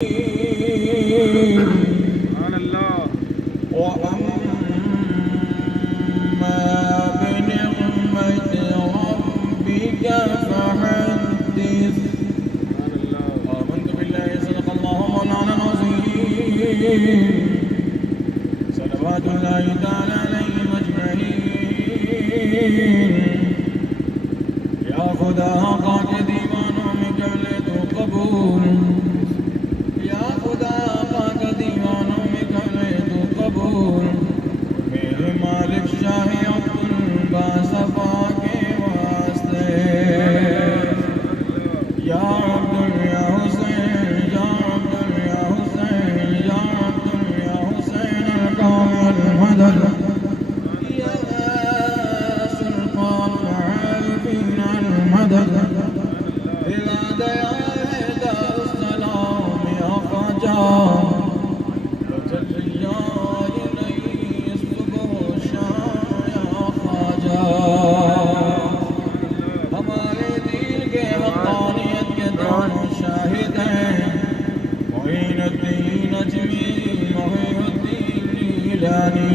सल्लल्लाहु अलैहि अजमईन। या खुदा आका के दीवानों में कर ले तो कबूल, या खुदा आका के दीवानों में कर ले तो कबूल। मेरे मालिक शाह अब्दुल बासफा के वास्ते या अब्दुल या हुसैन, या अब्दुल या हुसैन, या अब्दुल या हुसैन अल-कामिल मदद या सुल्तान आरिफीन अल-मदद इला दया है दारुस्सलाम या ख्वाजा वजलिया नहीं सुबह शाम या ख्वाजा। हमारे दीन के हक़ानियत के दोनों शाहिद हैं, मोइनुद्दीन अजमी, मोइनुद्दीन गिलानी।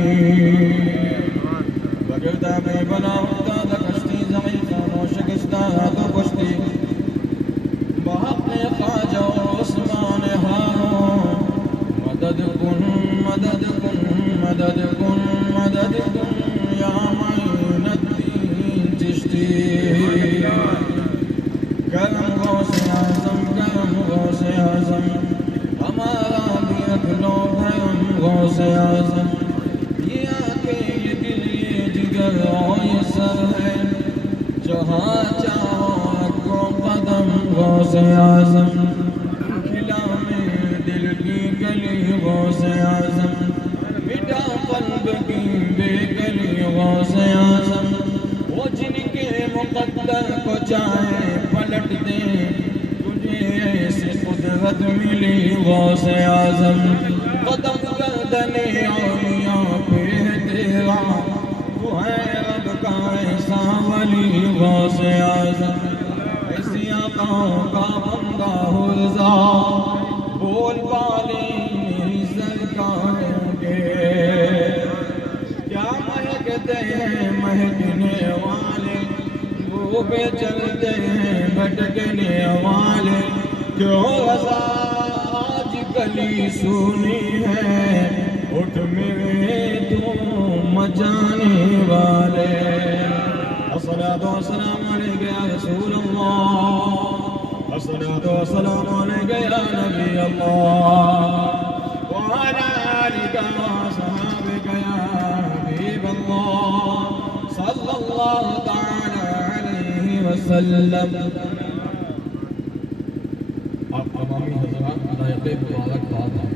बगरदा में बना उस्ताद कश्ती ज़मीन खानों शिकस्ता तो कुश्ती बहक़ ख्वाजा उस्मान हारो मदद कुन मदद कुन मदद कुन मदद कुन या मोइनुद्दीन चिश्ती। करम गौसे आज़म, करम गौसे आज़म, हमारा भी रख लो भरम गौसे आज़म। ये आंखें, ये दिल, ये जिगर और ये सर है, जहाँ चाहो रखो कदम गौसे आज़म। खिला मेरे दिल की गली गौसे आज़म, मिटा क़ल्ब की बेकली गौसे आज़म। वो जिनके मुक़द्दर को चाहे पलट दे, तुझे ऐसी कुदरत मिली गौसे आज़म। कदम गर्दने औलिया पे है तेरा, तू है रब का ऐसा वली गौसे आज़म। ऐसी आकाओं का बंदा हुर्ज़ा, बोल बाले मेरी सरकार के क्या महकते हैं महकने वाले, वो पे चलते हैं भटकने वाले। क्यों रज़ा आज गली सुनी है, उठ मेरे तुम मचाने वाले। अस्सलातु वस्सलामु अलैका या रसूल अल्लाह, अस्सलातु वस्सलामु अलैका या नबी अल्लाह, व अला आलिका व अस्हाबिका या हबीब अल्लाह सल्लल्लाहु तआला अलैहि वसल्लम। आप तमामी हज़रात लायक़े मुबारकबाद हैं।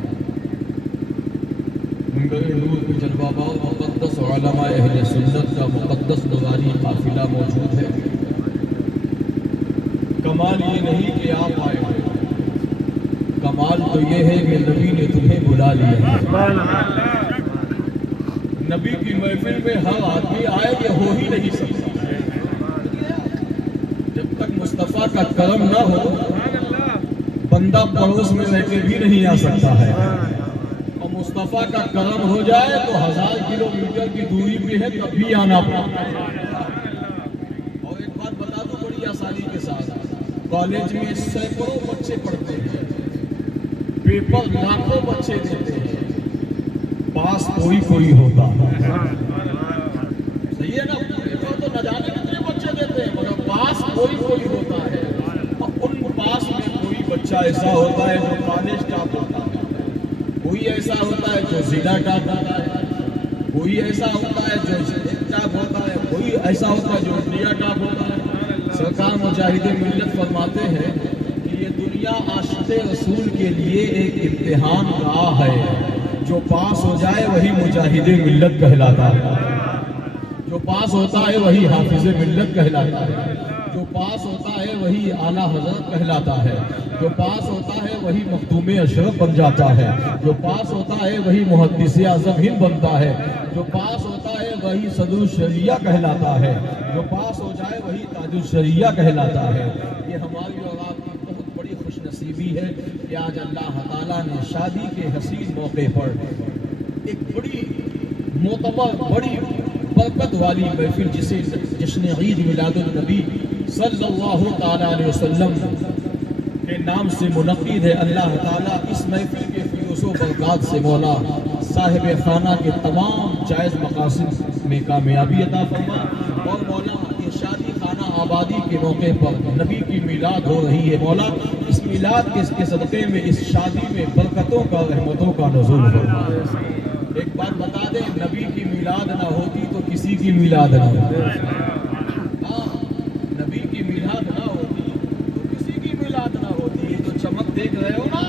मुंबई नूर की जलवाबाद मुक़द्दस उलमा अहले सुन्नत का मुक़द्दस नुरानी काफ़िला मौजूद है। कमाल ये नहीं कि आप आए, कमाल तो ये है कि नबी ने तुम्हें बुला लिया है। नबी की महफिल में हर आदमी आए ये हो ही नहीं सकता। जब तक मुस्तफ़ा का करम ना हो, बंदा पड़ोस में रह के भी नहीं आ सकता है। और मुस्तफ़ा का करम हो जाए तो 1000 किलोमीटर की दूरी पे है तब भी आना पड़ता है। और एक बात बता दो बड़ी आसानी के साथ, कॉलेज में सैकड़ों बच्चे पढ़ते हैं, पेपर लाखों बच्चे देते हैं, पास कोई कोई होता है। सही है ना? पेपर तो न जाने कितने बच्चे देते हैं, मगर पास कोई कोई होता है। और उन पास में कोई बच्चा ऐसा होता है जो कॉलेज टॉप होता है, कोई ऐसा होता है जो जिला टॉप होता है, कोई ऐसा होता है जो स्टेट टॉप होता है, कोई ऐसा होता है जो इंडिया टॉप होता है। सरकार मुजाहिदे मिल्लत फरमाते हैं कि ये दुनिया आशिक़े रसूल के लिए एक इम्तिहान गाह है। जो पास हो जाए वही मुजाहिदे मिल्लत कहलाता है, जो पास होता है वही हाफिज़े मिल्लत कहलाता है, जो पास होता है वही आला हज़रत कहलाता है, जो पास होता है वही मखदूम अशरफ बन जाता है, जो पास होता है वही मुहद्दिस आज़म हिंद बनता है, जो पास होता है वही सदरुल शरिया कहलाता है, जो पास हो जाए वही ताजुल शरिया कहलाता है। ये हमारी और आपकी बहुत बड़ी खुशनसीबी नसीबी है कि आज अल्लाह ताला ने शादी के हसीन मौके पर एक बड़ी मोतबर बड़ी बरकत वाली महफिल जिसे जश्न ईद मिलादुन नबी सल्लल्लाहु ताला अलैहि वसल्लम के नाम से मुनक़िद है। अल्लाह ताला इस महफिल के फ़ियूज़ बरक़ात से मौला साहिब खाना के तमाम जायज़ मक़ासिद में कामयाबी अता फरमा और मौला ये शादी खाना आबादी के मौके पर नबी की मिलाद हो रही है। मौला इस मिलाद के सदक़े में इस शादी में बरकतों का रहमतों का नुज़ूल फरमा। एक बात बता दें, नबी की मिलाद ना होती तो किसी की मिलाद ना होती। हाँ, नबी की मिलाद ना होती तो किसी की मिलाद ना होती। ये जो चमक देख रहे हो ना,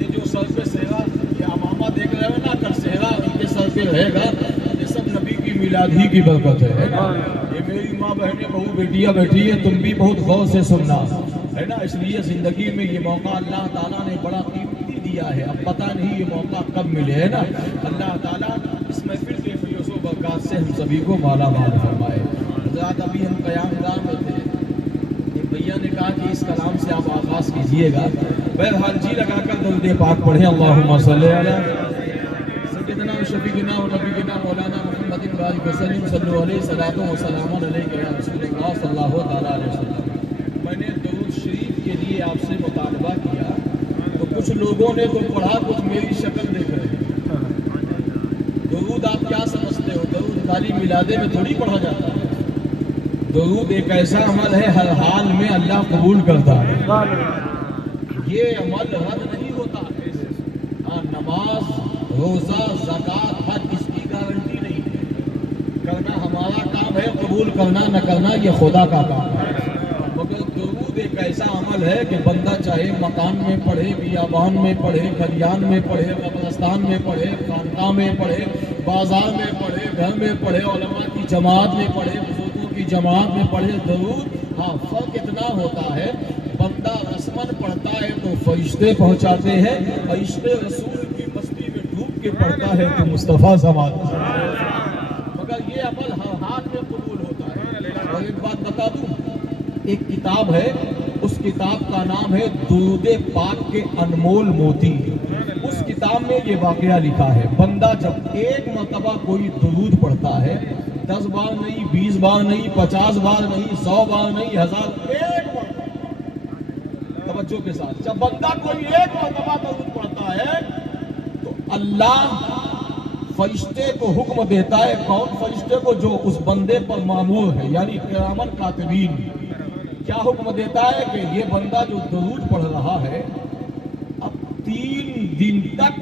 ये जो सर पे सेहरा, ये अमामा देख रहे हो ना, कल सेहरा इनके सर पे रहेगा, ये सब नबी की मिलाद ही की बरकत है ना। ये मेरी माँ बहनें बहू बेटियाँ बैठी है, तुम भी बहुत गौर से सुनना है ना। इसलिए ज़िंदगी में ये मौका अल्लाह ताला ने बड़ा कीमती दिया है। अब पता नहीं ये मौका कब मिले है ना। अल्लाह ताला इस महफिल के फ़ियूज़ बरक़ात से हम सभी को माला माल फरमाए। हज़रात अभी हम क़यामगाह में थे, एक भैया ने कहा कि इस कलाम से आप आगाज़ कीजिएगा। बहरहाल जी लगाकर दरूद पाक पढ़े, अल्लाहुम्मा सल्ली अला सय्यिदना व शफ़ीना व नबीना मौलाना मुहम्मदिन व सल्लिम सल्लल्लाहु अलैहि सलातो व सलामुन अलैका या रसूलल्लाह सल्लल्लाहु तआला अलैहि वसल्लम। मैंने दुरूद शरीफ के लिए आपसे मुतालबा किया तो कुछ लोगों ने तो पढ़ा, कुछ मेरी शक्ल देख रहे हैं। दुरूद आप क्या समझते हो? दुरूद खाली मिलादे में थोड़ी पढ़ा जाता है। दुरूद एक ऐसा अमल है हर हाल में अल्लाह कबूल करता है। ये अमल रद्द नहीं होता। हाँ, नमाज रोज़ा ज़कात हज इसकी गारंटी नहीं है। करना हमारा काम है, कबूल करना न करना ये खुदा का काम है। मगर दुरूद एक ऐसा अमल है कि बंदा चाहे मकान में पढ़े, बियाबान में पढ़े, खलियान में पढ़े, कब्रिस्तान में पढ़े, खानकाह में पढ़े, बाजार में पढ़े, घर में पढ़े, उलमा की जमात में पढ़े, बुजुर्गों की जमात में पढ़े दुरूद। हाँ, फ़र्क इतना होता है, बंदा रस्मन पढ़ता है तो फरिश्ते पहुँचाते हैं, फरिश्ते रसूल की मस्ती में डूब के पढ़ता है तो मुस्तफ़ा समाता है। मगर ये अमल हर हाल में कबूल होता है। और एक बात बता दूँ, एक किताब है, उस किताब का नाम है दुरूद पाक के अनमोल मोती। उस किताब में ये वाक़या लिखा है, बंदा जब एक मरतबा कोई दुरूद पढ़ता है, 10 बार नहीं, 20 बार नहीं, 50 बार नहीं, 100 बार नहीं, 1000, एक तवज्जो के साथ जब बंदा कोई एक मरतबा दुरूद पढ़ता है तो अल्लाह फरिश्ते को हुक्म देता है। कौन फरिश्ते को? जो उस बंदे पर मामूर है, यानी किरामन कातिबीन। क्या हुक्म देता है कि ये बंदा जो दुरूद पढ़ रहा है, अब 3 दिन तक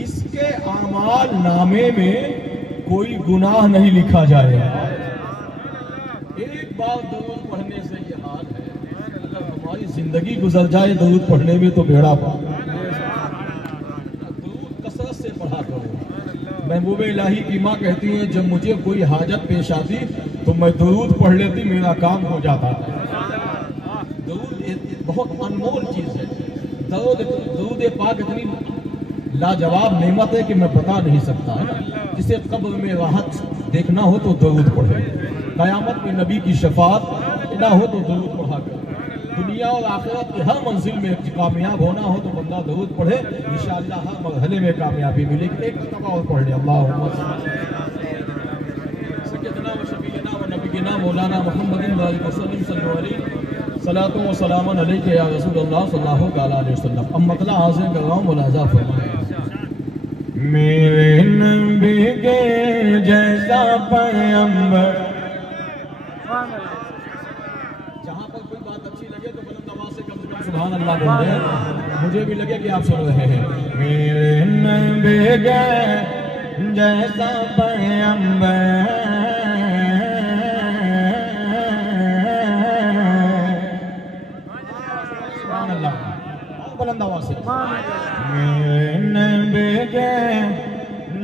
इसके आमाल नामे में कोई गुनाह नहीं लिखा जाएगा। एक बार दुरूद पढ़ने से ये हाल है, अगर हमारी जिंदगी गुजर जाए दुरूद पढ़ने में तो बेड़ा पार। दुरूद कसरत से पढ़ा करो। महबूब इलाही की माँ कहती है, जब मुझे कोई हाजत पेश आती तो मैं दुरूद पढ़ लेती, मेरा काम हो जाता था। दुरूद बहुत अनमोल चीज़ है। दुरूद पाक इतनी लाजवाब नेमत है कि मैं बता नहीं सकता, है ना। जिसे कब्र में राहत देखना हो तो दुरूद पढ़े, क़यामत में नबी की शफाअत ना हो तो दुरूद पढ़ा कर, दुनिया और आखिरत की हर मंजिल में कामयाब होना हो तो बंदा दुरूद पढ़े, इंशाअल्लाह हर मरहले में कामयाबी मिलेगी। एक मरतबा और पढ़ ले, अल्लाहुम्मा सय्यदना व शफ़ीना व नबीना मौलाना मुहम्मदिन व सल्लल्लाहु अलैहि सलातो व सलामुन अलैका या रसूलल्लाह सल्लल्लाहु अलैहि वसल्लम। अब मतला हाज़िर कर रहा हूँ, मुलाज़ा फरमाएं। मेरे नबी के जैसा पैगंबर। जहाँ पर कोई बात अच्छी लगे तो बुलंद आवाज़ से कम सुभान अल्लाह बोल रहे। मुझे भी लगे कि आप सुन रहे हैं। मेरे नबी के जैसा पैगंबर बुलंद आवाज़ से। मेरे नबी के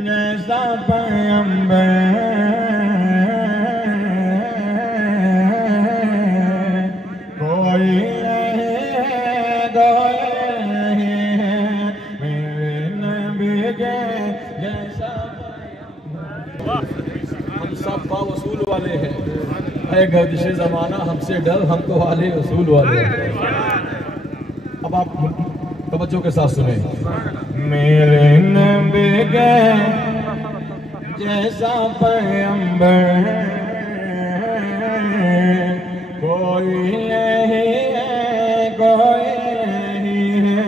जैसा पैगंबर कोई मेरे नबी के जैसा। हम सब बावसूल वाले हैं, है गर्दिश ज़माना हमसे डर, हम तो वाले वसूल वाले हैं। अब आप तवज्जो के साथ सुने। मेरे नबी के जैसा पैगंबर कोई नहीं है, कोई नहीं है।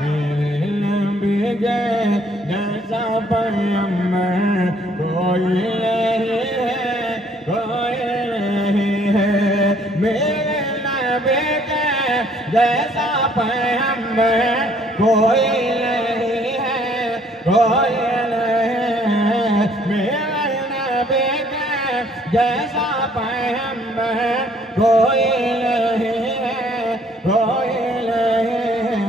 मेरे नबी के जैसा पैगंबर कोई नहीं है, कोई नहीं है। मेरे नबी के जैसा पैगंबर कोई नहीं है, कोई नहीं है। मेरे नबी के जैसा पैगंबर कोई नहीं है, कोई नहीं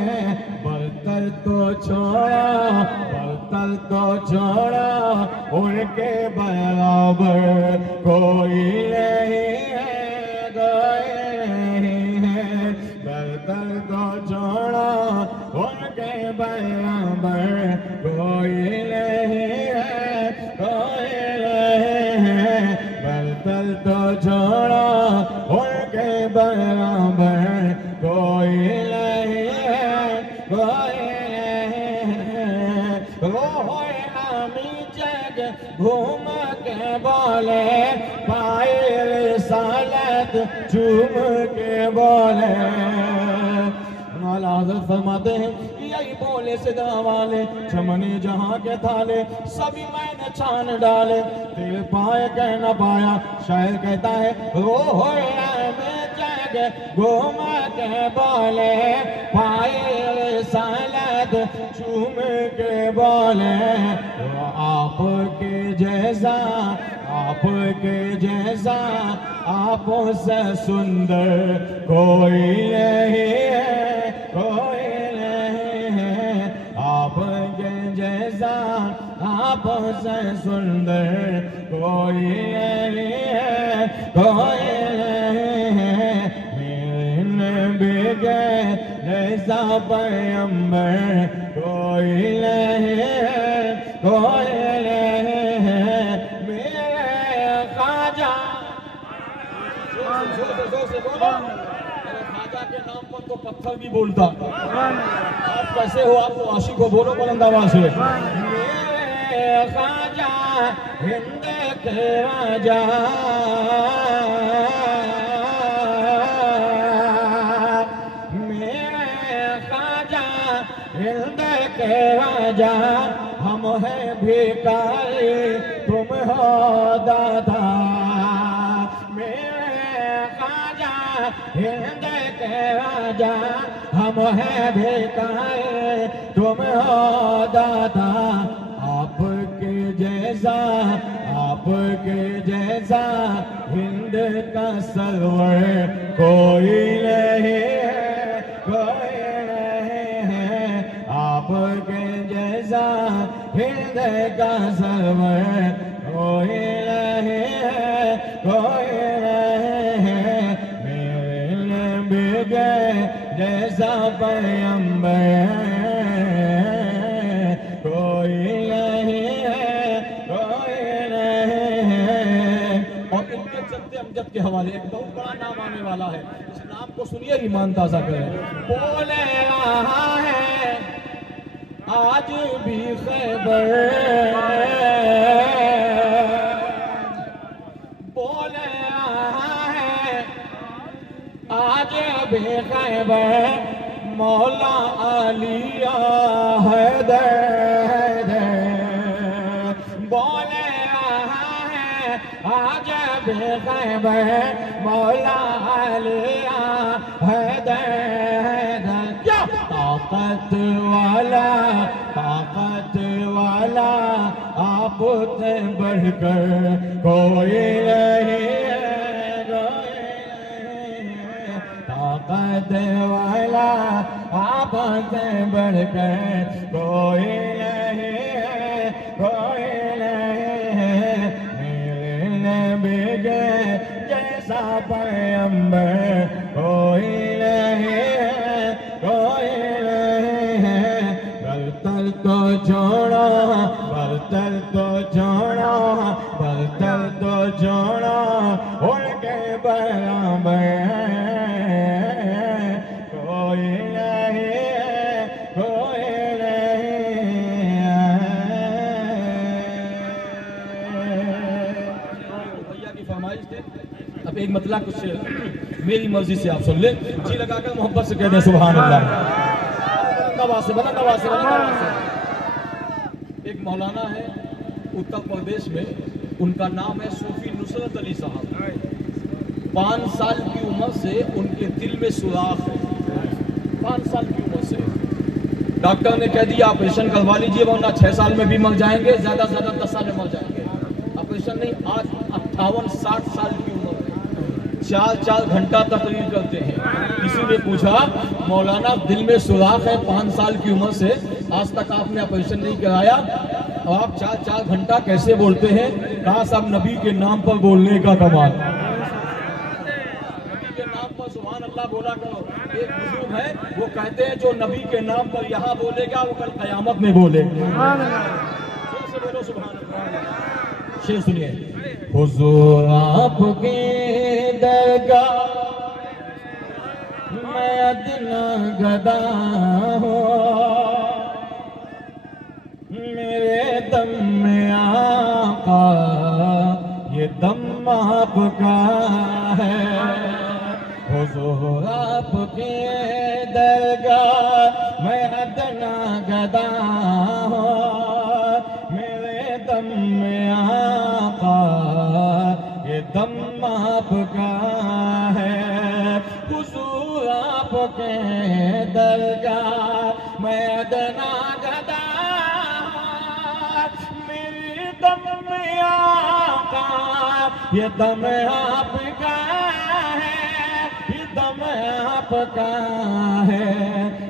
है। बर्तन तो छोड़ो, बर्तन तो छोड़ो, उनके बराबर कोई नहीं है, कोई नहीं है। बर्तन तो छोड़ो, उनके बराबर कोई नहीं है, कोई नहीं है। बर्तन तो छोड़ो, उनके बराबर कोई नहीं है, कोई नहीं है। वो नामी जग घूम के बोले, पाए रिसालत चूम के बोले। आला हज़रत फरमाते हैं यही बोले से वाले चमने जहाँ के थाले, सभी मैंने छान डाले, तेरे पाए कह न पाया। शायर कहता है वो में जग घूम के बोले, पाए रिसालत चूम के बोले। आपके जैसा, आपके जैसा, आपो से सुंदर कोई नहीं है, कोई नहीं है। आपके जैसा, आपो से सुंदर कोई नहीं है, कोई नहीं है। मेरे नबी के जैसा पैगंबर कोई नहीं है, कोई नहीं है। मेरे ख्वाजा जोर से बोलो, ख्वाजा के नाम पर तो पत्थर भी बोलता। आप कैसे हो, आप तो आशिक हो, बोलो बुलंद आवाज से। मेरे ख्वाजा हिंद के राजा, मेरे ख्वाजा हिंद के राजा, हम हैं भिखारी तुम हो दाता। मेरे ख्वाजा हिंद के राजा, हम हैं भिखारी तुम हो दाता। आपके जैसा, आपके जैसा हिंद का सरवर कोई नहीं है, कोई नहीं है। आपके जैसा हिंद का सरवर कोई नहीं है, कोई नहीं है। मेरे नबी के जैसा पैगंबर कोई नहीं है, कोई नहीं है। और इनके चलते अमजद के हवाले एक बहुत बड़ा नाम आने वाला है, इस नाम को सुनिए, ईमान ताज़ा करें। बोले रहा है आज भी खैबर, बोले रहा है आज भी खैबर, मौला अलिया हैदर। बोले रहा है आज भी खैबर, मौला अलिया हैदर। ताकत वाला, ताकत वाला आपसे बढ़कर कोई नहीं है, कोई नहीं है। ताकत वाला आपसे बढ़कर कोई नहीं है, कोई नहीं है। मेरे नबी के जैसा पैगंबर कोई नहीं है, कोई नहीं है। बर्तन तो छोड़ो, बर्तन तो छोड़ो, बर्तन तो छोड़ो, उनके बराबर कोई नहीं एक मतलब कुछ मेरी मर्जी से आप सुन ले, जी लगाकर मोहब्बत से कह दें सुभान अल्लाह। बुलंद आवाज से। एक मौलाना है उत्तर प्रदेश में, उनका नाम है सूफी नुसरत अली साहब। 5 साल की उम्र से उनके दिल में सुराख है। 5 साल की उम्र से डॉक्टर ने कह दिया ऑपरेशन करवा लीजिए वरना 6 साल में भी मर जाएंगे, ज्यादा से ज्यादा 10 साल में मर जाएंगे। ऑपरेशन नहीं, आज 58-60 साल की उम्र में 4-4 घंटा तकरीर करते हैं। किसी ने पूछा मौलाना दिल में सुराख है 5 साल की उम्र से, आज तक आपने ऑपरेशन नहीं कराया और आप 4-4 घंटा कैसे बोलते हैं? कहा साहब नबी के नाम पर बोलने का कमाल। नबी के नाम पर सुभान अल्लाह बोला करो। एक बुजुर्ग है वो कहते हैं जो नबी के नाम पर यहाँ बोलेगा वो कल कयामत में बोले। बोलो सुभान अल्लाह। शेर सुनिए। हुजूर आपके दरगाह मैं अदना गदा हूँ, मेरे दम में आका ये दम आपका है। हुजूर आपके दरगाह मैं अदना गदा हूँ, मेरे दम में आका ये दम आपका है। हुजूर आपके दरगाह मैं अदना गदा मेरे दम में आका ये दम आपका है, ये दम आपका है।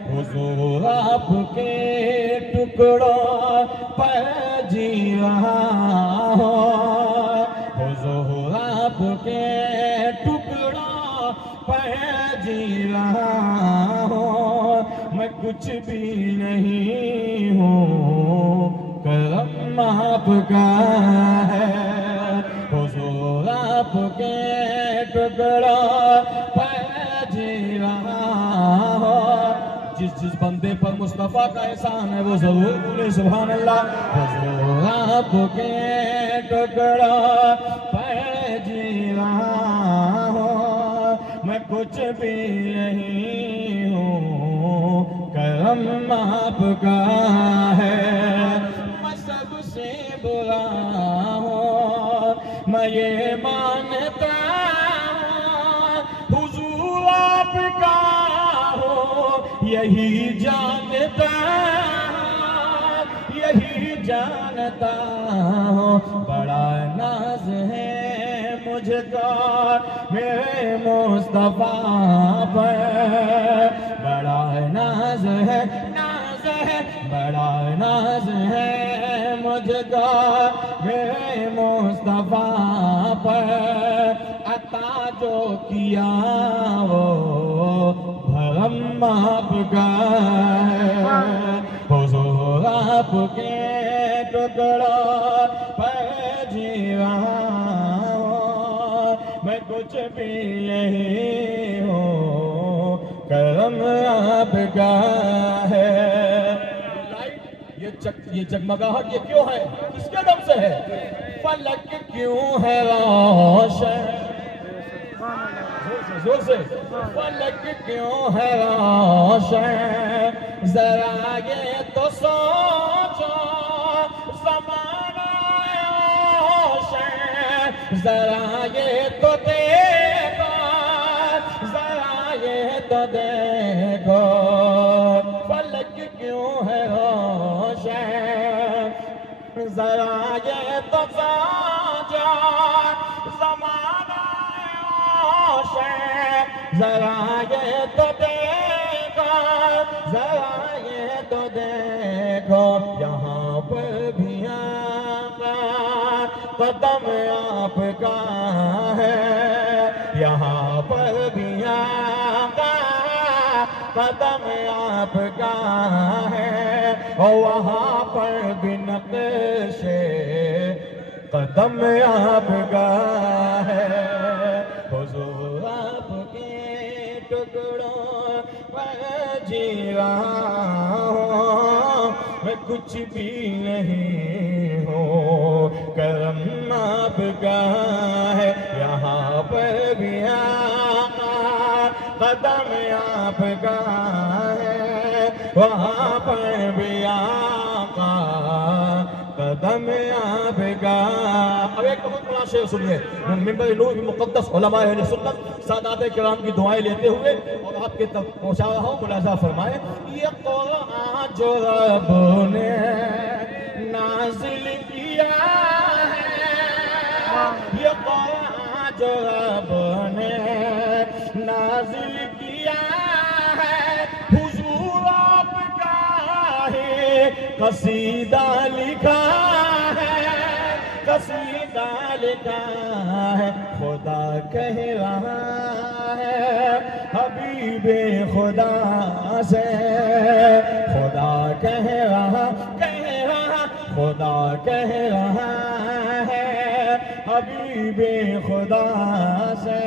हुजूर आपके टुकड़ों पर जी रहा हो, हुजूर आपके टुकड़ों पर जी रहा हो। मैं कुछ भी नहीं हूँ करम आपका है। हुजूर आपके टुकड़ों पर जी रहा हो। जिस बंदे पर मुस्तफा का एहसान है वो जरूर बोले सुभान अल्लाह। हुजूर आपके टुकड़ों पर जी रहा हो, मैं कुछ भी नहीं हूँ करम आपका है। मैं सबसे बुरा हूँ मैं ये मानता हूँ, हुजूर आपका हो यही जानता हूँ, यही जानता हूँ। बड़ा नाज है मुझको मेरे मुस्तफा पर, बड़ा नाज है बड़ा नाज है मुझको मेरे मुस्तफा पर। अता जो किया वो भरम आपका है। हुजूर आपके टुकड़ों पर जी रहा हूँ, मैं कुछ भी नहीं हूँ करम आपका है। ये जगमगाहट ये क्यों है? किसके दम से है? फलक क्यों है रोशन? जोर से फलक क्यों है रोशन? जरा ये तो सोचो ज़माना रोशन, जरा ये तो देखो, जरा ये तो देखो फलक क्यों है रोशन, जरा ये तो सोचो ज़माना रोशन, जरा ये तो देखो, जरा ये तो देखो। यहाँ पर भी आका कदम आपका है, यहाँ पर भी आका कदम आपका है। और वहाँ पर भी नक्शे कदम आपका है। हुजूर आपके टुकड़ों पर जी रहा हूँ, मैं कुछ भी नहीं हूँ करम आपका है यहाँ पर भी आका, कदम आपका है वहाँ पर भी आका, कदम आपका। अब एक बहुत बड़ा शेर सुनिए, मिंबर नूर मुक़द्दस उलमा अहले सुन्नत सादात किराम की दुआएं लेते हुए और आपके तक पहुंचा रहा हूं, मुलाज़ा फरमाए। ये कुरान जो रब ने नाज़िल किया है, ये कुरान जो रब ने नाज़िल किया है, हुजूर आपका है कसीदा लिखा है, कसीदा लिखा है, खुदा कह रहा है हबीबे खुदा से, खुदा कह रहा खुदा कह रहा है हबीबे खुदा से,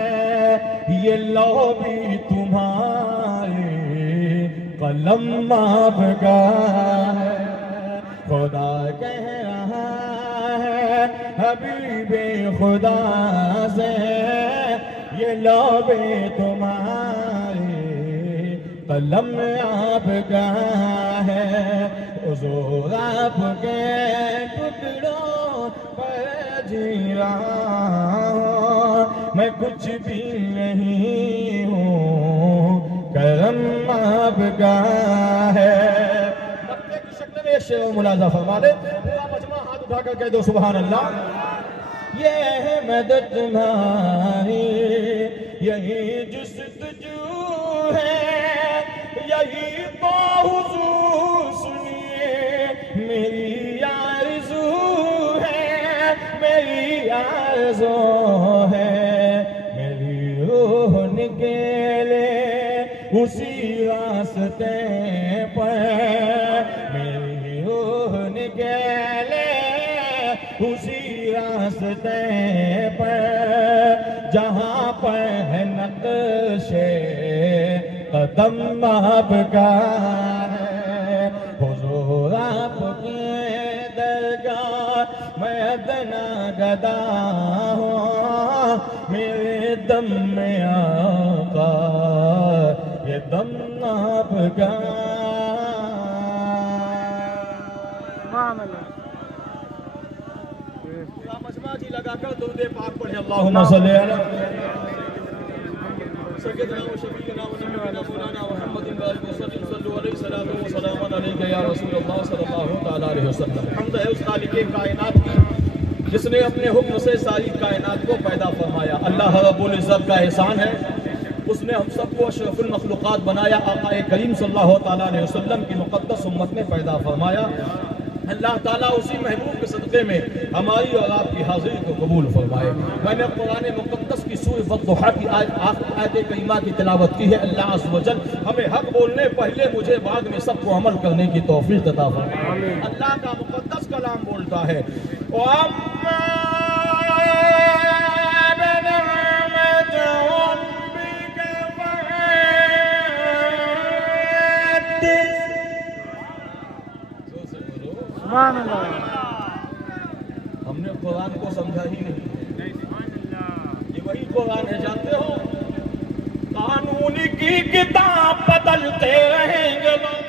ये लो भी तुम्हारी कलम आपका है, खुदा कह रहा है हबीबे खुदा से, ये लौबे तुम्हारी कलम आपका है, हुजूर आपके टुकड़ों पर जी रहा हूँ, मैं कुछ भी नहीं हूँ, करम आपका है। मक्के की शक्ल में एक शेर मुलाज़ा फरमा दे, पूरा मजमा हाथ उठाकर कह दो सुभान अल्लाह। ये है मदद तुम्हारी, यही जुस्तजू है, यही तो हुजूर सुनिए मेरी आरज़ू है, मेरी आरज़ू है, मेरी रूह निकले उसी रास्ते पर, मेरी रूह निकले उसी रास्ते पर, जहाँ पर है नक्शे कदम आपका है, हुजूर आपके दरगाह मैं अदना गदा हूँ, मेरे दम में आका ये दम आपका। मजमा जी लगाकर दुरूद पाक पढ़े, अल्लाहुम्मा सल्ली अला सय्यदना व शफीअना व नबीना मौलाना मुहम्मदिन व आलिहि वसल्लम, सल्लु अलैहि सलातो व सलामुन अलैका या रसूलल्लाह सल्लल्लाहु तआला अलैहि वसल्लम। हमद है उस खालिक़े कायनात की जिसने अपने हुक्म से सारी कायनात को पैदा फरमाया। अल्लाह रब्बुल इज़्ज़त का एहसान है, उसने हम सबको अशरफुल मखलूक़ात बनाया, आक़ाए करीम सल्लल्लाहु तआला अलैहि वसल्लम की मुक़द्दस उम्मत में पैदा फरमाया। अल्लाह ताला उसी महबूब के सदक़े में हमारी और आपकी हाज़िरी को कबूल फरमाए। मैंने कुरान मुक़द्दस की सूरह वद्दुहा की आयत करीमा की तिलावत की है। अल्लाह अज़्ज़ व जल हमें हक़ बोलने पहले मुझे बाद में सबको अमल करने की तौफ़ीक़ अता फरमाए। अल्लाह का मुक़द्दस कलाम बोलता है, हमने कुरान को समझा ही नहीं, ये वही कुरान है, जानते हो कानून की किताब बदलते रहेंगे लोग,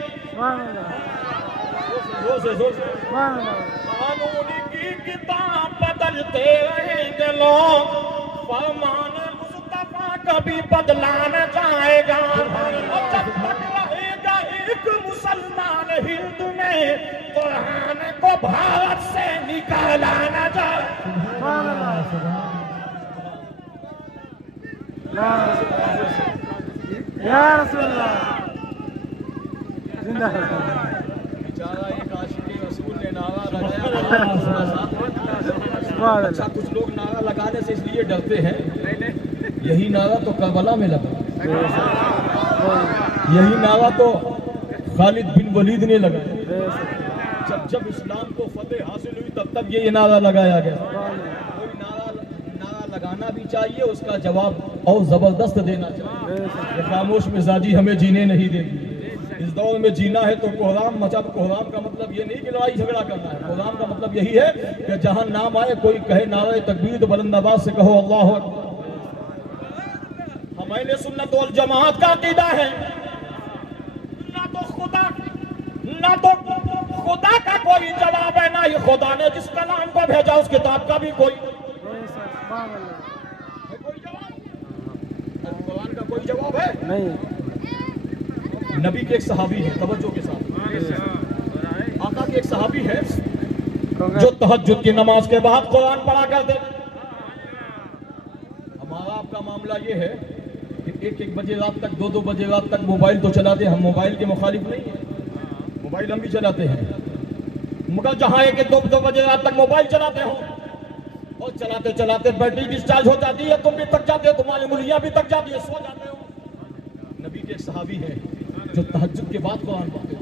कानून की किताब बदलते रहेंगे लोग, फरमान मुस्तफा कभी बदला न जाएगा, और जब तक रहेगा एक मुसलमान हिंद में कुरान को भारत से निकाला न जाए। या रसूलल्लाह जिंदा बेचारा एक आशिक़े रसूल ने नारा लगाया। अच्छा, कुछ लोग नारा लगाने से इसलिए डरते हैं, यही नारा तो करबला में लगा, यही नारा तो खालिद बिन वलीद ने लगाया। जब इस्लाम को फतेह हासिल हुई तब ये नारा लगाया गया। कोई नारा लगाना भी चाहिए, उसका जवाब और जबरदस्त देना चाहिए। ये खामोश मिजाजी हमें जीने नहीं देती। इस दौर में जीना है तो कोहराम मचा। कोहराम का मतलब ये नहीं कि लड़ाई झगड़ा करना है, कोहराम का मतलब यही है कि जहां नाम आए कोई कहे नारे तकबीर तो बुलंद आवाज से कहो अल्लाह अकबर। हमारे सुन्नत वल जमात का अकीदा है ना तो खुदा का कोई जवाब है, ना ही खुदा ने जिस कलाम को भेजा उस किताब का भी कोई जवाब, कुरान का कोई जवाब है नहीं। नबी के एक सहाबी है, तवज्जो के साथ, आका के एक सहाबी है जो तहज्जुद की नमाज के बाद कुरान पढ़ा करते। हमारा आपका मामला ये है कि 1-1 बजे रात तक, 2-2 बजे रात तक मोबाइल तो चलाते। हम मोबाइल के मुखालिफ नहीं है, मोबाइल हम भी चलाते हैं, मगर जहां 1-2 बजे रात तक मोबाइल चलाते हो और चलाते चलाते बैटरी डिस्चार्ज हो जाती है, तुम भी थक जाते हो, तुम्हारी उंगलियां भी थक जाती है, सो जाते हो। नबी के एक सहाबी है जो तहज्जुद के बाद कुरान पढ़ते,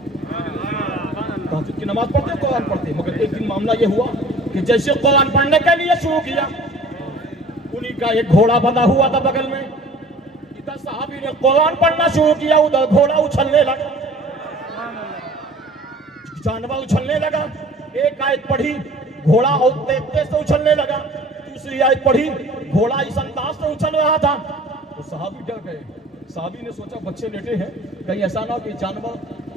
तहज्जुद की नमाज पढ़ते, कुरान पढ़ते। मगर एक दिन मामला ये हुआ कि जैसे कुरान पढ़ने के लिए शुरू किया, उन्हीं का एक घोड़ा बंधा हुआ था बगल में। इधर सहाबी ने कुरान पढ़ना शुरू किया, उधर घोड़ा उछलने लगा, जानवर उछलने लगा। एक आयत पढ़ी, घोड़ा और तेज से उछलने लगा। दूसरी आयत पढ़ी, घोड़ा इस अंदाज से उछल रहा था तो सहाबी डर गए। सहाबी ने सोचा बच्चे लेटे हैं, कहीं ऐसा ना हो कि जानवर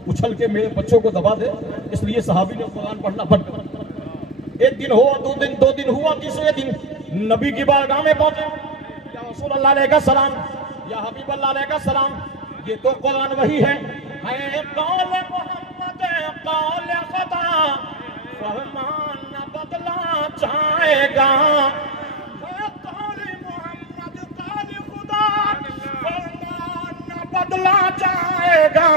उछल के मेरे बच्चों को दबा दे, इसलिए सहाबी ने कुरान पढ़ना बंद कर। एक दिन हुआ, 2 दिन हुआ, तीसरे दिन नबी की बारगाह में पहुंचे। या रसूल अल्लाह अलैहि सलाम, या हबीब अल्लाह अलैहि सलाम, ये तो कुरान वही है कौल मोहम्मद कौल खुदा, फरमान न बदला जाएगा। कौल मोहम्मद कौल खुदा, फरमान न बदला जाएगा।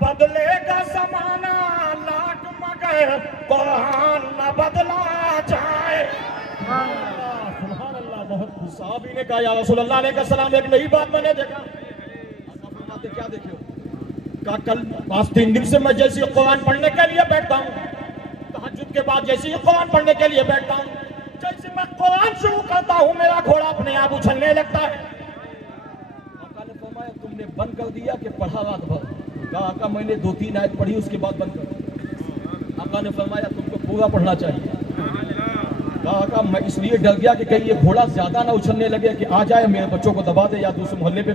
बदलेगा जमाना लाख मगर कुरान न बदला जाए। सुभान अल्लाह। बहुत सहाबी ने कहा या रसूल अल्लाह अलैहि सलाम, एक नई बात मैंने देखा। क्या देखे हो? कहा कल 5-3 दिन से मैं जैसे कुरान पढ़ने के लिए बैठता हूँ, तहज्जुद के बाद जैसे ही कुरान पढ़ने के लिए बैठता हूँ, जैसे मैं कुरान शुरू करता हूँ मेरा घोड़ा अपने आप उछलने लगता है। आका ने फरमाया तुमने बंद कर दिया कि पढ़ा रात भर? कहा आका मैंने 2-3 आयत पढ़ी उसके बाद बंद कर दिया। आका ने फरमाया तुमको पूरा पढ़ना चाहिए। कहा आका मैं इसलिए डर गया कि कहीं ये घोड़ा ज्यादा ना उछलने लगे कि आ जाए मेरे बच्चों को दबा दे या दूसरे मोहल्ले पे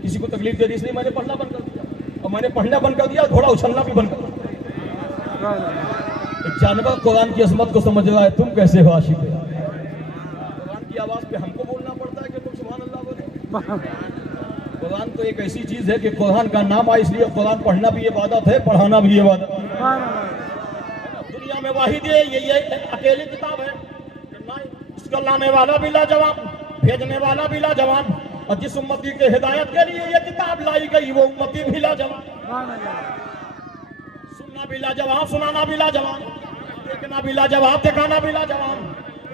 किसी को तकलीफ दे दी, इसलिए मैंने पढ़ना बंद कर दिया। और मैंने पढ़ना बंद कर दिया, घोड़ा उछलना भी बंद कर दिया। एक जानवर कुरान की अजमत को समझ रहा है, तुम कैसे हो आशिक? कुरान की आवाज पे हमको बोलना पड़ता है कि तुम सुभान अल्लाह बोलो। कुरान तो एक ऐसी चीज है कि कुरान का नाम आया इसलिए कुरान पढ़ना भी इबादत है, पढ़ाना भी इबादत है। दुनिया में वाहिद ये अकेली किताब है, इसको लाने वाला भी लाजवाब, भेजने वाला भी लाजवाब, और जिस उम्मती के हिदायत के लिए ये किताब लाई गई वो उम्मती भी लाजवाब। सुनना भी लाजवाब, सुनाना भी लाजवाब, देखना भी लाजवाब, दिखाना भी लाजवाब।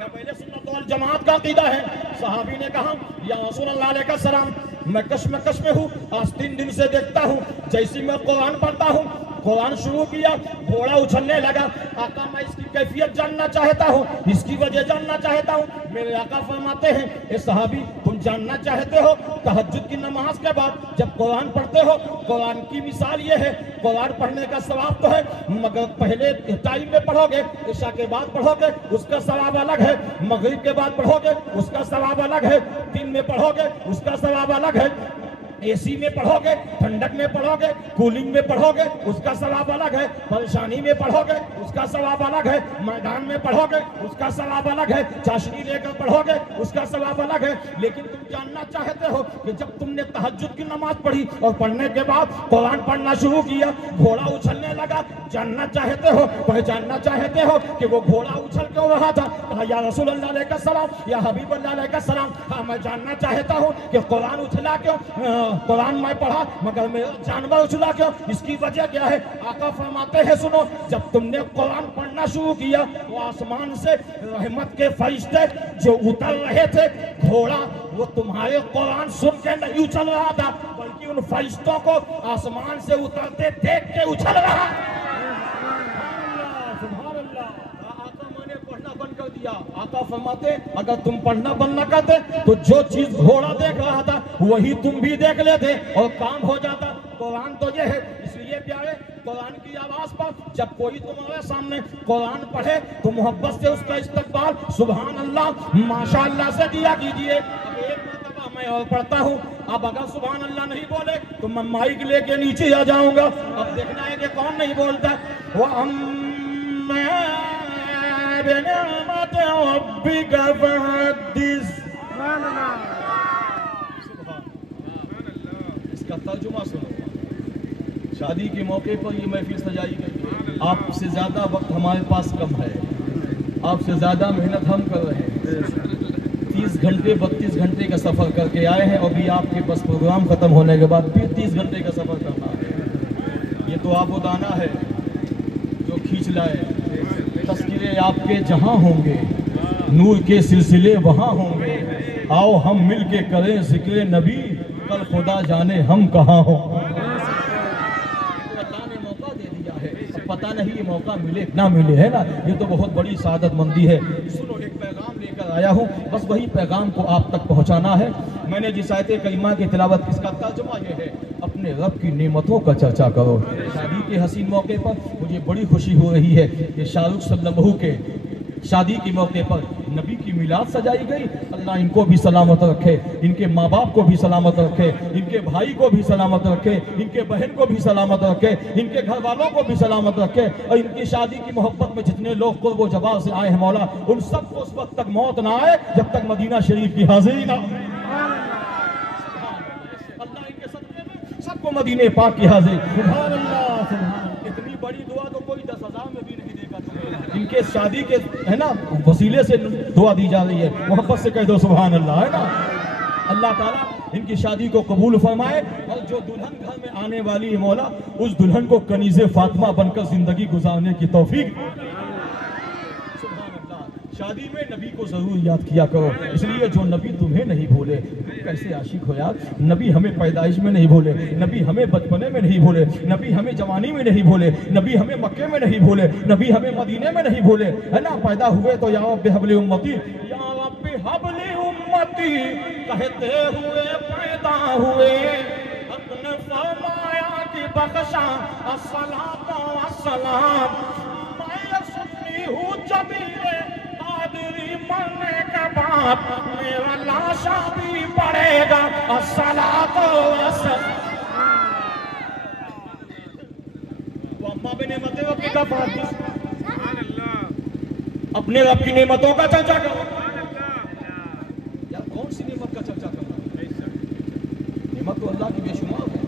या पहले सुन्नत वल जमात का अकीदा है। सहाबी ने कहा या रसूल अल्लाह अलैहि सलाम, मैं कश्मकश में हूँ, आज 3 दिन से देखता हूँ जैसे मैं कुरान पढ़ता हूँ, कुरान शुरू किया घोड़ा उछलने लगा। आका मैं इसकी कैफियत जानना चाहता हूँ, इसकी वजह जानना चाहता हूँ। मेरे आका फरमाते हैं ए सहाबी तुम जानना चाहते हो तहज्जुद की नमाज के बाद जब कुरान पढ़ते हो, कुरान की मिसाल ये है, कुरान पढ़ने का सवाब तो है मगर पहले टाइम में पढ़ोगे, इशा के बाद पढ़ोगे उसका सवाब अलग है, मगरिब के बाद पढ़ोगे उसका सवाब अलग है, दिन में पढ़ोगे उसका सवाब अलग है, एसी में पढ़ोगे, ठंडक में पढ़ोगे, कूलिंग में पढ़ोगे उसका सवाब अलग है, परेशानी में पढ़ोगे उसका सवाब अलग है, मैदान में पढ़ोगे उसका सवाब अलग है, चाशनी लेकर पढ़ोगे उसका सवाब अलग है। लेकिन तुम जानना चाहते हो कि जब तुमने तहज्जुद की नमाज पढ़ी और पढ़ने के बाद कुरान पढ़ना शुरू किया, घोड़ा उछलने लगा, जानना चाहते हो, पहचानना चाहते हो कि वो घोड़ा उछल क्यों रहा था? कहा या रसूल अल्लाह अलैहि सलाम, या हबीब अल्लाह अलैहि सलाम, हाँ मैं जानना चाहता हूँ कि कुरान उछला क्यों, कुरान मैं पढ़ा मगर मेरा जानवर उछला क्यों, इसकी वजह क्या है? आका फरमाते हैं सुनो, जब तुमने कुरान पढ़ना शुरू किया वो आसमान से रहमत के फरिश्ते जो उतर रहे थे, घोड़ा वो तुम्हारे कुरान सुन के नहीं उछल रहा था बल्कि उन फरिश्तों को आसमान से उतरते देख के उछल रहा। सुभान अल्लाह। आका मैंने पढ़ना बंद कर दिया। आका फरमाते अगर तुम पढ़ना बंद न करते तो जो चीज घोड़ा देख रहा था वही तुम भी देख लेते और काम हो जाता। कुरान तो ये है, प्यारे, कुरान की आवाज पर जब कोई तुम्हारे सामने कुरान पढ़े तो मोहब्बत से उसका इस्तकबाल सुभान अल्लाह माशाअल्लाह से दिया कीजिए। अब एक मरतबा मैं और पढ़ता हूँ, अब अगर सुभान अल्लाह नहीं बोले तो मैं माइक लेके नीचे आ जाऊंगा। अब देखना है कि कौन नहीं बोलता। वो इसका तर्जुमा सुनो। शादी के मौके पर ये महफिल सजाई गई। आपसे ज्यादा वक्त हमारे पास कम है, आपसे ज्यादा मेहनत हम कर रहे हैं। 30 घंटे 32 घंटे का सफर करके आए हैं और भी आपके पास प्रोग्राम खत्म होने के बाद फिर 30 घंटे का सफर करना है। ये तो आप वो दाना है जो खींच लाए। तस्कीरे आपके जहां होंगे, नूर के सिलसिले वहां होंगे। आओ हम मिल के करें जिक्र नबी, कल खुदा जाने हम कहाँ हो। अल्लाह ने मौका दे दिया है, पता नहीं ये मौका मिले ना मिले, है ना। ये तो बहुत बड़ी सादत मंदी है। सुनो, एक पैगाम लेकर आया हूँ, बस वही पैगाम को आप तक पहुँचाना है। मैंने जिस आयत करीमा की तिलावत, इसका तर्जुमा ये है, अपने रब की नेमतों का चर्चा करो। शादी के हसीन मौके पर मुझे बड़ी खुशी हो रही है कि शाहरुख सल्लल्लाहु के शादी के मौके पर नबी की मिलाद सजाई गई। अल्लाह इनको भी सलामत रखे, इनके माँ बाप को भी सलामत रखे, इनके भाई को भी सलामत रखे, इनके बहन को भी सलामत रखे, इनके घर वालों को भी सलामत रखे। और इनकी शादी की मोहब्बत में जितने लोग कुर्ब व जवाब से आए हैं मौला, उन सबको उस वक्त तक मौत ना आए जब तक मदीना शरीफ की हाजिरी ना। अल्लाह इनके सदक़े में सबको मदीने पाक की हाजिरी। सुभान अल्लाह, इतनी बड़ी दुआ तो कोई 10,000 में भी नहीं देगा तुम्हें। इनके शादी के है ना वसीले से दुआ दी जा रही है, मोहब्बत से कह दो सुभान अल्लाह, है ना। अल्लाह ताला इनकी शादी को कबूल फरमाए और जो दुल्हन घर में आने वाली है मौला, उस दुल्हन को कनीज़े फातिमा बनकर जिंदगी गुजारने की तौफीक। शादी में नबी को जरूर याद किया करो, इसलिए जो नबी तुम्हें नहीं भूले, कैसे आशिक हो यार। नबी हमें पैदाइश में नहीं भूले, नबी हमें बचपने में नहीं भूले, नबी हमें जवानी में नहीं भूले, नबी हमें मक्के में नहीं भूले, नबी हमें मदीने में नहीं भूले, है ना। पैदा हुए तो या रब्बी हबली उम्मती, या रब्बी हबली उम्मती कहते हुए पैदा हुए। अपने फरमाया कि बख्शा अस्सलातो अस्सलाम, मैं सुन्नी हूँ जबीरे मरने के बाद मेरा लाशा भी पड़ेगा अस्सलातो अस्सलाम। तो अम्मा भी नेमतें अपनी का फाती, अपने रब की नेमतों का चर्चा करो यार। कौन सी नेमत का चर्चा करना? नेमत तो अल्लाह की बेशुमार है।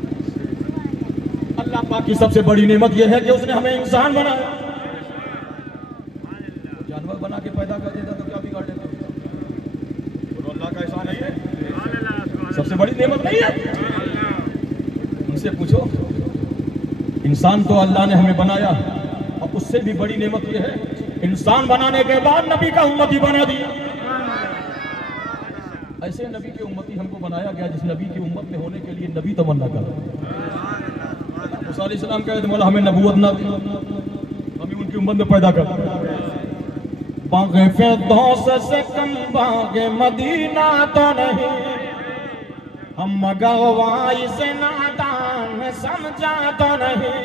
अल्लाह पाक की सबसे बड़ी नेमत यह है कि उसने हमें इंसान बनाया। जानवर बना के पैदा कर देता तो क्या बिगाड़ देता? तो अल्लाह का एहसान नहीं है? सबसे बड़ी नेमत नहीं है? उनसे पूछो। इंसान तो अल्लाह ने हमें बनाया, और उससे भी बड़ी नेमत यह है, इंसान बनाने के बाद नबी का उम्मती बना दिया। ऐसे नबी के उम्मती हमको बनाया गया जिस नबी की उम्मत में होने के लिए नबी तमन्ना कर। मूसा अलैहिस्सलाम कहे तो मौला हमें नबूवत ना, हमें उनकी उम्मत में पैदा कर। बागे फिरदौस से कम बागे मदीना तो नहीं, हम मगवाई से नादान समझा तो नहीं।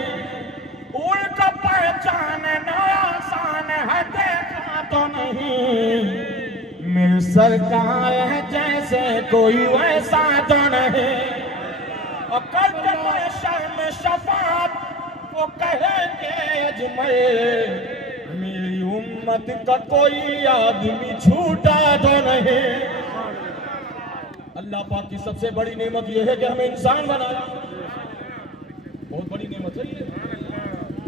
उनका पहचान आसान है देखा तो नहीं, मेरी सरकार है जैसे कोई वैसा तो नहीं। और कल शर्म शफात वो कहेंगे अजमेर, मेरी उम्मत का कोई आदमी छूटा तो नहीं। अल्लाह पाक की सबसे बड़ी नेमत यह है कि हमें इंसान बनाया, बहुत बड़ी नेमत है ये।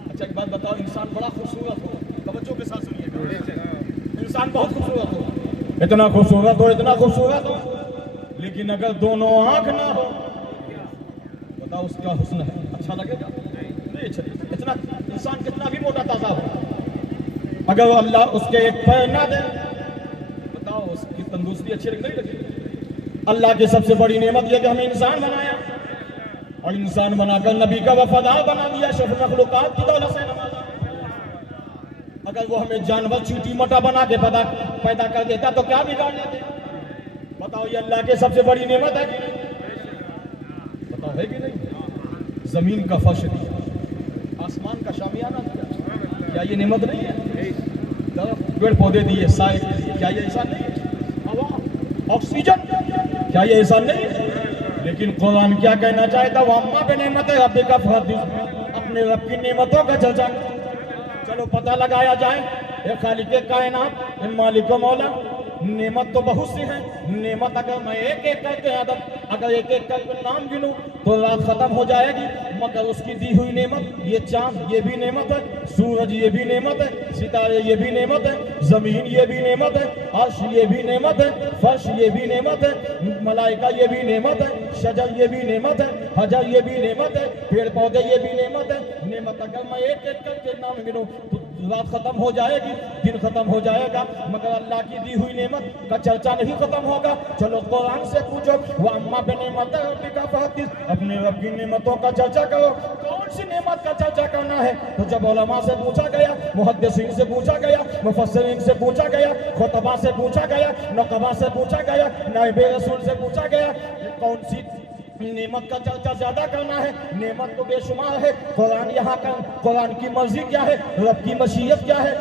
अच्छा एक बात बताओ, इंसान बड़ा खूबसूरत हो, तवज्जो के साथ सुनिएगा। इंसान बहुत खूबसूरत हो, इतना खूबसूरत हो, इतना खूबसूरत हो, लेकिन अगर दोनों आंख ना हो बताओ उसका हुस्न है अच्छा लगेगा? नहीं अच्छा। इतना इंसान कितना भी मोटा ताजा हो, अगर अल्लाह उसके एक पैर ना दे बताओ उसकी तंदुरुस्ती अच्छी नहीं लगेगी। अल्लाह की सबसे बड़ी नेमत यह कि हमें इंसान बनाया, और इंसान बनाकर नबी का वफादार बना दिया, शरफ मखलूकात की दौलत से नवाजा। अगर वो हमें जानवर चीटी मोटा बना के पैदा कर देता तो क्या बिगाड़ लेते? बताओ ये अल्लाह की सबसे बड़ी नेमत है कि नहीं? बताओ है कि नहीं? जमीन का फर्श दिया, आसमान का शामियाना दिया, क्या ये नेमत नहीं है? पेड़ पौधे दिए साए के लिए, क्या ये ऐसा नहीं है? हवा, ऑक्सीजन, क्या ये ऐसा नहीं है? लेकिन कुरान क्या कहना चाहता? वम्मा पे नेमत है रब का फहदिस, अपने रब की नेमतों का चर्चा। चलो पता लगाया जाए, ये खालिक कायनात, मालिक मौला, नेमत तो बहुत सी है। नेमत अगर मैं एक एक करके अगर एक एक करके नाम गिनूं तो रात खत्म हो जाएगी, मगर उसकी दी हुई नेमत, ये चांद ये भी नेमत है, सूरज ये भी नेमत है, सितारे ये भी नेमत है, जमीन ये भी नेमत है, अर्श ये भी नेमत है, फर्श ये भी नेमत है, मलाइका ये भी नेमत है, शजर ये भी नेमत है, हजर ये भी नेमत है, पेड़ पौधे ये भी नेमत है। नेमत अगर मैं एक एक करके नाम गिनूं तो रात खत्म हो जाएगी, दिन खत्म हो जाएगा, मगर अल्लाह की दी हुई नेमत का चर्चा नहीं खत्म होगा। चलो कुरान से पूछो, वो अम्मा पे नेमत का फहदिस, अपने रब की नेमतों का चर्चा करो। कौन सी नेमत का चर्चा करना है? तो जब उलमा से पूछा गया, मुहद्दिसीन से पूछा गया, मुफस्सिरीन से पूछा गया, खुतबा से पूछा गया, नक़बा से पूछा गया, नाइबे रसूल से पूछा गया, कौन सी नेमत का चर्चा ज्यादा करना है? नेमत तो बेशुमार है। कुरान यहाँ का, कुरान की मर्जी क्या है, रब की मशीयत क्या है?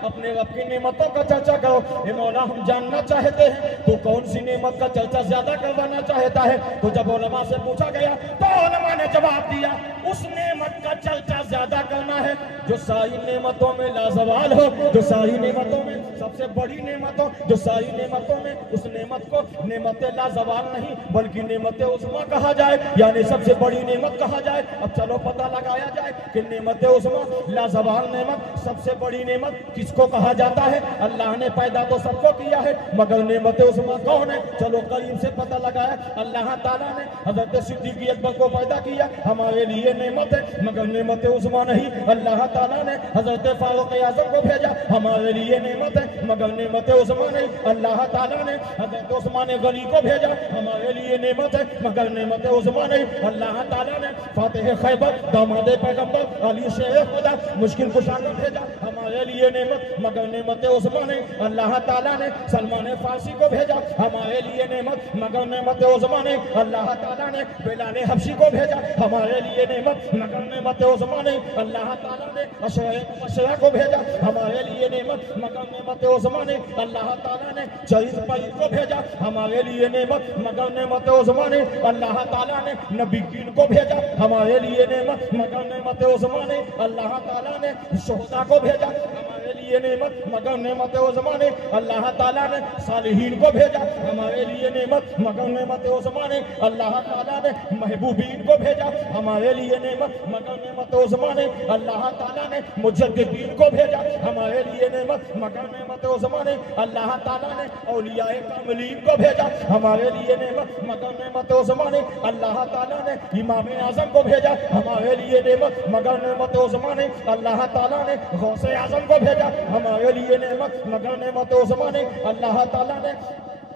अपने रब की नेमतों का चर्चा करो। ये मौला हम जानना चाहते हैं तो कौन सी नेमत का चर्चा ज्यादा करवाना चाहता है? तो जब उलमा से पूछा गया तो उलमा ने जवाब दिया, उस नेमत का चर्चा ज्यादा करना है जो सारी नेमतों में लाजवाल हो, जो सारी नेमतों में सबसे बड़ी नेमत हो, जो सारी नेमतों में उस नेमत को नेमत लाजवाल नहीं बल्कि नेमत उस्मा कहा जाए, यानी सबसे बड़ी नेमत कहा जाए। अब चलो पता लगाया जाए कि नेमत उस्मा, लाजवाल नेमत, सबसे बड़ी नेमत किसको कहा जाता है? अल्लाह ने पैदा तो सबको किया है, मगर नेमत उस्मा कौन है? चलो करीम से पता लगाया। अल्लाह ताला ने हजरत सिद्दीक़ अकबर को पैदा किया, हमारे लिए नेमत है, मगर नेमत उस्मा नहीं। अल्लाह ताला ने हजरत फारूक आज़म को भेजा, हमारे लिए नेमत है, मगर नेमत उस्मा नहीं। अल्लाह ताला ने हजरत उस्मान गनी को भेजा, हमारे लिए नेमत है, मगर नेमत उस्मा नहीं। अल्लाह ताला ने फातिह खैबर, दामाद पैगंबर, अली शेर खुदा, मुश्किल कुशा को भेजा, हमारे लिए नेमत, मगर नेमत उस्मा नहीं। अल्लाह ताला ने सलमान फारसी को भेजा, हमारे लिए नेमत, मगर नेमत उस्मा नहीं। अल्लाह ताला ने बिलाल हबशी को भेजा, हमारे लिए नेमत, मगर नेमत उस्मा नहीं। अल्लाह ताला ने अशरा को भेजा, हमारे लिए नेमत, मगर नेमत उस्मा नहीं। अल्लाह ताला ने चरीद पईद को भेजा, हमारे लिए नेमत, मगर नेमत उस्मा नहीं। अल्लाह ताला ने नबीकीन को भेजा, हमारे लिए नेमत, मगर नेमत उस्मा नहीं। अल्लाह ताला ने शुहदा को भेजा, हमारे लिए नेमत, मगर नेमत उस्मा नहीं। अल्लाह ताला ने सालिहीन को भेजा, हमारे लिए नेमत, मगर नेमत उस्मा नहीं। अल्लाह ताला ने महबूबीन को भेजा, हमारे लिए नेमत, मगर नेमत उस्मा नहीं। अल्लाह ताला ने मुजद्दिदीन को भेजा, हमारे लिए नेमत, मगर नेमत उस्मा नहीं। अल्लाह ताला ने औलियाए कामिलीन को भेजा, हमारे लिए नेमत, मगर नेमत उस्मा नहीं। अल्लाह ताला ने इमाम आज़म को भेजा, हमारे लिए नेमत, मगर नेमत उस्मा नहीं। अल्लाह ताला ने गौसे आज़म को भेजा, हमारे लिए नेमत, मगर नेमत उस्मा नहीं। अल्लाह ताला ने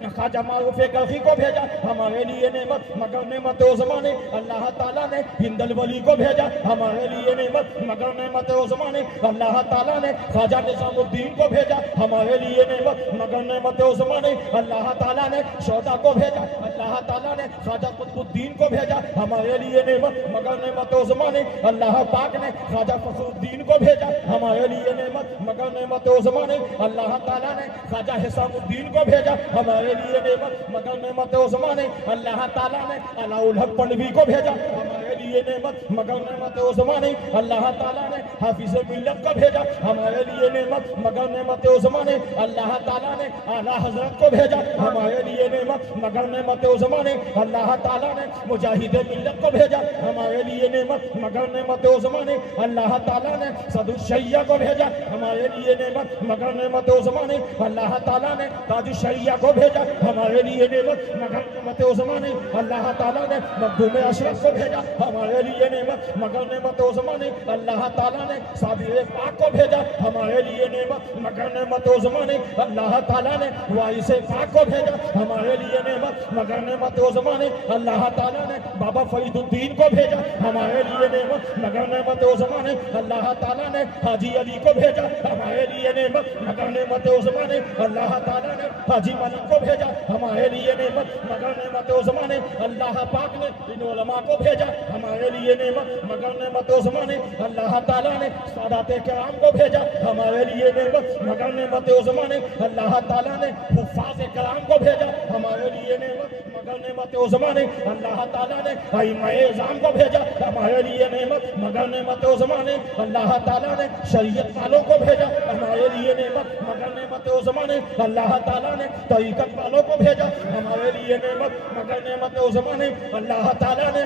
ख्वाजा मारूफ करखी को भेजा, हमारे लिए नेमत, मगर नेमत उस्मा नहीं। अल्लाह ताला ने हिंदल वली को भेजा, हमारे लिए नेमत, मगर नेमत उस्मा नहीं। अल्लाह ताला ने ख्वाजा निजामुद्दीन को भेजा, हमारे लिए नेमत, मगर नेमत उस्मा नहीं। अल्लाह ताला ने शोदा को भेजा, अल्लाह ताला ने ख्वाजा कुतुबुद्दीन को भेजा, हमारे लिए नेमत, मगर नेमत उस्मा नहीं। अल्लाह पाक ने ख्वाजा फखरुद्दीन को भेजा, हमारे लिए नेमत, मगर नेमत उस्मा नहीं। अल्लाह ताला ने ख्वाजा हिसामुद्दीन को भेजा, हमारे लिए नेमत, मगर नेमत उस्मा नहीं। अल्लाह ताला ने अलाउल हक पनवी को भेजा, हमारे लिए नेमत, मगर नेमत उस्मा नहीं। अल्लाह ताला ने हाफिज मिल्लत को भेजा, हमारे लिए नेमत, मगर नेमत उस्मा नहीं। अल्लाह ताला ने आला हजरत को भेजा, हमारे लिए नेमत, मगर नेमत उस्मा नहीं। अल्लाह ताला ने मुजाहिद मिल्लत को भेजा, हमारे लिए नेमत, मगर नेमत उस्मा नहीं। अल्लाह ताला ने सदुशैया को भेजा, हमारे लिए नेमत, मगर नेमत उस्मा नहीं। अल्लाह ताला ने ताजुशैया को भेजा, हमारे लिए नेमत, मगर नेमत उस्मा नहीं। अल्लाह ताला ने मखदूम अशरफ को भेजा, हमारे लिए नेमत, मगर नेमत उस्मा नहीं। अल्लाह ताला ने साबिर पाक को भेजा, हमारे लिए नेमत, मगर नेमत उस्मा नहीं। अल्लाह ताला ने वारिस पाक को भेजा, हमारे लिए नेमत, मगर नेमत उस्मा नहीं। अल्लाह ताला ने बाबा फरीदुद्दीन को भेजा, हमारे लिए नेमत, मगर नेमत उस्मा नहीं। अल्लाह ताला ने हाजी अली को भेजा, हमारे लिए नेमत, मगर नेमत उस्मा नहीं। अल्लाह ताला ने हाजी मलिक को भेजा, हमारे लिए नेमत, मगर नेमत उस्मा नहीं। अल्लाह पाक ने इन उलमा को भेजा, हमारे लिए नेमत, मगर नेमत उस्मा ने अल्लाह ताला ने सादाते किराम को भेजा। हमारे लिए नेमत, मगर नेमत उस्मा ने अल्लाह ताला ने हुफ्फाज़ किराम को भेजा। हमारे लिए नेमत, मगर नेमत उस्मा ने अल्लाह ताला ने आइम्माए इज़ाम को भेजा। हमारे लिए नेमत, मगर नेमत उस्मा ने अल्लाह ताला ने शरीयत वालों को भेजा। हमारे लिए नेमत, मगर नेमत उस्मा ने अल्लाह ताला ने तरीक़त वालों को भेजा। हमारे लिए नेमत, मगर नेमत उस्मा ने अल्लाह ताला ने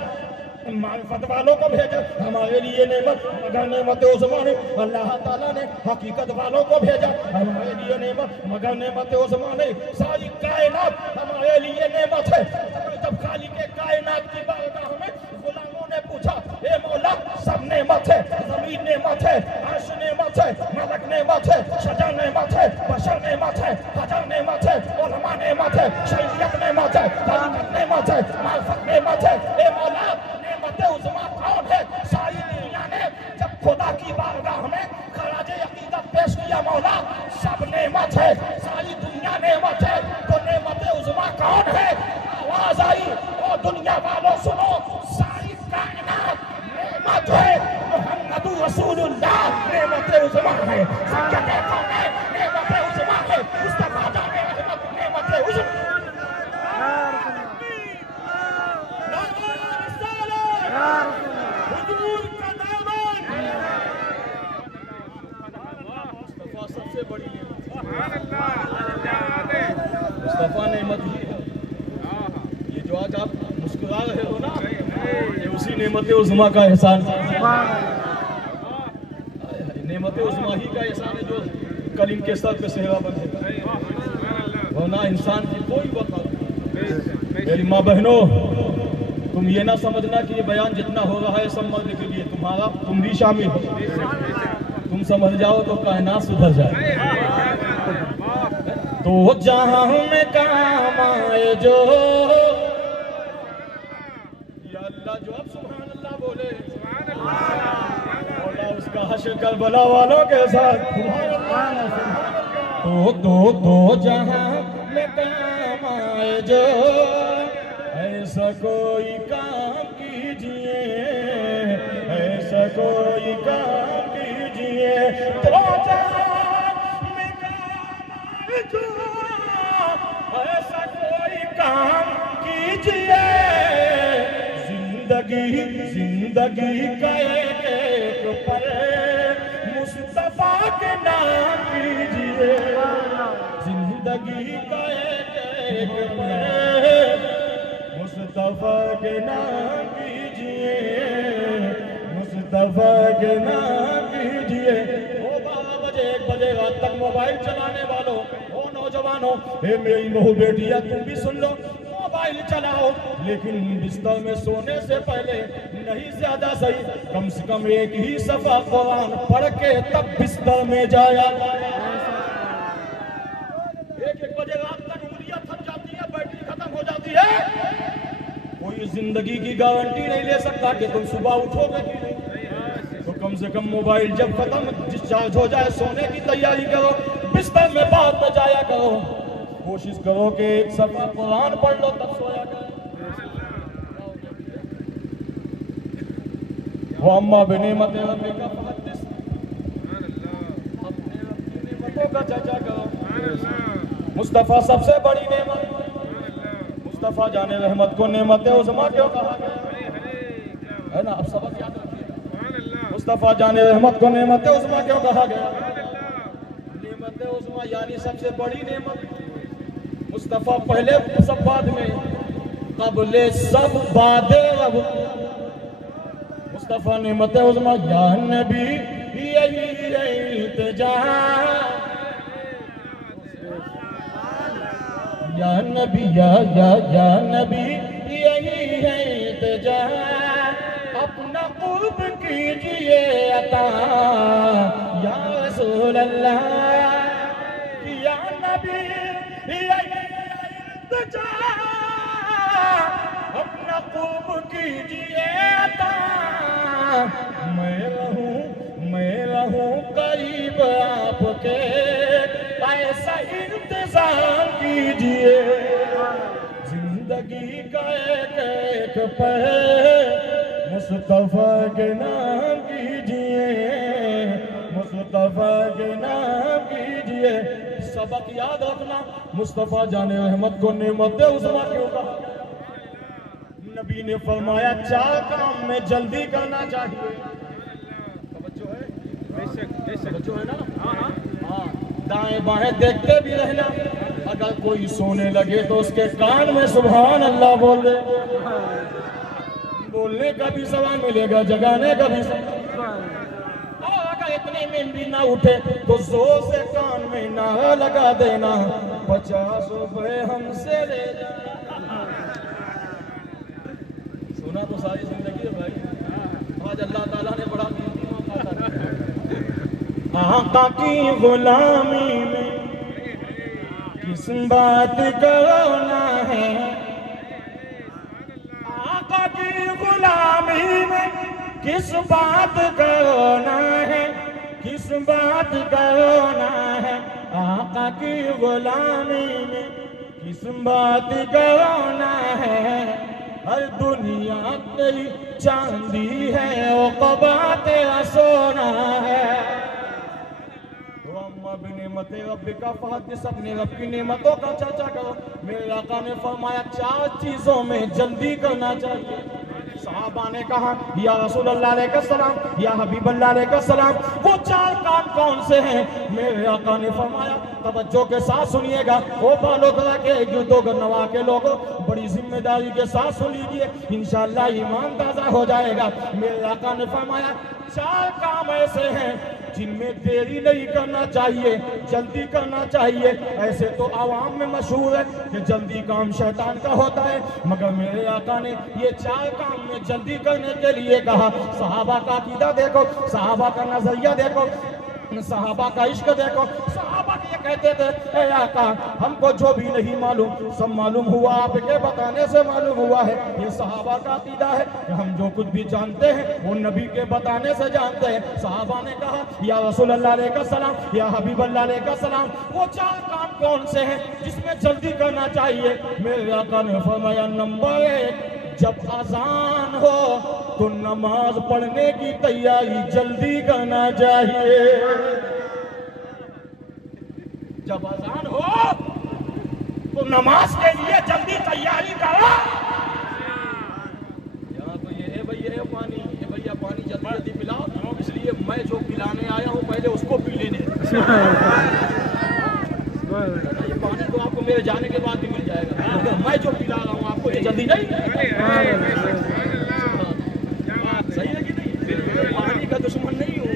मारिफत वालों को भेजा। हमारे लिए नेमत, मगर नेमत उस्मा ने अल्लाह ताला ने हकीकत वालों को भेजा। हमारे लिए नेमत, मगर नेमत उस्मा ने सारी कायनात हमारे लिए नेमत है। जब खालिक के कायनात की बारगाह में गुलामों ने पूछा, ए मौला सब नेमत है, जमीन नेमत है, अर्श नेमत है, मलक नेमत है, शजर नेमत है, बशर नेमत है, हजर नेमत है, उलमा नेमत है, शरीयत नेमत है, तरीक़त नेमत है, मारिफत नेमत है। ए मौला नेमत उस्मा कौन है? सारी दुनिया ने जब खुदा की बारगाह में खराजे अकीदत पेश किया, मौला सब नेमत है, सारी दुनिया नेमत है, तो नेमत उस्मा कौन है? आवाज आई, ओ दुनिया वालों सुनो, सारी कायनात नेमत है, मुहम्मद रसूलुल्लाह नेमत उस्मा है। सच्चे कौन है? नेमत उस्मा है, मुस्तफा जाने रहमत नेमत उस्मा। हुजूर का दामन मुस्तफा सबसे बड़ी मुस्तफा नेमत ही है। ये जो आज आप मुस्कुरा रहे हो ना, ये उसी नेमत उस्मा का एहसान है। नेमत उस्मा ही का एहसान है जो कल इनके सर पे सेहरा बंधेगा, वरना इंसान की कोई वक़्त। मेरी माँ बहनों, तुम ये ना समझना कि ये बयान जितना हो रहा है सब मर्द के लिए, तुम भी शामिल हो। तुम समझ जाओ तो कायनात सुधर जाए। तो जहां में काम आए जो या अल्लाह, जो अब सुभान अल्लाह बोले, मौला उसका हश्र करबला वालों के साथ सुभान अल्लाह। तो जहां में काम आए जो, ऐसा कोई काम कीजिए, ऐसा कोई काम कीजिए, तो जहां में काम आए जो, ऐसा कोई काम कीजिए। जिंदगी का एक पल मुस्तफा के नाम कीजिए। जिंदगी का एक पल मुस्तफा के नाम कीजिए, मुस्तफा के नाम कीजिए। ओ 12 बजे 1 बजे रात तक मोबाइल चलाने वालों, ओ नौजवानों, हे मेरी बहू बेटियां, तुम भी सुन लो, मोबाइल चलाओ, लेकिन बिस्तर में सोने से पहले नहीं, ज्यादा सही कम से कम एक ही सफा कुरान पढ़ के तब बिस्तर में जाया। 1-1 बजे रात तक उंगलियां थक जाती है, बैटरी खत्म हो जाती है। कोई जिंदगी की गारंटी नहीं ले सकता कि तुम सुबह उठोगे कि नहीं। तो कम से कम मोबाइल जब खत्म डिस्चार्ज हो जाए, सोने की तैयारी करो, बिस्तर में बाद में जाया करो। कोशिश करो कि एक सफा कुरान पढ़ लो तब सोया करो। वो अम्मा बिनेमत रब्बी का फहदिस, अपने रब की नेमतों का चर्चा करो। मुस्तफा सबसे बड़ी नेमत, मुस्तफा जाने रहमत को नेमत उस्मा क्यों कहा गया है ना? अब सबक याद रखिएगा। मुस्तफा जाने रहमत को नेमत उस्मा क्यों कहा गया? नेमत उस्मा यानी सबसे बड़ी नेमत। मुस्तफा पहले सब बाद में, कबले सब बादे रब। मुस्तफा नेमत उस्मा या नबी यही इल्तिजा, या नबी या नबी यही है इल्तिजा। अपना कुर्ब कीजिए अता या रसूल अल्लाह, या नबी यही इल्तिजा। अपना कुर्ब कीजिए अता, मैं रहूं करीब आपके, ऐसा इंतजाम कीजिए। जिंदगी का एक पल मुस्तफा के नाम कीजिए, मुस्तफा के नाम कीजिए। सबक याद रखना, मुस्तफा जाने रहमत को नेमत उस्मा के ऊपर नबी ने फरमाया 4 काम में जल्दी करना चाहिए। जो है ना, हाँ, दाएं बाएं देखते भी रहना। अगर कोई सोने लगे तो उसके कान में सुभान अल्लाह बोल दे। बोलने का भी सवाल मिलेगा, जगाने का भी सवाल। और अगर इतने में भी ना उठे तो जोर से कान में नारा लगा देना, 50 रुपए हमसे ले जा। सुना तो सारी जिंदगी है भाई, आज अल्लाह ताला ने बड़ा कीमती मौका दिया। आका की गुलामी में किस बात का रोना है, आका की गुलामी में किस बात का रोना है, किस बात का रोना है। आका की गुलामी में किस बात का रोना है। हर दुनिया तेरी चांदी है, ओ कबा तेरा सोना है। अपनी रब की नेमतों का चर्चा करो। मेरे आका ने फरमाया 4 चीजों में जल्दी करना चाहिए। सहाबा ने कहा या रसूल अल्लाह अलैहिस्सलाम, या हबीब अल्लाह अलैहिस्सलाम, वो 4 काम कौन से हैं? मेरे आका ने फरमाया, तवज्जो के साथ सुनिएगा, वो बालों करा के जुदो गन्नवा के लोगों, बड़ी जिम्मेदारी के साथ सुन लीजिए, इंशाअल्लाह ईमान ताज़ा हो जाएगा। मेरे आका ने फरमाया 4 काम ऐसे हैं जिनमें देरी नहीं करना चाहिए, जल्दी करना चाहिए। ऐसे तो आवाम में मशहूर है कि जल्दी काम शैतान का होता है, मगर मेरे आका ने ये 4 काम में जल्दी करने के लिए कहा। सहाबा का अकीदा देखो, सहाबा का नजरिया देखो, सहाबा का इश्क देखो। सहाबा ये कहते थे, ए आका हमको जो भी नहीं मालूम सब मालूम हुआ, आपके बताने से मालूम हुआ है। ये सहाबा का अकीदा है कि हम जो कुछ भी जानते हैं वो नबी के बताने से जानते हैं। सहाबा ने कहा या रसूल अल्लाह अलैहिस्सलाम, या हबीब अल्लाह अलैहिस्सलाम, वो 4 काम कौन से हैं जिसमें जल्दी करना चाहिए? मेरे आका ने फरमाया नंबर 1, जब अजान हो तो नमाज पढ़ने की तैयारी जल्दी करना चाहिए। जब अजान हो तो नमाज के लिए जल्दी तैयारी करो। यहाँ तो ये है भाई, ये है पानी, ये भैया पानी जल्दी जल्दी पिलाओ, इसलिए मैं जो पिलाने आया हूँ पहले उसको पी लेने। ये पानी तो आपको मेरे जाने के बाद भी मिल जाएगा, मैं जो पिला रहा हूँ आपको ये जल्दी नहीं। सही है कि नहीं? पानी का दुश्मन नहीं हूँ,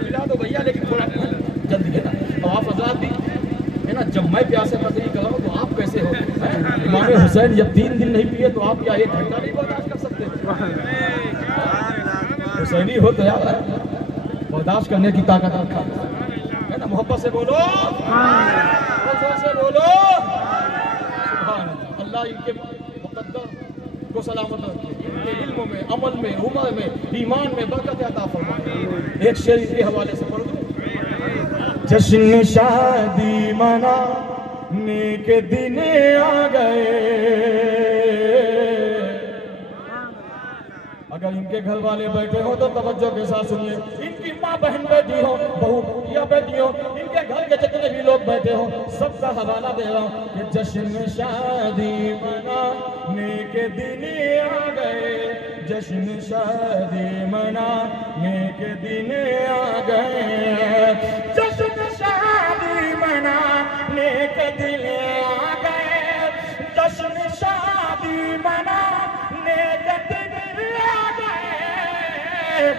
पिला दो भैया, लेकिन थोड़ा जल्दी है ना। तो आप हजरात भी है ना, जब मैं प्यासे मजदूरी कर रहा हूँ तो आप कैसे हो? इमाम हुसैन जब 3 दिन नहीं पिए तो आप क्या 1 घंटा नहीं बर्दाश्त कर सकते? हुसैनी हो तो यार बर्दाश्त करने की ताकत रखा है ना। मोहब्बत से बोलो, से बोलो अल्लाह इनके मुक़द्दर को सलामत रखे, इनके इल्म में, अमल में, उम्र में, ईमान में बरकत अता फरमाए। एक शेर के हवाले से पढ़ दूं। जश्न शादी मनाने के दिन आ गए। अगर इनके घर वाले बैठे हो तो तवज्जो के साथ सुनिए। इनकी माँ बहन बैठी हो, बहू या बेटी हो, इनके घर के जितने भी लोग बैठे हो, सबका हवाला दे रहा हूँ कि जश्न शादी मनाने के दिन आ गए। जश्न शादी मनाने के दिन आ गए। जश्न शादी मनाने के दिन आ गए। जश्न शादी मनाने के दिन आ गए।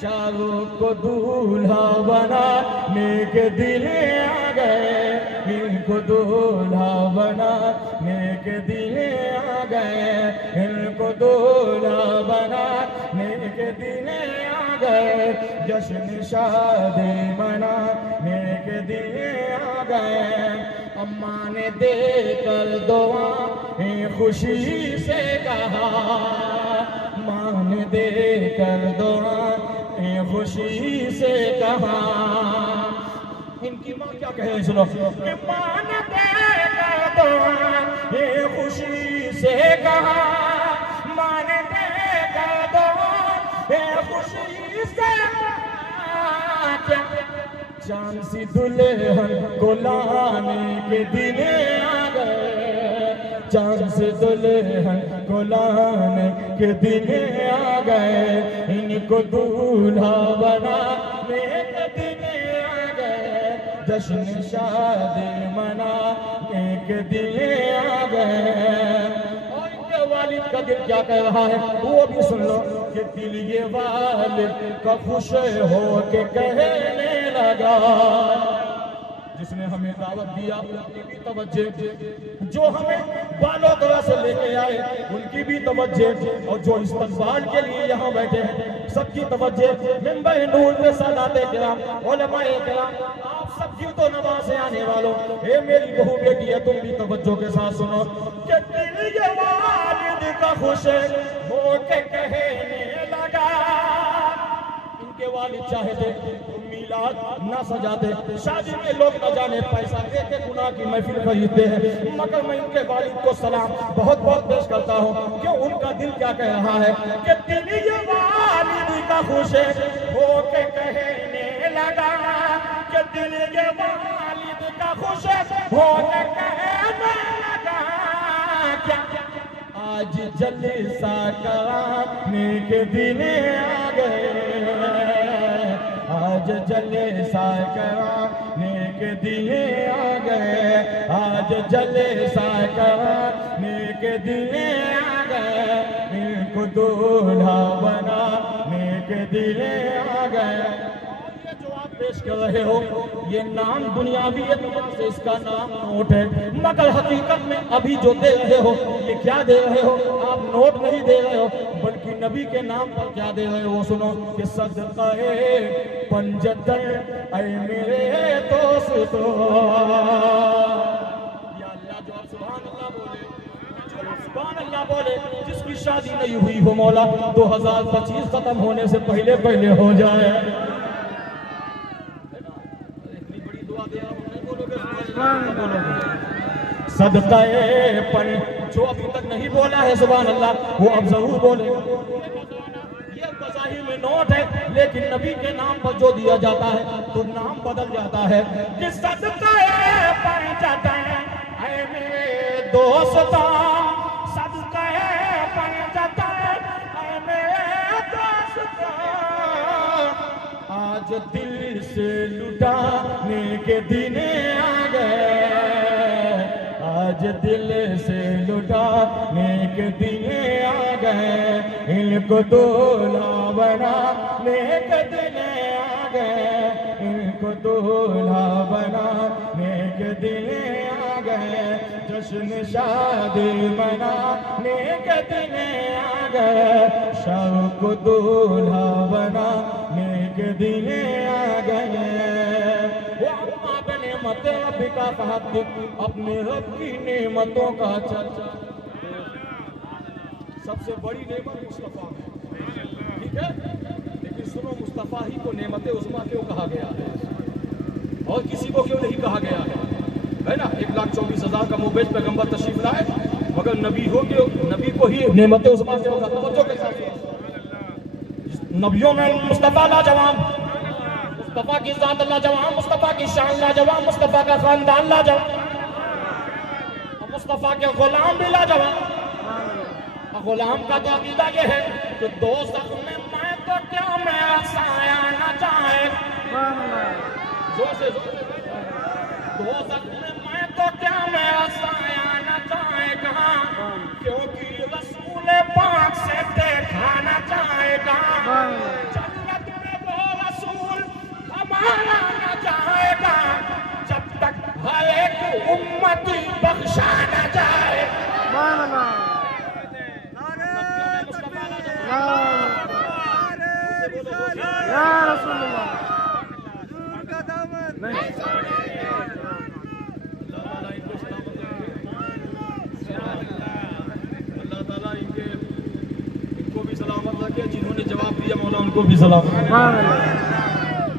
शाहरुख को दूल्हा बनाने के दिन आ गए। इनको दूल्हा बनाने के दिन आ गए। इनको दूल्हा बनाने के दिन आ गए। जश्न शादी मनाने के दिन आ गए। अम्मा ने देकर दुआ खुशी से कहा। माँ ने देकर दुआ खुशी से कहा। इनकी माँ क्या कहे सुनो कि माँ ने देकर दुआ खुशी से कहा। माँ ने देकर दुआ क्या चांद सी दुल्हन को लाने के दिन आ गए, चांद से दुल्हन को लाने के दिन आ गए, इनको दूल्हा बनाने के दिन आ गए, जश्न शादी मनाने के दिन आ गए। वालिद का दिल क्या कह रहा है वो भी सुन लो कि दिल ये वालिद का खुश हो के कहने लगा, जिसने हमें दावत दिया उनकी भी तवज्जो, जो हमें बालों तरह से लेके आए उनकी भी तवज्जो, और जो इस्तकबाल के लिए यहाँ बैठे हैं सबकी तवज्जो। मिंबर नूर पे सादाते किराम, उलमाए किराम, आप सबकी तो नवाज से आने वालों, हे मेरी बहू बेटी है, तुम भी तवज्जो के साथ सुनो कि दिल ये वालिद का खुश हो के कहने लगा। इनके वालिद चाहे थे मिलाद ना सजाते, शादी में लोग न जाने पैसा देके गुनाह की महफिल खरीदते हैं, मगर मैं इनके वालिद को सलाम बहुत बहुत पेश करता हूँ कि उनका दिल क्या कह रहा है कि दिल ये वालिद का खुश हो के कहने लगा, कि दिल ये वालिद का खुश हो के कहने लगा। क्या आज जलसा कराने के दिन आ गए, आज जलसा कराने के दिन आ गए, आज जलसा कराने के दिन आ गए, इनको दूल्हा बनाने के दिन आ गए। पेश कर रहे हो ये नाम दुनियावी एतबार से इसका नाम नोट है, मगर हकीकत में अभी जो दे रहे हो ये क्या दे रहे हो, आप नोट नहीं दे रहे हो बल्कि नबी के नाम पर क्या दे रहे हो वो सुनो कि सदक़े पंजतर ऐ मेरे दोस्तों। या अल्लाह जो आप सुभान अल्लाह बोले, जो सुभान अल्लाह बोले, जिसकी शादी नहीं हुई हो मौला 2025 खत्म होने से पहले पहले हो जाए। सदक़े पर जो अभी तक नहीं बोला है सुभान अल्लाह वो अब जरूर बोलेगा। ये बज़ाहिर में नोट है लेकिन नबी के नाम पर जो दिया जाता है तो नाम बदल जाता है कि सदक़े पर जाता है मेरे दोस्तों, सदक़े पर जाता है मेरे दोस्तों, आज दिल से लुटाने के दिन आ गए, आज दिल से लुटाने के दिन आ गए, इनको दूल्हा बनाने के दिन आ गए, इनको दूल्हा बनाने के दिन आ गए, जश्न शादी मनाने के दिन आ गए, शौक दूल्हा बनाने के दिन आ गए। रब का तहद्दुद, अपने रब की नेमतों का चर्चा, सबसे बड़ी नेमत मुस्तफा है, ठीक है, लेकिन सुनो मुस्तफा ही को नेमत उज़्मा क्यों कहा गया है और किसी को क्यों नहीं कहा गया है ना। 1,24,000 का मुबेज पैगंबर तशरीफ लाए मगर नबी को ही नेमत उज़्मा क्यों कहा। तवज्जो के साथ नबियों में मुस्तफा लाजवाब, मुस्तफा की जात लाजवाब, मुस्तफा की शान लाजवाब, मुस्तफा का खानदान लाजवाब, मुस्तफा के गुलाम भी लाजवाब। गुलाम का तो अकीदा ये है कि दोज़ख में मैं तो क्या मेरा साया न जाए, जोर से दोज़ख में मैं तो क्या मेरा साया न जाएगा, क्योंकि रसूल पाक से देखा न जाएगा, जन्नत में वो रसूल हमारा न जाएगा, जब तक हर एक उम्मती बख्शा न जाए। या रसूलुल्लाह उनका दामन अल्लाह ताला इनको भी सलामत रखे, जिन्होंने जवाब दिया मौला उनको भी सलामत।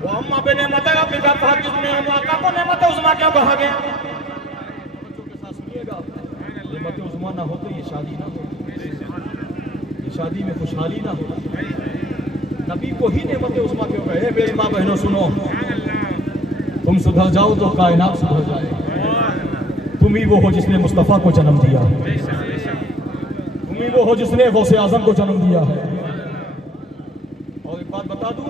वो अम्मा पे नेमत है आप का कहा किसमें आका को नेमत उज़्मा क्या कहा गया। बच्चों के साथ सुनिएगा, नेमत उज़्मा ना हो तो ये शादी ना हो, ये शादी में खुशहाली ना हो, ना नबी को ही नेमत उस्मा क्यों कहे? मेरी माँ बहनों सुनो, तुम सुधर जाओ तो कायनात सुधर जाए। तुम ही वो हो जिसने मुस्तफ़ा को जन्म दिया, तुम ही वो हो जिसने गौसे आजम को जन्म दिया है। और एक बात बता दूं,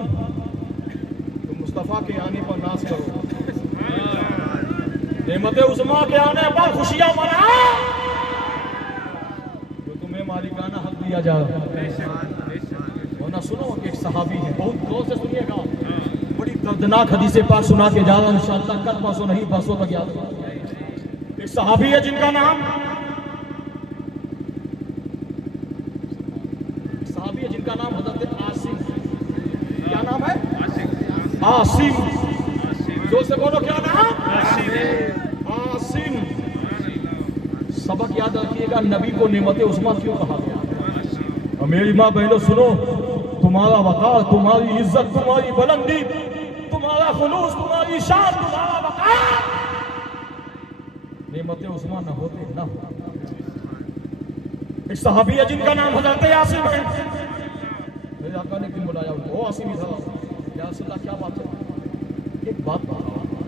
तुम मुस्तफ़ा के आने पर नाज करो, नेमत उस्मा के आने पर खुशियां मनाओ, तो तुम्हें मालिकाना हक दिया जा रहा है। वरना सुनो, एक सहाबी है, बहुत गौर से सुनिएगा, बड़ी दर्दनाक हदीसे पाक सुना के जा रहा हूं, इंशाअल्लाह कल परसों नहीं परसों तक याद होगा। एक सहाबी है जिनका नाम हजरत आसिम, क्या नाम है? आसिम। जोर से बोलो, क्या नाम? आसिम। सबक याद रखिएगा, नबी को नेमत उस्मा क्यों कहा गया। मेरी माँ बहनों सुनो, तुम्हारा वक़ार, तुम्हारी इज्जत, तुम्हारी बुलंदी, तुम्हारा खुलूस, तुम्हारी शान, तुम्हारा वक़ार नेमत उस्मा न होते न हो। एक सहाबी है जिनका नाम हजरत आसिम है। मेरे आका ने क्यों बुलाया उनको? ओ आसिम इधर आओ। या रसूलल्लाह, क्या बात है? एक बात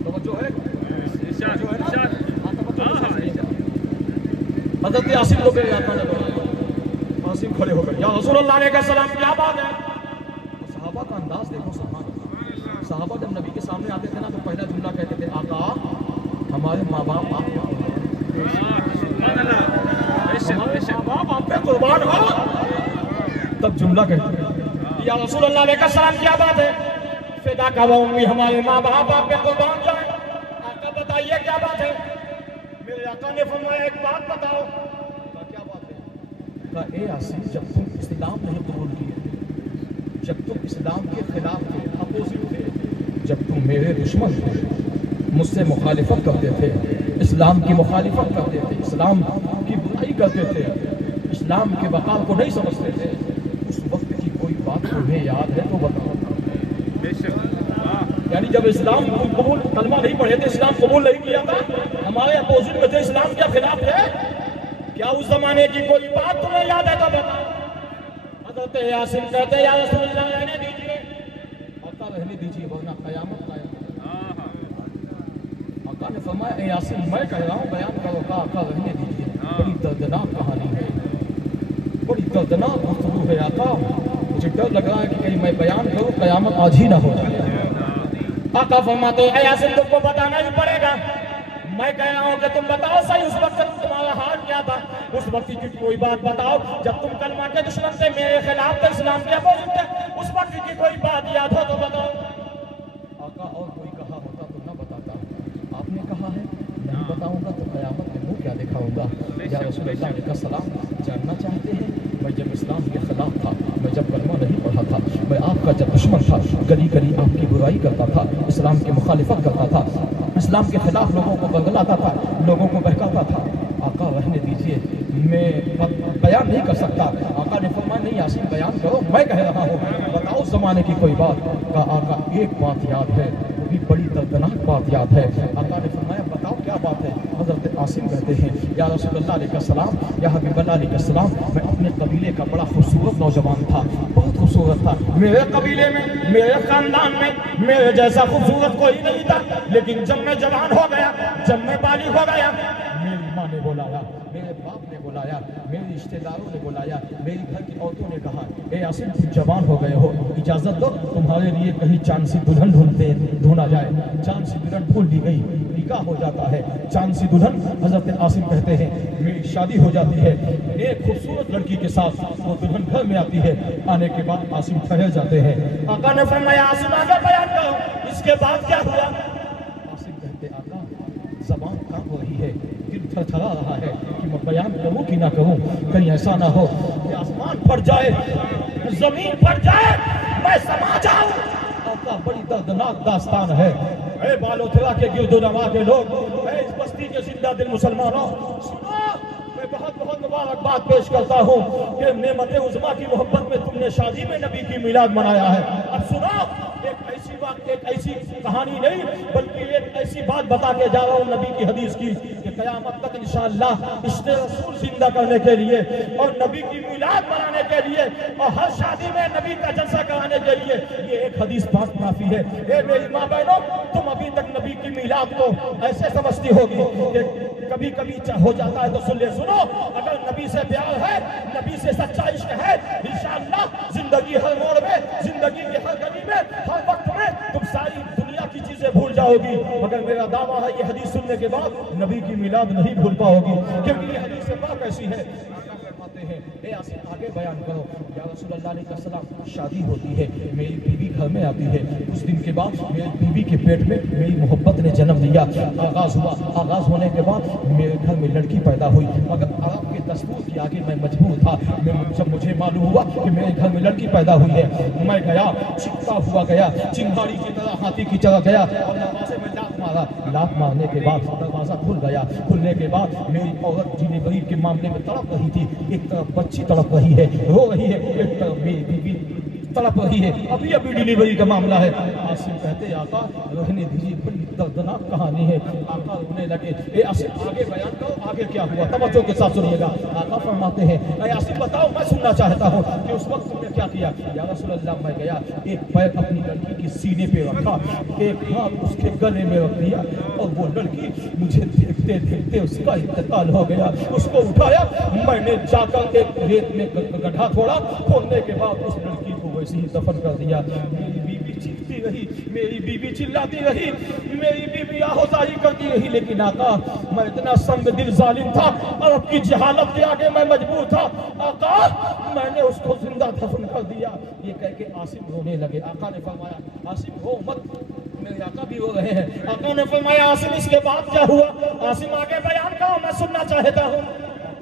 तवज्जो है, जो है ना, हजरत आसिम को मेरे आका ने बुलाया। आसिम खड़े हो गए, या रसूलल्लाह अलैहि सलाम, क्या बात है? सहाबा का अंदाज देखो, सहाबा जब नबी के सामने आते थे ना, तो पहला जुमला कहते थे, आका हमारे माँ बाप आप पे कुर्बान हो। तब जुमला कहते हैं, या रसूलल्लाह अलैहि सलाम, क्या बात है? फिदा का उम्मी, हमारे माँ बाप आप पे कुर्बान जाए। आका बताइए क्या बात है? मेरे आका ने फरमाया, एक बात बताओ। क्या बात है? कहा, ए आसिम, जब तुम इस्लाम नहीं कबूल किए, जब तुम इस्लाम के खिलाफ थे, अपोजिट थे, जब तुम मेरे दुश्मन थे, मुझसे मुखालिफत करते थे, इस्लाम की मुखालिफत करते थे, इस्लाम की बुराई करते थे, इस्लाम के वक़ार को नहीं समझते थे, उस वक्त की कोई बात तुम्हें याद है तो बताओ। यानी जब इस्लाम कबूल, कलमा नहीं पढ़े थे, इस्लाम कबूल नहीं किया था, हमारे अपोजिट में थे, इस्लाम के खिलाफ थे, क्या उस जमाने की कोई बात तुम्हें याद है तो बताओ। हज़रत यासीन कहते, या रसूलल्लाह रहने दीजिए। आका रहने दीजिए, वरना क़यामत कायम। आका ने फरमाया, ए यासीन, मैं कह रहा हूँ, बयान करो। का आका रहने दीजिए, बड़ी दर्दनाक कहानी है, बड़ी दर्दनाक गुफ्तगू है। आका मुझे डर लग रहा है कि कहीं मैं बयान करूँ, क़यामत आज ही ना हो जाए। आका फरमाते, ए यासीन, तुमको बताना ही पड़ेगा। मैं कह रहा हूँ कि तुम बताओ सही, उस वक्त तुम्हारा हाल क्या था? उस वक्त की कोई बात बताओ, जब तुम कलमा के दुश्मन थे, मेरे खिलाफ थे, इस्लाम के अपोजिट थे, उस वक्त की कोई बात याद हो तो बताओ। आका, और कोई कहा होता तो न बताता, आपने कहा है नहीं बताऊंगा तो क़यामत में मुँह क्या दिखाऊंगा। या रसूलल्लाह अलैहि सलाम, जानना चाहते हैं, मैं जब इस्लाम के खिलाफ था, मैं जब कलमा नहीं पढ़ा था, मैं आपका जब दुश्मन था, गली गली आपकी बुराई करता था, इस्लाम की मुखालिफत करता था, इस्लाम के खिलाफ लोगों को बगलाता था, लोगों को बहकाता था। आका रहने दीजिए, मैं बयान नहीं कर सकता। आका ने फरमाया, नहीं यासीन, बयान करो, मैं कह रहा हूँ, बताओ ज़माने की कोई बात। का आका, एक बात याद है, वो भी बड़ी दर्दनाक बात याद है। आका ने फरमाया, बताओ क्या बात है? हज़रत आसिम कहते हैं, या रसूलल्लाह अलैहि सलाम, या हबीबल्लाह अलैहि सलाम, मैं अपने कबीले का बड़ा खूबसूरत नौजवान था, बहुत खूबसूरत था। मेरे कबीले में, मेरे खानदान में मेरे जैसा खूबसूरत कोई नहीं था, लेकिन जब मैं जवान हो गया, जब मैं बालिग हो गया, मेरी माँ ने बुलाया, मेरे बाप ने बुलाया, मेरे रिश्तेदारों ने बुलाया, मेरी घर की औरतों ने कहा, ए आसिम, तुम जवान हो गए हो, इजाज़त दो तुम्हारे लिए कहीं चांद सी दुल्हन ढूंढा जाए। चांद सी दुल्हन ढूंढ ली गई, निकाह हो जाता है। चांद सी दुल्हन, हज़रत आसिम कहते हैं, मेरी शादी हो जाती है एक खूबसूरत लड़की के साथ। वो दुल्हन घर में आती है, आने के बाद आसिम ठहर जाते हैं। आका ने फरमाया, आसिम आगे बयान करो, इसके बाद क्या हुआ? आसिम कहते, आका ज़बान कांप रही है, दिल थरथरा रहा है कि मैं बयान करूं कि ना करूं, कहीं ऐसा ना हो कि आसमान फट जाए, जमीन फट जाए, मैं समा जाऊं। आका, बड़ी दर्दनाक दास्तान है। ए बालोतरा के गिरदोनवा के लोग, इस बस्ती के जिंदा दिल मुसलमानों, सुनो, मैं बहुत बहुत मुबारकबाद पेश करता हूँ कि नेमत उज़्मा की मोहब्बत में तुमने शादी में नबी की मिलाद मनाया है। अब सुनो, एक ऐसी बात, एक ऐसी कहानी नहीं, बल्कि एक ऐसी बात बता के जा रहा हूँ नबी की हदीस की, कि क़यामत तक इंशाअल्लाह इश्क़े रसूल जिंदा करने के लिए और नबी की मिलाद मनाने के लिए और हर शादी में नबी का जलसा कराने के लिए ये एक हदीस पाक काफी है। ए मेरी माँ बहनों, तुम अभी तक नबी की मिलाद को ऐसे समझती होगी कि कभी कभी हो जाता है तो सुनो, अगर नबी से प्यार है, नबी से सच्चा इश्क है, इंशाअल्लाह जिंदगी हर मोड़ में, जिंदगी के हर गली में, हर वक्त में तुम सारी दुनिया की चीजें भूल जाओगी, मगर मेरा दावा है ये हदीस सुनने के बाद नबी की मिलाद नहीं भूल पाओगी, क्योंकि ये हदीस पाक ऐसी है। आगे बयान करो, या रसूलुल्लाह अलैहि वसल्लम, शादी होती है, मेरी बीवी घर में आती है, कुछ दिन के बाद मेरी बीवी के पेट में मेरी मोहब्बत ने जन्म लिया, आगाज हुआ, आगाज होने के बाद मेरे घर में लड़की पैदा हुई, मगर अरब के दस्तूर के आगे मैं मजबूर था। जब मुझे मालूम हुआ कि मेरे घर में लड़की पैदा हुई है, मैं गया, चिपका हुआ गया, चिंगारी की तरह, हाथी की तरह गया और दरवाजे में लात मारा। लात मारने के बाद दरवाजा खुल गया, खुलने के बाद मेरी औरत डिलीवरी के मामले में तड़प रही थी, एक तरफ बच्ची तड़प रही है, रो रही है, एक तरफ मेरी बीवी तड़प रही है, अभी अभी डिलीवरी का मामला है। आसिम कहते आका रहने दीजिए, बड़ी दर्दनाक कहानी है। आका रोने लगे। ए आसिम आगे बयान करो, आगे क्या हुआ, तवज्जो के साथ सुनिएगा। आका फरमाते हैं, ए आसिम बताओ, मैं सुनना चाहता हूँ कि उस वक्त तुमने क्या किया। या रसूलल्लाह, मैं गया, एक पैर अपनी लड़की के सीने पे रखा, एक हाथ उसके गले में रख दिया और वो लड़की मुझे देखते देखते उसका इंतकाल हो गया। उसको उठाया, मैंने जाकर एक रेत में गड्ढा थोड़ा, खोदने के बाद उस लड़की को वैसे ही दफन कर दिया। मेरी बीवी चीखती रही, मेरी बीवी चिल्लाती रही, मेरी बीवी आहोजारी करती रही, लेकिन आका मैं इतना संग दिल जालिम था और आपकी जहालत के आगे मैं मजबूर था। आका मैंने उसको जिंदा दफन कर दिया। ये कह के आसिम रोने लगे। आका ने फरमाया, आसिम रो मत, मेरे आका भी रो रहे हैं। आका ने फरमाया, आसिम इसके बाद क्या हुआ। आसिम आगे बयान करो, मैं सुनना चाहता हूँ।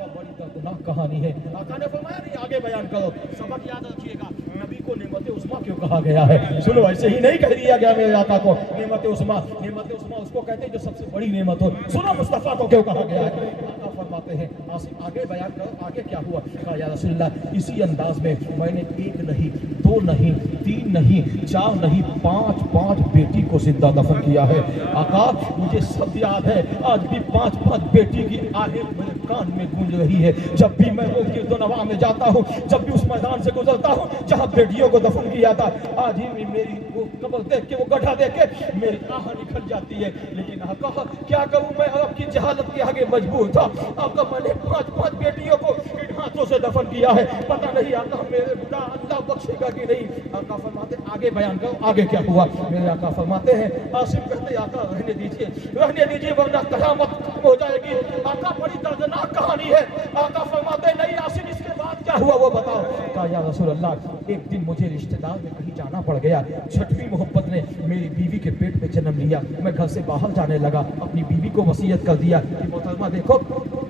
बड़ी दर्दनाक कहानी है। आका ने फरमाया, नहीं आगे बयान करो, सबक याद रखिएगा। नबी को नेमत उस्मा क्यों कहा गया है? सुनो, ऐसे ही नहीं कह दिया गया मेरे आका को नेमत उस्मा। नेमत उस्मा उसको कहते हैं जो सबसे बड़ी नेमत हो। सुनो, मुस्तफा को क्यों कहा गया है? आका फरमाते हैं, आसिम आगे बयान करो, आगे क्या हुआ। कहा, या रसूलल्लाह, इसी अंदाज में मैंने एक नहीं, दो नहीं, तीन नहीं, चार नहीं, पांच बेटी को जिंदा दफन किया है। आका मुझे सब याद है, आज भी पांच बेटी की आहें मेरे कान में गूंज रही है। जब भी मैं वो गिरदोनवा में जाता हूँ, जब भी उस मैदान से गुजरता हूँ जहाँ बेटियों को दफन किया था, आज ही मेरी वो कब्र देख के, वो गड्ढा देख के मेरी आह निकल जाती है। लेकिन आका क्या करूँ, मैं अरब की जहालत के आगे मजबूर था। आका मैंने पांच बेटियों को इन हाथों से दफन किया है। पता नहीं आका मेरे गुनाह अल्लाह बख्शेगा कि नहीं। आका फरमाते, आगे बयान करो, आगे क्या हुआ। मेरे आका फरमाते हैं, आसिम कहते, आका रहने दीजिए वरना कयामत हो जाएगी। आका बड़ी दर्दनाक कहानी है। आका फरमाते, नहीं आसिम इसके बाद क्या हुआ वो बताओ। कहा, या रसूलल्लाह, एक दिन मुझे रिश्तेदार में कहीं जाना पड़ गया। छठवीं मोहब्बत ने मेरी बीवी के पेट में जन्म लिया। मैं घर से बाहर जाने लगा, अपनी बीवी को वसीयत कर दिया कि मोहतरमा देखो,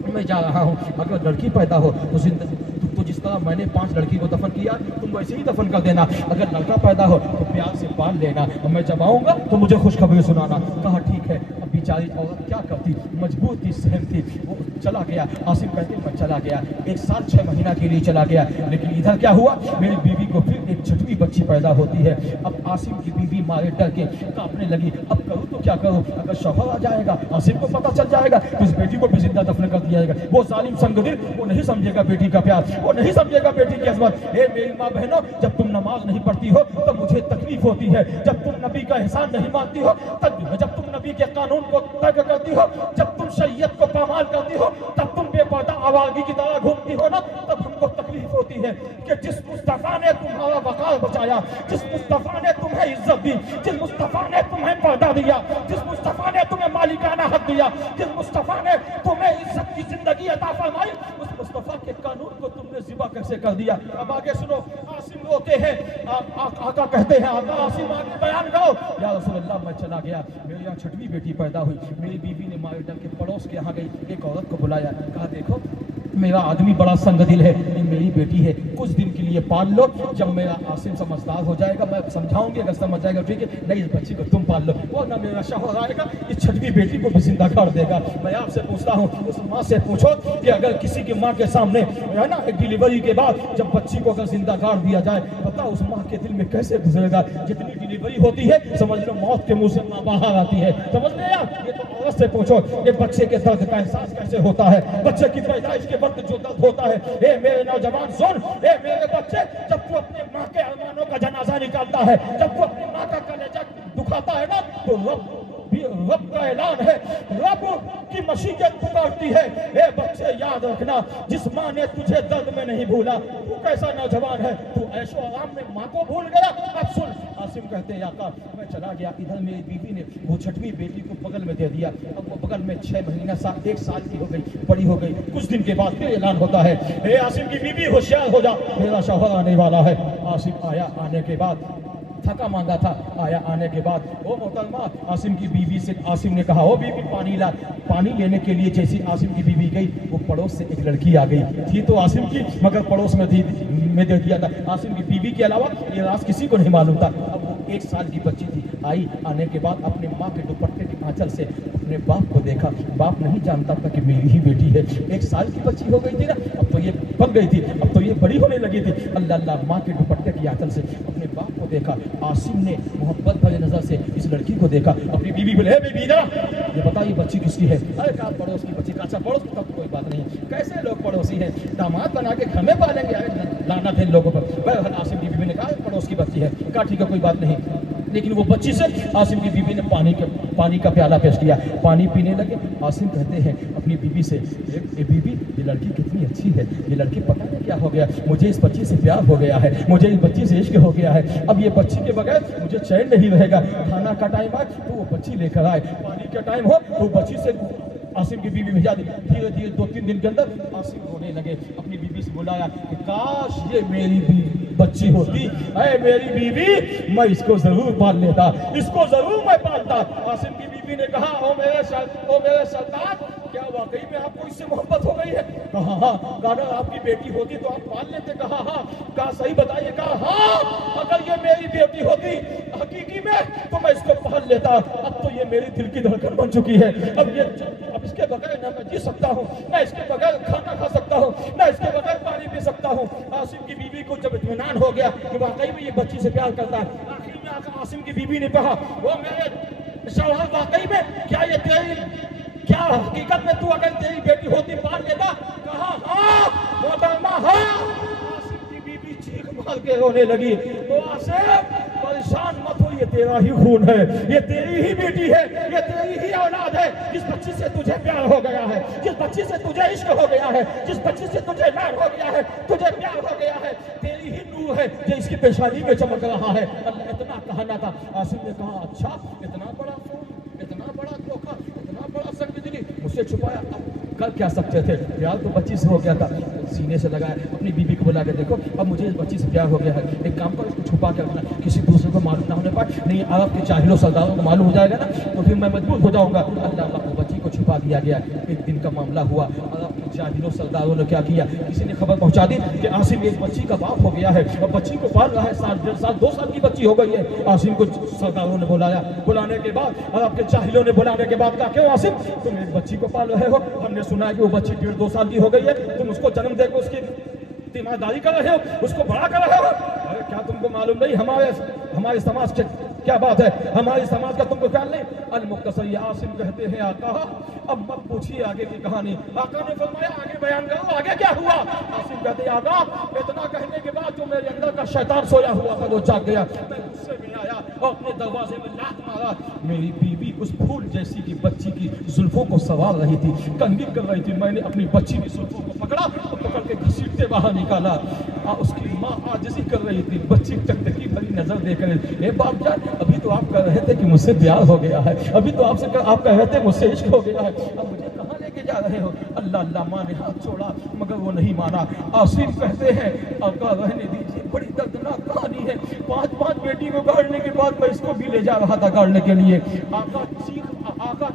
मैं जा रहा हूँ, अगर लड़की पैदा हो तो जिस तरह मैंने 5 लड़की को दफन किया, तुम वैसे ही दफन कर देना। अगर लड़का पैदा हो तो प्यार से पाल लेना, और मैं जब आऊँगा तो मुझे खुशखबरी सुनाना। कहा, ठीक है। अब बेचारी औरत क्या करती, मजबूर थी, सहम थी, वो चला गया। आसिम कहते, मैं चला गया, 1 साल 6 महीना के लिए चला गया। लेकिन इधर क्या हुआ, मेरी बीवी को फिर एक छठवीं बच्ची पैदा होती है। अब आसिम की बीवी मारे डर के कांपने लगी, अब करूँ तो क्या करूँ, अगर शौहर आ जाएगा, आसिम को पता चल जाएगा तो इस बेटी को भी जिंदा दफन कर दिया जाएगा। वो जालिम संगदिल, वो नहीं समझेगा बेटी का प्यार, वो नहीं समझेगा बेटी की अजमत। हे मेरी माँ बहनों, जब तुम नमाज नहीं पढ़ती हो तो मुझे तकलीफ होती है। जब तुम नबी का एहसान नहीं मानती हो, तब जब तुम नबी के कानून को तर्क करती हो, जब तुम शरीयत को पामाल करती हो, तब तुम बेपर्दा आवारगी की तरह घूमती हो ना, तब हमको तकलीफ होती है कि जिस मुस्तफा ने तुम्हारा वकार बचाया, जिस मुस्तफा ने तुम्हें इज्जत दी, जिस मुस्तफा ने तुम्हें पर्दा दिया, जिस मुस्तफा ने तुम्हें मालिकाना हक दिया, जिस मुस्तफा ने तुम्हें इज्जत की जिंदगी अता फरमाई, उस मुस्तफा के कानून को तुमने ज़िबा कैसे कर दिया। अब आगे सुनो, आसिम रोते हैं। आका कहते हैं, आका आसिम आगे बयान करो। या रसूलल्लाह, मैं चला गया, मेरे यहाँ छठवीं बेटी पैदा हुई। मेरी बीवी ने मारे डर के पड़ोस के यहाँ गई, एक औरत को बुलाया, कहा, देखो मेरा आदमी बड़ा संगदिल है, ये मेरी बेटी है, कुछ दिन के लिए पाल लो, जब मेरा आसिम समझदार हो जाएगा मैं समझाऊंगी, अगर समझ जाएगा ठीक है, नहीं इस बच्ची को तुम पाल लो, और ना मेरा शौहर आएगा इस छठवीं बेटी को भी जिंदा कर देगा। मैं आपसे पूछता हूँ, उस माँ से पूछो कि अगर किसी की माँ के सामने है ना डिलीवरी के बाद जब बच्ची को अगर जिंदा कर दिया जाए, पता उस माँ के दिल में कैसे गुजरेगा। जितनी डिलीवरी होती है समझ लो मौत के मुंह से माँ बाहर आती है, समझ ले यार। ये तो औरत से पूछो कि बच्चे के दर्द का एहसास कैसे होता है, बच्चे की पैदाइश के वक्त जो दर्द होता है। ए मेरे नौजवान सुन, ए मेरे बच्चे, जब तू अपने माँ के अरमानों का जनाजा निकालता है, जब तू अपनी माँ का कलेजा दुखाता है ना, तो रब का ऐलान है, रब की मशीयत पुकारती है। ए बच्चे याद रखना, जिस माँ ने तुझे दर्द में नहीं भूला, तू कैसा नौजवान है, तू ऐशो आराम में माँ को भूल गया। अब सुन, आसिम कहते हैं आका मैं चला गया, इधर मेरी बीवी ने वो छठवीं बेटी को बगल में दे दिया, अब वो बगल में 6 महीना 1 साल की हो गई, बड़ी हो गई। कुछ दिन के बाद फिर ऐलान होता है, ए आसिम की बीवी होशियार हो जा, मेरा शौहर आने वाला है। आसिम आया, आने के बाद थका मांगा था, आया, आने के बाद ओ मोहतरमा, आसिम की बीवी से आसिम ने कहा, ओ बीवी पानी ला। पानी लेने के लिए जैसी आसिम की बीवी गई, वो पड़ोस से एक लड़की आ गई थी, तो आसिम की मगर पड़ोस में थी, में दे दिया था। आसिम की बीवी के अलावा ये राज किसी को नहीं मालूम था। अब वो 1 साल की बच्ची थी, आई, आने के बाद अपने माँ के दुपट्टे के आंचल से अपने बाप को देखा। बाप नहीं जानता था कि मेरी ही बेटी है। 1 साल की बच्ची हो गई थी ना, अब तो ये पक गई थी, अब तो ये बड़ी होने लगी थी। अल्लाह अल्लाह, माँ के दुपट्टे की आंचल से अपने बाप को देखा। आसिम ने मोहब्बत भरी नजर से इस लड़की को देखा, अपनी बीवी बोले, बीबी ना ये बता ये बच्ची किसकी है? अरे कहा पड़ोस की बच्ची। अच्छा पड़ोस की, तब कोई बात नहीं, कैसे लोग पड़ोसी हैं, दामाद बना के घर में पालेंगे, लाना थे लोगों पर। आसिम की बीवी ने कहा पड़ोस की बच्ची है, कहा ठीक है कोई बात नहीं। लेकिन वो बच्ची से आसिम की बीवी ने पानी का प्याला पेश किया, पानी पीने लगे। आसिम कहते हैं अपनी बीवी से, ए बीबी ये लड़की कितनी अच्छी है, ये लड़की पता नहीं क्या हो गया, मुझे इस बच्ची से प्यार हो गया है, मुझे इस बच्ची से इश्क हो गया है, अब ये बच्ची के बगैर मुझे चैन नहीं रहेगा। खाना का टाइम आए तो वो बच्ची लेकर आए, पानी का टाइम हो तो बच्ची से आसिम की बीवी भेजा दी। धीरे धीरे 2-3 दिन के अंदर आसिम रोने लगे, अपनी बीवी से बुलाया कि काश ये मेरी बच्ची होती, अरे मेरी बीवी, मैं इसको जरूर पाल लेता, इसको जरूर मैं पालता। आसिम की बीवी ने कहा, ओ मेरे सरदार, क्या वाकई में आपको इससे मोहब्बत हो गई है? कहा हाँ। अगर आपकी बेटी होती तो आप पाल लेते? कहा हाँ। कहा सही बताइए? कहा हाँ, अगर ये मेरी बेटी होती हकीकी में तो मैं इसको पाल लेता। अब तो ये मेरी दिल की धड़कन बन चुकी है, अब इसके बगैर ना मैं जी सकता हूँ, ना इसके बगैर खाना खा सकता हूँ, ना इसके बगैर पानी पी सकता हूँ। आसिम की बीवी को जब इत्मीनान हो गया कि वाकई में ये बच्ची से प्यार करता है, आखिर में आकर आसिम की बीवी ने कहा, वो मेरे शौहर वाकई में क्या हकीकत में तू अगर तेरी बेटी होती पाल लेता? कहा हाँ मोहतरमा हाँ। आसिम की बीवी चीख मार के रोने लगी। तो आसिम परेशान मत हो, ये तेरा ही खून है, ये तेरी ही बेटी है, ये तेरी ही औलाद है। जिस बच्ची से तुझे प्यार हो गया है, जिस बच्ची से तुझे इश्क हो गया है, जिस बच्ची से तुझे लाड हो गया है, तुझे प्यार हो गया है, तेरी ही नूर है जो इसकी पेशानी में चमक रहा है। अल्लाह इतना कहना था। आसिम ने कहा अच्छा, इतना बड़ा खून, इतना बड़ा धोखा, इतना बड़ा संगदिली मुझसे छुपाया, अब कर क्या सकते थे? प्यार तो बच्ची से हो गया था। सीने से लगाया, अपनी बीबी को बुला के देखो अब मुझे इस बच्ची से प्यार हो गया है, एक काम पर इसको छुपा के रखना, किसी दूसरे को मालूम ना होने पाए, नहीं अरब के चाहिलो सरदारों को मालूम हो जाएगा ना तो फिर मैं मजबूर हो जाऊंगा। अल्लाह को बच्ची को छुपा दिया गया। एक दिन का मामला हुआ, अरब के चाहिलो सरदारों ने क्या किया, किसी ने खबर पहुंचा दी कि आसिम एक बच्ची का बाप हो गया है और बच्ची को पाल रहा है, 1.5 साल की बच्ची हो गई है। आसिम को सरदारों ने बुलाया, बुलाने के बाद अरब के चाहिलों ने बुलाने के बाद कहा, क्यों आसिम तुम एक बच्ची को पाल रहे हो, हमने सुना है कि वो बच्ची 1.5-2 साल की हो गई है, तुम उसको जन्म देकर उसकी तीमारदारी कर रहे हो, उसको बड़ा कर रहे हो। अरे क्या तुमको मालूम नहीं हमारे समाज के क्या बात है, हमारे समाज का तुमको ख्याल नहीं? अल-मुख्तसर आसिम कहते हैं आका अब मत पूछिए आगे की कहानी। आका ने फरमाया आगे बयान करो, आगे क्या हुआ? आसिम कहते हैं आका इतना कहने के बाद जो मेरे अंदर का शैतान सोया हुआ था वो जाग गया, मैं गुस्से में आया और अपने दरवाजे में लात मारा। मेरी बीवी उस फूल जैसी की बच्ची की जुल्फों को सवार रही थी, कंघी कर रही थी, मैंने अपनी बच्ची की जुल्फों को पकड़ा और पकड़ के घसीटते बाहर निकाला। उसकी माँ आजिज़ी कर रही थी, बच्ची टकटकी भरी नजर देकर, ए बाप जान अभी तो आप कह रहे थे कि मुझसे प्यार हो गया है, अभी तो आप कह रहे थे मुझसे इश्क हो गया है, अब मुझे कहाँ लेके जा रहे हो? अल्लाह अल्लाह, माँ ने हाथ छोड़ा मगर वो नहीं माना। आसिम कहते हैं आका रहने दीजिए, बड़ी दर्दनाक कहानी है, 5 बेटी को गाड़ने के बाद मैं इसको भी ले जा रहा था गाड़ने के लिए। आका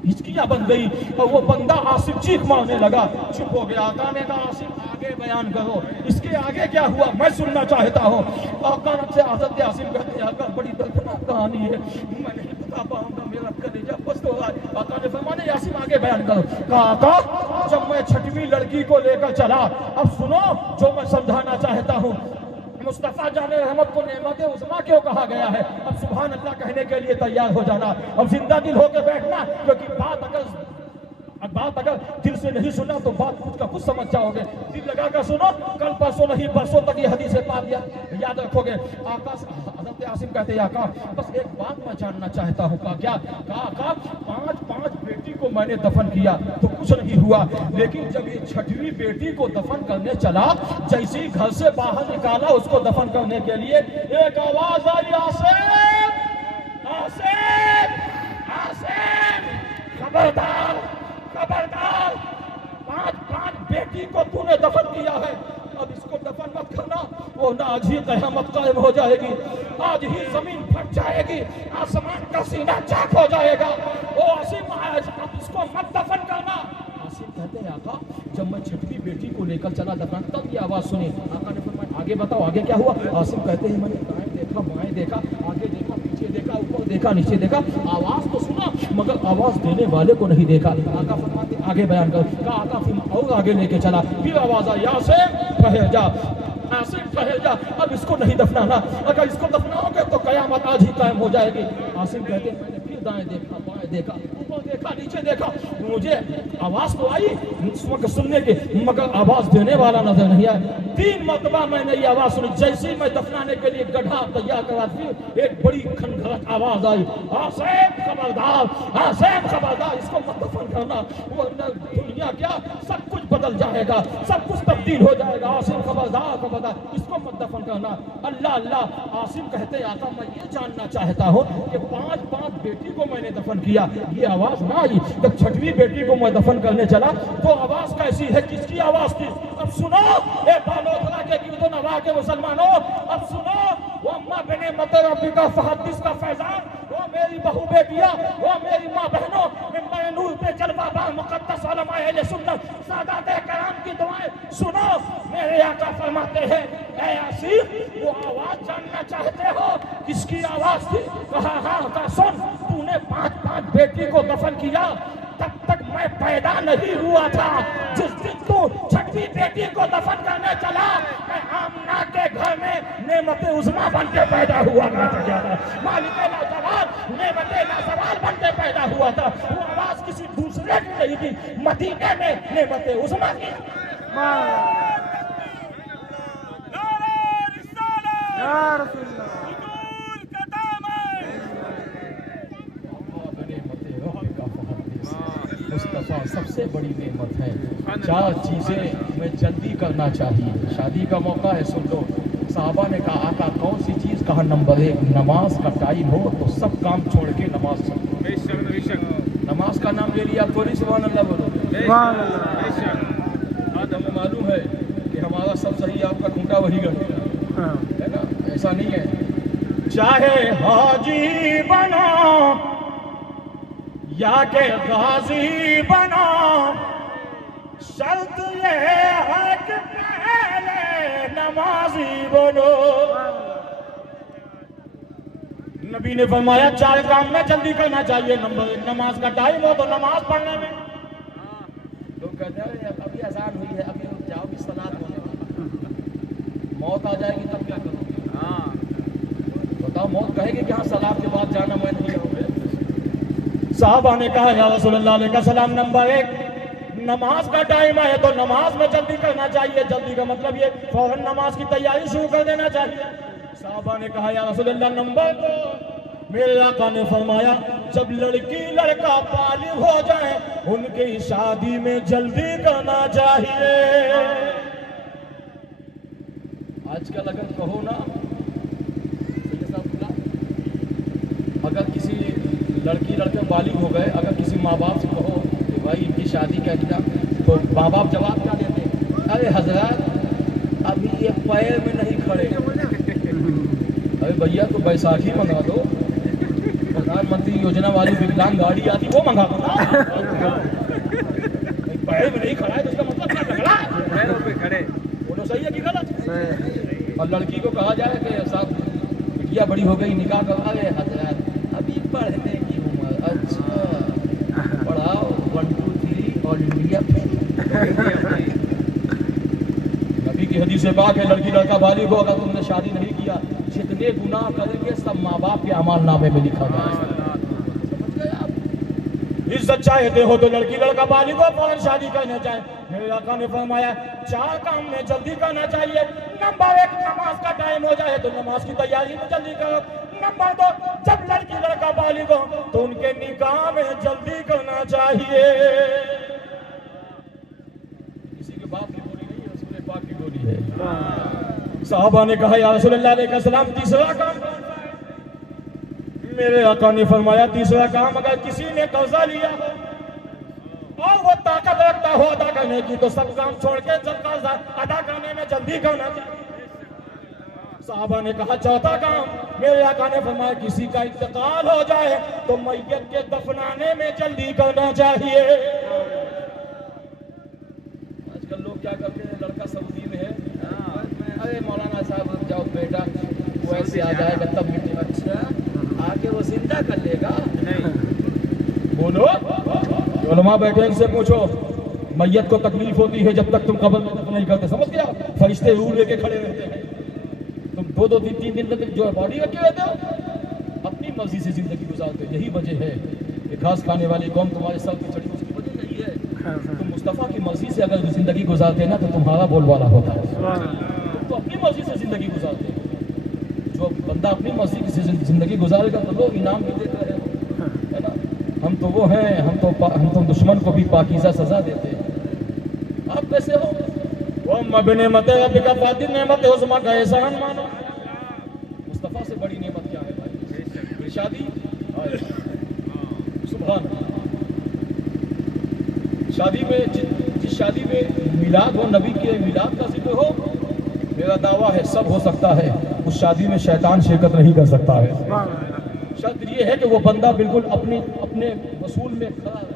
हिचकियां बन गई और वो बंदा आसिफ चीख मारने लगा। चुप हो गया। आका ने कहा आसिफ आगे बयान करो, इसके आगे क्या हुआ मैं सुनना चाहता हूँ। आका से हज़रत आसिफ कहते हैं आका बड़ी दर्दनाक कहानी है, मैं नहीं बता पाऊंगा, मेरा कलेजा पस्त हो रहा है। आका ने फरमाया यासीन आगे बयान करो। कहा आका जब मैं 6वीं लड़की को लेकर चला, अब सुनो जो मैं समझाना चाहता हूँ। मुस्तफ़ा जाने रहमत को नेमत उज़्मा क्यों कहा गया है? अब सुभान अल्लाह कहने के लिए तैयार हो जाना, अब जिंदा दिल होकर बैठना, क्योंकि बात अगर दिल से नहीं सुना तो बात कुछ का कुछ समझ जाओगे। दिल लगा कर सुनो, कल परसों नहीं बरसों तक ये हदीस पाक याद रखोगे। आका हज़रत आसिम कहते हैं आका बस एक बात मैं जानना चाहता हूँ। कहा क्या? कहा आका पांच बेटी को मैंने दफन किया तो कुछ नहीं हुआ, लेकिन जब ये 6वीं बेटी को दफन करने चला, जैसे ही घर से बाहर निकाला उसको दफन करने के लिए, एक आवाज आई आसिम आसिम आसिम, खबरदार खबरदार, पांच बेटी को तूने दफन किया है, अब इसको दफन मत करना, वो ना आज ही कयामत कायम हो जाएगी, आज ही जमीन फट जाएगी, आसमान का सीना चाक हो जाएगा। ओ आसिम आज अब इसको मत दफन करना। आसिम कहते हैं आका जब मैं 6वीं बेटी को लेकर चला दफन, तब ये आवाज सुनी। आका ने फरमाया आगे बताओ आगे क्या हुआ? आसिम कहते हैं मैंने दाएं देखा, बाएं देखा, आगे देखा, पीछे देखा, ऊपर देखा, नीचे देखा, आवाज तो सुना मगर आवाज देने वाले को नहीं देखा। आका फरमाते आगे बयान कर। कहा आका फिर और आगे लेके चला, फिर आवाज आई आसिम ठहर जा, आसिम ठहर जा, अब इसको नहीं दफनाना, अगर इसको दफनाओगे तो कयामत आज ही कायम हो जाएगी। आसिम कहते मैंने फिर दाएं देखा, बाएं देखा, ऊपर देखा, नीचे देखा, मुझे आवाज तो आई सुनने की, मगर आवाज देने वाला नजर नहीं आया। 3 मरतबा मैंने ये आवाज सुनी। जैसे ही मैं दफनाने के लिए गड्ढा तैयार करा, फिर एक बड़ी खनखनाट आवाज आई, आसिम खबरदार, आसिम खबरदार, इसको मत दफन करना, वरना दुनिया क्या सब कुछ बदल जाएगा, सब कुछ तब्दील हो जाएगा। आसिम खबरदार खबरदार, इसको मत दफन करना। अल्लाह अल्लाह। आसिम कहते आका मैं ये जानना चाहता हूँ कि 5 बेटी को मैंने दफन किया, ये आवाज ना आई, जब 6वीं बेटी को मैं दफन करने चला तो आवाज कैसी है, किसकी आवाज थी? अब सुनो ए बालोतरा के गिरदो नवा के मुसलमानों, अब सुनो वो अम्मा बने मतर रब्बी का फहदिस का फैजान, वो मेरी बहू बेटियां, वो मेरी माँ बहनों, मैं नूर पे जलवा बा मुकद्दस उलमा अहले सुन्नत सादात कराम की दुआएं सुनो। मेरे आका फरमाते हैं ऐ आसिफ वो आवाज जानना चाहते हो किसकी आवाज थी? कहा हाँ का सुन, तूने 5 बेटी को दफन किया, तब तक मैं पैदा नहीं हुआ था। जिस दिन तू 6वीं बेटी को दफन करने चला, मैं आमना के घर में नेमत उज़्मा बन के पैदा हुआ था, मालिक लाजवाल नेमत लाजवाल बन के पैदा हुआ था। वो आवाज किसी दूसरे की नहीं थी, मदीने में नेमत उज़्मा की। मुस्तफ़ा सबसे बड़ी नेमत है। 4 चीज़ें मैं जल्दी करना चाहिए, शादी का मौका है, सुन लो। साहबा ने कहा आका कौन सी चीज़? कहा नंबर 1 नमाज का टाइम हो तो सब काम छोड़ के नमाज पढ़ो। नमाज का नाम ले लिया, थोड़ी सुभान अल्लाह बोलो। आज हमें मालूम है कि हमारा सब सही, आपका खूंटा वही गढ़ेगा, है ना? ऐसा नहीं है। चाहे हाजी बना या के गाजी बना, शर्त ये है कि पहले नमाजी बनो। नबी ने फरमाया 4 काम में जल्दी करना चाहिए। नंबर 1 नमाज का टाइम हो तो नमाज पढ़ने में। लोग कहते हैं अभी अजान हुई है, अभी रुक जाओ, अभी सलात होने वाली, मौत आ जाएगी तब क्या करोगे? हाँ बताओ, मौत कहेगी कि हाँ सलात के बाद जाना, मैं नहीं रहूँगा। साहबा ने कहा या रसूलल्लाह अलैहि सलाम नंबर 1 नमाज का टाइम है तो नमाज में जल्दी करना चाहिए। जल्दी का मतलब ये फौरन नमाज की तैयारी शुरू कर देना चाहिए। साहबा ने कहा या रसूलल्लाह नंबर 2 मेरे आका ने फरमाया जब लड़की लड़का बालिग हो जाए उनकी शादी में जल्दी करना चाहिए। आजकल अगर कहो ना, अगर किसी लड़की लड़के बालिग हो गए, अगर किसी माँ बाप से कहो कि भाई इनकी शादी कर दिया, तो माँ बाप जवाब क्या देते? अरे हजरत अभी ये पैर में नहीं खड़े। अरे भैया तो बैसाखी मंगा दो, प्रधानमंत्री योजना वाली विकलांग गाड़ी आती वो मंगा पैर में नहीं खड़ा है तो इसका मतलब क्या झगड़ा पैरों पे खड़े बोलो सही है कि गलत। और लड़की को कहा जाए कि साहब बिटिया बड़ी हो गई निकाह करवा रहे हजार अभी पढ़ने की उम्र अच्छा पढ़ाओ 1 2 3 ऑल इंडिया नबी की हदीस से पाक है लड़की लड़का बालिग हो अगर तुमने शादी नहीं किया जितने गुनाह करेंगे सब माँ बाप के अमाल नामे में लिखा जाए। इज्जत चाहते हो तो लड़की लड़का बालिग हो फौरन शादी करना चाहिए। मेरे आका ने फरमाया 4 काम में जल्दी करना चाहिए। नंबर 1 नमाज का टाइम हो जाए तो नमाज की तैयारी में जल्दी करो। नंबर 2 जब लड़की लड़का बालिग हो तो उनके निकाह में जल्दी करना चाहिए। किसी के बाप की बोली नहीं है रसूल पाक की बोली है। साहबा ने कहा या रसूलुल्लाह अलैहि सलाम तीसरा काम। मेरे आका ने फरमाया तीसरा काम अगर किसी ने कर्जा लिया और वो ताकत रखता हो अदा करने की तो सब काम छोड़ के जब कर्जा अदा करने में जल्दी करना चाहिए। साहबा ने कहा चौथा काम। मेरे आका ने फरमाया किसी का इंतकाल हो जाए तो मैयत के दफनाने में जल्दी करना चाहिए। आजकल लोग क्या करते हैं लड़का सऊदी में है अरे मौलाना साहब जाओ बेटा वो ऐसे आ जाएगा तब मिट्टी अच्छा आके वो जिंदा कर लेगा नहीं बोलो उलमा बैठे इनसे पूछो मैयत को तकलीफ होती है जब तक तुम कब्र में दफन नहीं करते समझ गया फरिश्ते रूह लेके खड़े रहते हैं तुम 2 3 दिन तक जो है बॉडी रखे रहते हो अपनी मर्जी से जिंदगी गुजारते हो। यही वजह है कि घास खाने वाली कौम तुम्हारे सर पे चढ़ी उसकी वजह यही है तुम मुस्तफ़ा की मर्जी से अगर जिंदगी गुजारते ना तो तुम्हारा बोलबाला होता है। तुम तो अपनी मर्जी से जिंदगी गुजारते हो। जो बंदा अपनी मर्जी से जिंदगी गुजारेगा तो लोग इनाम भी देते हैं है ना। हम तो वो हैं हम तो दुश्मन को भी पाकीज़ा सजा देते हैं। आप कैसे हो वो मबने मत का फातिल नेमत है उस्मा का एहसान मानो। मुस्तफ़ा से बड़ी नेमत क्या है भाई शादी सुभान शादी में जिस शादी में मिलाद हो नबी के मिलाद का जिक्र हो मेरा दावा है सब हो सकता है उस शादी में शैतान शिरकत नहीं कर सकता है। शर्त ये है कि वो बंदा बिल्कुल अपने वसूल में खड़ा रहे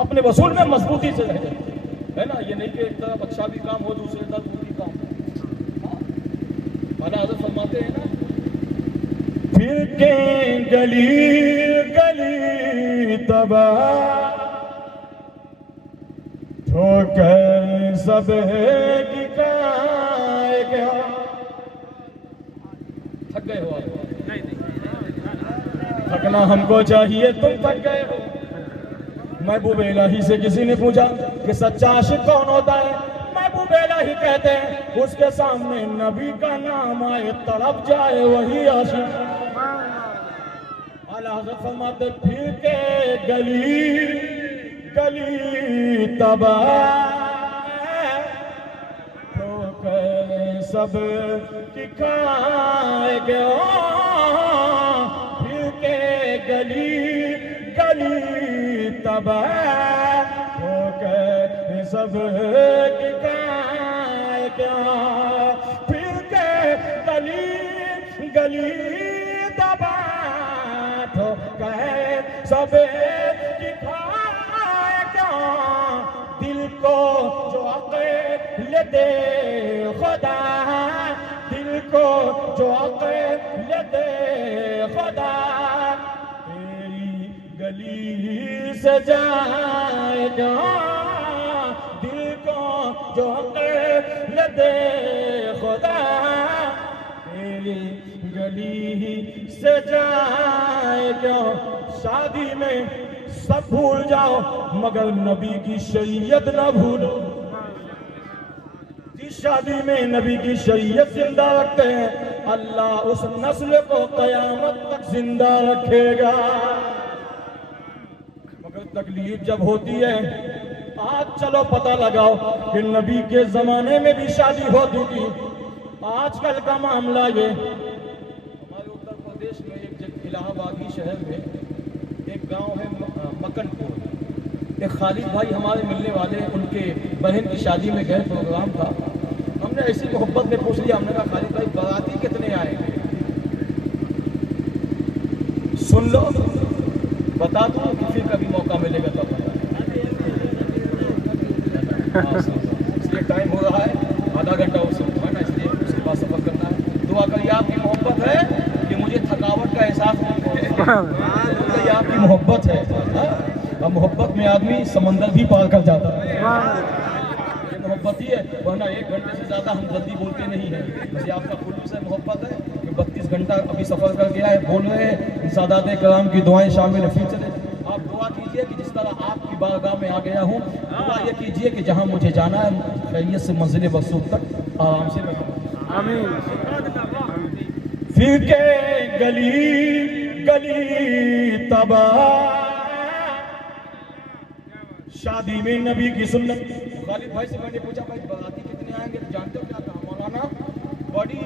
अपने वसूल में मजबूती से रहे है ना। ये नहीं कि एक तरफ अच्छा भी काम हो दूसरे तरफ बुरी काम हो। आला हज़रत फरमाते हैं ना फिर के गली गली तबाह ठोकर सब की थक गए हो आप थकना हमको चाहिए तुम थक गए हो। महबूब इलाही से किसी ने पूछा कि सच्चा आशिक कौन होता है। महबूब इलाही कहते हैं उसके सामने नबी का नाम आए तड़प जाए वही आशिक। आला हज़रत फरमाते फिर के गली गली तबाह ठोकर सब की खाएगा। फिर के गली गली तबाह ठोकर सब की खाएगा। फिर के गली गली तबाह ठोकर सब की खाएगा। दिल को जो अक़ल दे खुदा दिल को जो अक़ल दे खुदा तेरी गली से जाएगा। दिल को जो अक़ल दे खुदा तेरी गली से जाएगा। शादी में सब भूल जाओ मगर नबी की शरीयत ना भूलो। जिस शादी में नबी की शरीयत जिंदा रखते हैं अल्लाह उस नस्ल को कयामत तक जिंदा रखेगा। मगर तकलीफ जब होती है आज चलो पता लगाओ कि नबी के जमाने में भी शादी होती थी। आजकल का मामला ये हमारे उत्तर प्रदेश में एक इलाहाबाद ही शहर में एक गांव है मक्कनपुर। एक खालिद भाई हमारे मिलने वाले उनके बहन की शादी में गए प्रोग्राम था। हमने ऐसी मोहब्बत में पूछ लिया हमने कहा खालिद भाई बाराती कितने आएंगे। सुन सुन लो, बता दूं कि फिर कभी मौका मिलेगा तब इसलिए टाइम हो रहा है, आधा घंटा और सब है ना, इसलिए उसके बाद सफर करना है। दुआ करिए आपकी मोहब्बत है कि मुझे थकावट का एहसास नहीं है, ये आपकी मोहब्बत है। और मोहब्बत में आदमी समंदर भी पार कर जाता है, ये मोहब्बत ही है, वरना 1 घंटे से ज़्यादा हम जल्दी बोलते नहीं हैं। वैसे आपका खुलूस से मोहब्बत है कि 32 घंटा अभी सफ़र कर गया है, बोल रहे हैं, सादात कराम की दुआएं शामिल है। फिर चले आप दुआ कीजिए कि जिस तरह आपकी बारगाह में आ गया हूँ, दुआ ये कीजिए कि जहाँ मुझे जाना है खैरियत से मंजिल मकसूद तक आराम से मैं आमीन। फिर के गली गली तबाह, शादी में नबी की सुन्नत। खालिद भाई से मैंने पूछा, भाई बाराती कितने आएंगे, तो जानते हो क्या कहा मौलाना? बड़ी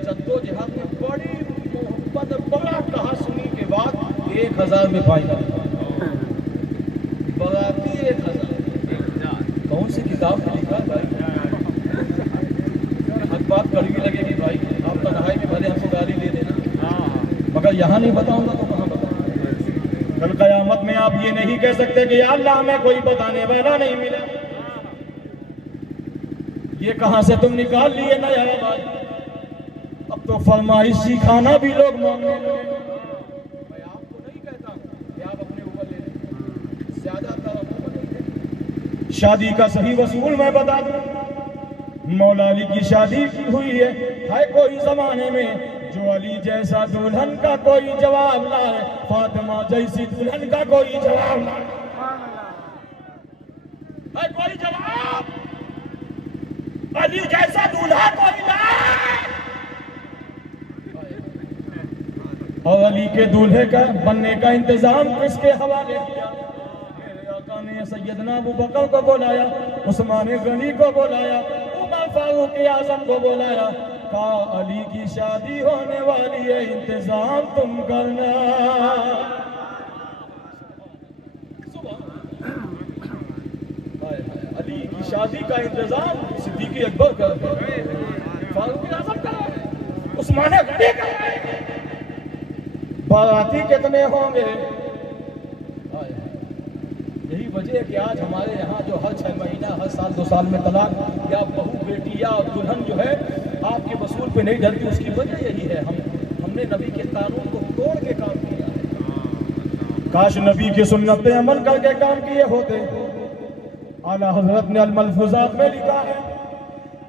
जद्दोजहद में बड़ी मोहब्बत बड़ा कहा सुनी के बाद 1000 में फाइनल। बाराती 1000 कौन सी किताब में लिखा भाई? हर बात कड़वी लगेगी भाई, आप तन्हाई में भले हमको गाली दे देना, मगर यहाँ नहीं बताऊंगा तो कहाँ बताऊंगा? कल कयामत में आप ये नहीं कह सकते कि या अल्लाह हमें कोई बताने वाला नहीं मिला। ये कहां से तुम निकाल लिए नया बात? अब तो फरमाइशी खाना भी लोग मांगने लगे। मैं आपको नहीं कहता कि आप अपने ऊपर ले लें, ज्यादातर ऊपर नहीं लेते। शादी का सही वसूल मैं बता दूं, मौला अली की शादी की हुई है कोई जमाने में जो अली जैसा दुल्हन का कोई जवाब लाए, फातिमा जैसी दुल्हन का कोई जवाब लाए, है कोई जवाब? अली जैसा दूल्हा कोई लाए। और अली के दूल्हे का बनने का इंतजाम किसके हवाले किया? मेरे आका ने सैयदना अबू बकर को बुलाया, उस्मान गनी को बुलाया, उमर फारूक आजम को बुलाया, कहा अली की शादी होने वाली है, इंतजाम तुम करना। अली की शादी का इंतजाम सिद्दीक अकबर कर, फारूक आजम कर, उस्मान गनी कर, बाराती कितने होंगे? यही वजह है कि आज हमारे यहाँ जो हर 6 महीना, हर साल 2 साल में तलाक या बहू बेटी या दुल्हन जो है आपके वसूल पे नहीं ढलती, उसकी वजह यही है हमने नबी के कानून को तोड़ के काम किया है। काश नबी की सुन्नत पे अमल करके काम किए होते। आला हजरत ने अल मलफूजात में लिखा है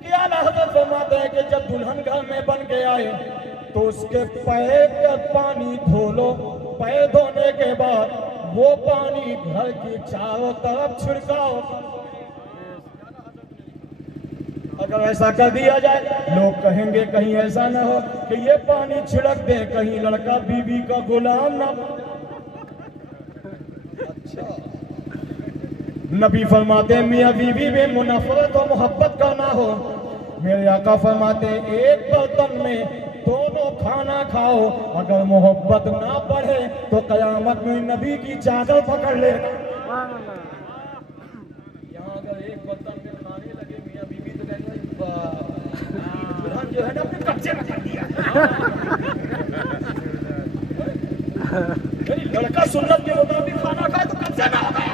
कि आला हजरत फरमाते हैं कि जब दुल्हन घर में बन के आए तो उसके पैर का पानी धो लो, पैर धोने के बाद वो पानी घर की चारों तरफ छिड़काओ। अगर ऐसा कर दिया जाए, लोग कहेंगे कहीं ऐसा न हो कि ये पानी छिड़क दे, कहीं लड़का बीवी का गुलाम ना। अच्छा, नबी फरमाते मियाँ बीवी में मुनाफरत और मोहब्बत का ना हो। मेरे आका फरमाते एक बर्तन में दोनों खाना खाओ, अगर मोहब्बत ना बढ़े तो कयामत में नबी की चादर पकड़ लेना। यहाँ अगर एक बर्तन में खाने लगे मियाँ बीवी तो कहेंगे दुल्हन जो है ना अपने कब्जे में कर दिया। लड़का सुन्नत के मुताबिक खाना खाए तो कब्जे में हो गया।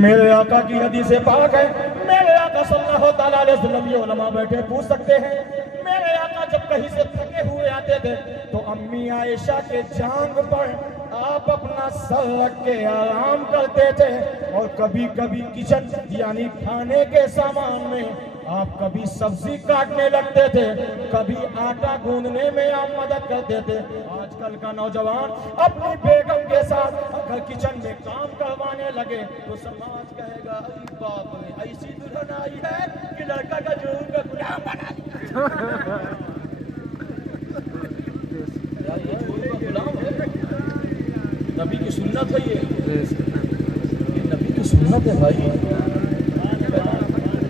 मेरे आका की हदीस पाक है, मेरे आका सल्लल्लाहु अलैहि वसल्लम, ये उलमा बैठे पूछ सकते हैं, मेरे आका जब कहीं से थके हुए आते थे तो अम्मी आयशा के जांग पर आप अपना सर रख के आराम करते थे, और कभी कभी किचन यानी खाने के सामान में आप कभी सब्जी काटने लगते थे, कभी आटा गूंदने में आप मदद करते थे। आजकल का नौजवान अपनी बेगम के साथ अगर किचन में काम करवाने लगे तो समाज कहेगा अरे बाप रे, ऐसी दुल्हन आई है कि लड़का का जरूर का गुलाम बना दिया। नबी की सुन्नत है ये नबी की सुन्नत है भाई।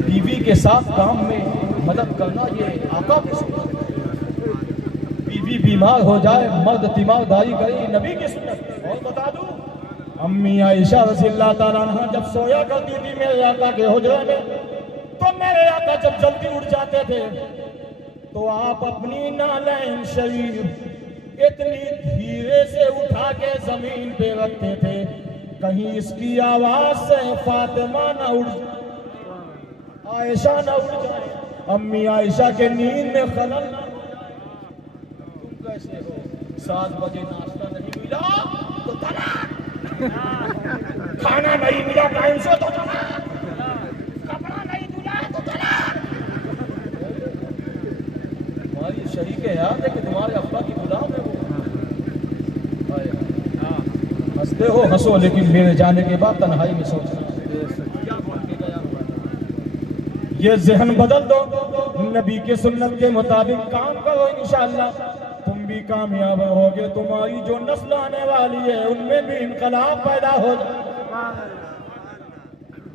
बीवी के साथ काम में मदद करना ये आका की सुन्नत है। बीवी बीमार हो जाए, मर्द तीमारदारी करे, नबी की सुन्नत। और बता दूं, अम्मी आयशा रज़ियल्लाहु ताला अन्हा जब सोया करती थी मेरे आका के हुजरे में, तो मेरे आका जब जल्दी उठ जाते थे तो आप अपनी नालैन शरीफ इतनी धीरे से उठा के जमीन पे रखते थे कहीं इसकी आवाज से फातिमा न उठ, आयशा न उठ जाए, अम्मी आयशा के नींद में खलल न हो जाए। तुम कैसे हो? 7 बजे नाश्ता नहीं मिला तो तलाक, खाना नहीं मिला टाइम से तो तलाक, कपड़ा नहीं धुला तो तलाक। हमारी शरीक है याद है कि तुम्हारे अब्बा की गुलाम है वो। हंसते हो हंसो, लेकिन मेरे जाने के बाद तन्हाई में सोचना क्या बोल के गया हुआ। ये जहन बदल दो, नबी के सुन्नत के मुताबिक काम करो, इंशाअल्लाह तुम भी कामयाब होगे। तुम्हारी जो नस्ल आने वाली है उनमें भी इनकलाब पैदा हो जाए।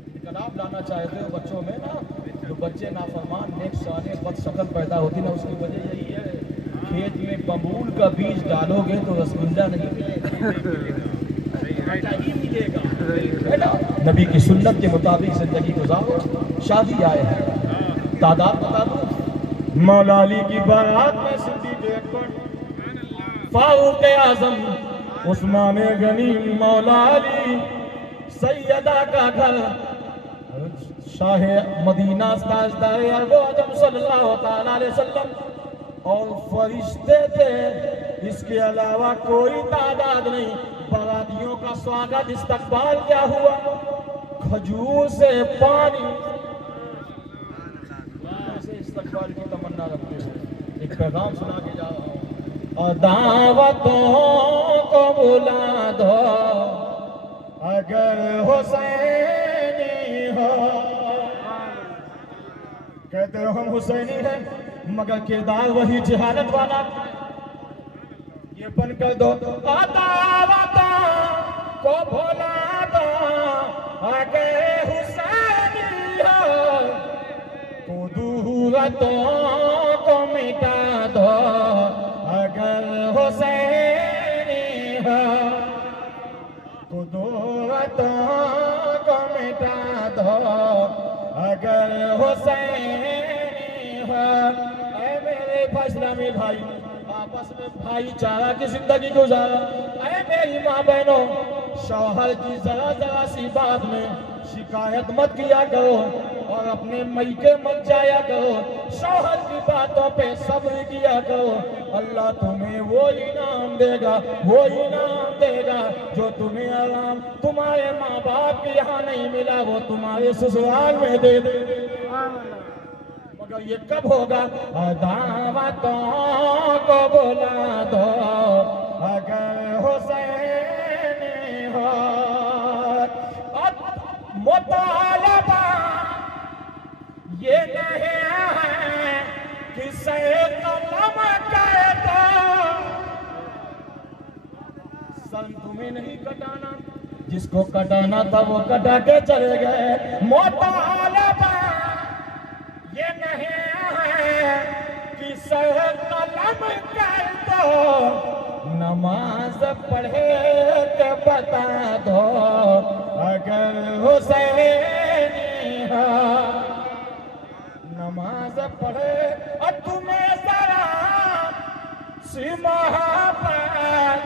इनकलाब लाना चाहते हो बच्चों में ना, जो बच्चे नाफरमान नेक साले बदशक्ल पैदा होती ना, उसकी वजह यही है। खेत में बबूल का बीज डालोगे तो रसगुल्ला नहीं मिलेगा, ही मिलेगा। नबी की सुन्नत के मुताबिक जिंदगी गुजारो। शादी आए हैं, तादाद बता दो। मौला अली की बारात में सिद्दीक़ अकबर, फारूक आज़म, उस्मान गनी, मौला अली, सैयदा का घर, शाह मदीना, ताजदार अरब आजम सल्लल्लाहु तआला अलैहि वसल्लम और फरिश्ते थे। इसके अलावा कोई तादाद नहीं। बारातियों का स्वागत इस्तकबाल क्या हुआ? खजूर से पानी से इस्तकबाल की तमन्ना रखते हो। एक पैगाम सुना के जा रहा हूँ। और दावतों को बुला दो अगर हुसैनी हो। कहते हो हम हुसैनी हैं, मगर किरदार वही जहालत वाला। ये बन कर दो दावतों को भुला दो अगर हुसैनी हो। कुदूरतों को मिटा दो अगर हुसैनी हो। कुदूरतों को मिटा दो अगर हुसैनी हो। ऐ मेरे इस्लामी भाई, आपस में भाईचारा की जिंदगी गुजारा। अरे मेरी माँ बहनों, शौहर की जरा जरा सी बात में शिकायत मत किया करो और अपने मैके मत जाया करो। शौहर की बातों पे सब्र किया करो। अल्लाह तुम्हें वो इनाम देगा, वो इनाम देगा जो तुम्हें आराम तुम्हारे माँ बाप के यहाँ नहीं मिला, वो तुम्हारे ससुराल में दे दे। मगर ये कब होगा? दावतों को बुला दो अगर हुसैनी हो। मुतालबा ये नहीं है कि कलम कर दो। सन तुम्हें नहीं कटाना, जिसको कटाना था वो कटा के चले गए। मुतालबा ये नहीं है कि कलम कर दो। नमाज पढ़े के बता दो अगर हुसैनी हो। नमाज पढ़े और तुम्हें जरा सी मोहब्बत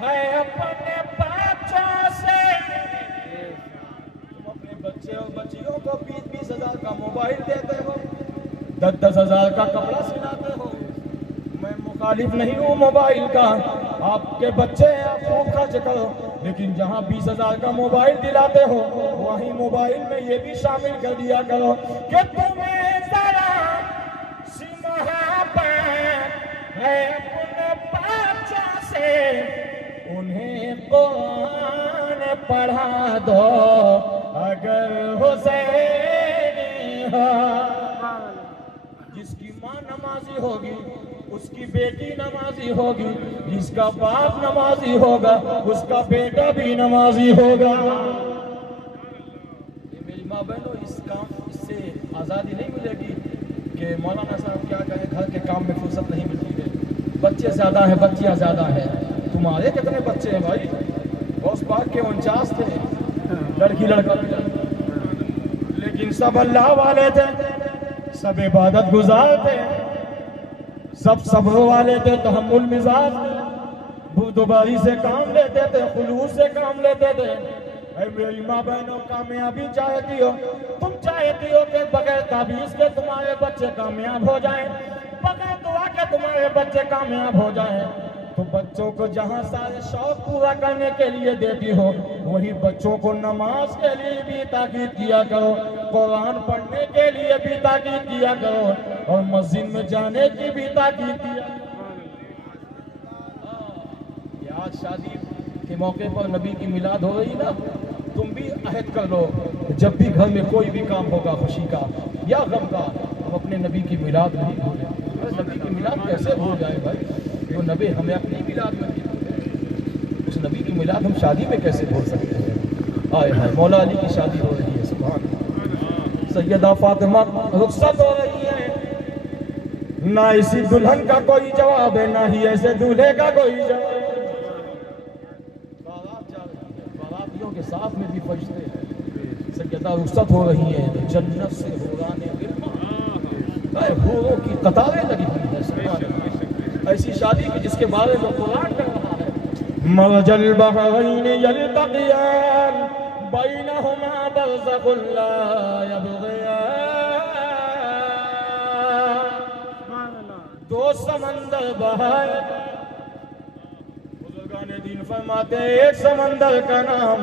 है अपने बच्चों से। तुम अपने बच्चे और बच्चियों को 20-20 हजार का मोबाइल देते हो, 10-10 हजार का कपड़ा सिलाते हो। मैं मुखालिफ नहीं हूँ मोबाइल का, आपके बच्चे हैं, आप खूब खर्च करो, लेकिन जहाँ 20 हजार का मोबाइल दिलाते हो वहीं मोबाइल में ये भी शामिल कर दिया करो कि तुम्हें जरा सी मोहब्बत है अपने बच्चों से। उन्हें कुरान पढ़ा दो अगर हुसैनी हो। जिसकी माँ नमाजी होगी उसकी बेटी नमाजी होगी, जिसका बाप नमाजी होगा उसका बेटा भी नमाजी होगा। ये मेरी माँ बहनों, इस काम इससे आज़ादी नहीं मिलेगी कि मौलाना साहब क्या कहें, घर के काम में फुर्सत नहीं मिलती है, बच्चे ज़्यादा हैं, बच्चियाँ ज़्यादा हैं। तुम्हारे कितने बच्चे हैं भाई? गौस पाक के 49 थे, लड़की लड़का, लेकिन सब अल्लाह वाले थे, सब इबादत गुजार थे, सब सब्र वाले थे, तहम्मुल मिजाज थे। दुबारी से काम लेते थे, खुलूस से काम लेते थे। ऐ मेरी माँ बहनों, कामयाबी चाहती हो, तुम चाहती हो कि बगैर ताबीज के तुम्हारे बच्चे कामयाब हो जाएं, बगैर दुआ के तुम्हारे बच्चे कामयाब हो जाएं, तो बच्चों को जहाँ सारे शौक पूरा करने के लिए देती हो, वही बच्चों को नमाज के लिए भी ताकीद किया करो, कुरान पढ़ने के लिए भी ताकीद किया करो, और मस्जिद में जाने की भी ताकीद किया। आज शादी के मौके पर नबी की मिलाद हो रही ना, तुम भी अहद कर लो, जब भी घर में कोई भी काम होगा खुशी का या गम का, हम अपने नबी की मिलाद नहीं भूलें। अरे नबी की मिलाद कैसे भूल जाए भाई, वो नबी हमें अपनी मिलाद में, उस नबी की मिलाद हम शादी में कैसे भूल सकते हैं। आए हाय, मौला अली की शादी हो रही है, सुभान। सैयदा फातिमा रुखसत हो रही है, ना इसी दुल्हन का कोई जवाब है, ना ही ऐसे दूल्हे का कोई जवाब। के साथ में भी फरिश्ते हैं। सैयदा रुखसत हो रही है, तो जन्नत से हुराने हूरों की कतारें लगी हुई है, सुभान अल्लाह। ऐसी शादी की जिसके बारे में कुरान कह रहा है, मरजल बहरैन यल्तक़ियान बैनहुमा बरज़ख़ुन ला यबग़ियान। दो समंदर बहाए, बुजुर्गान दीन फरमाते हैं, एक समंदर का नाम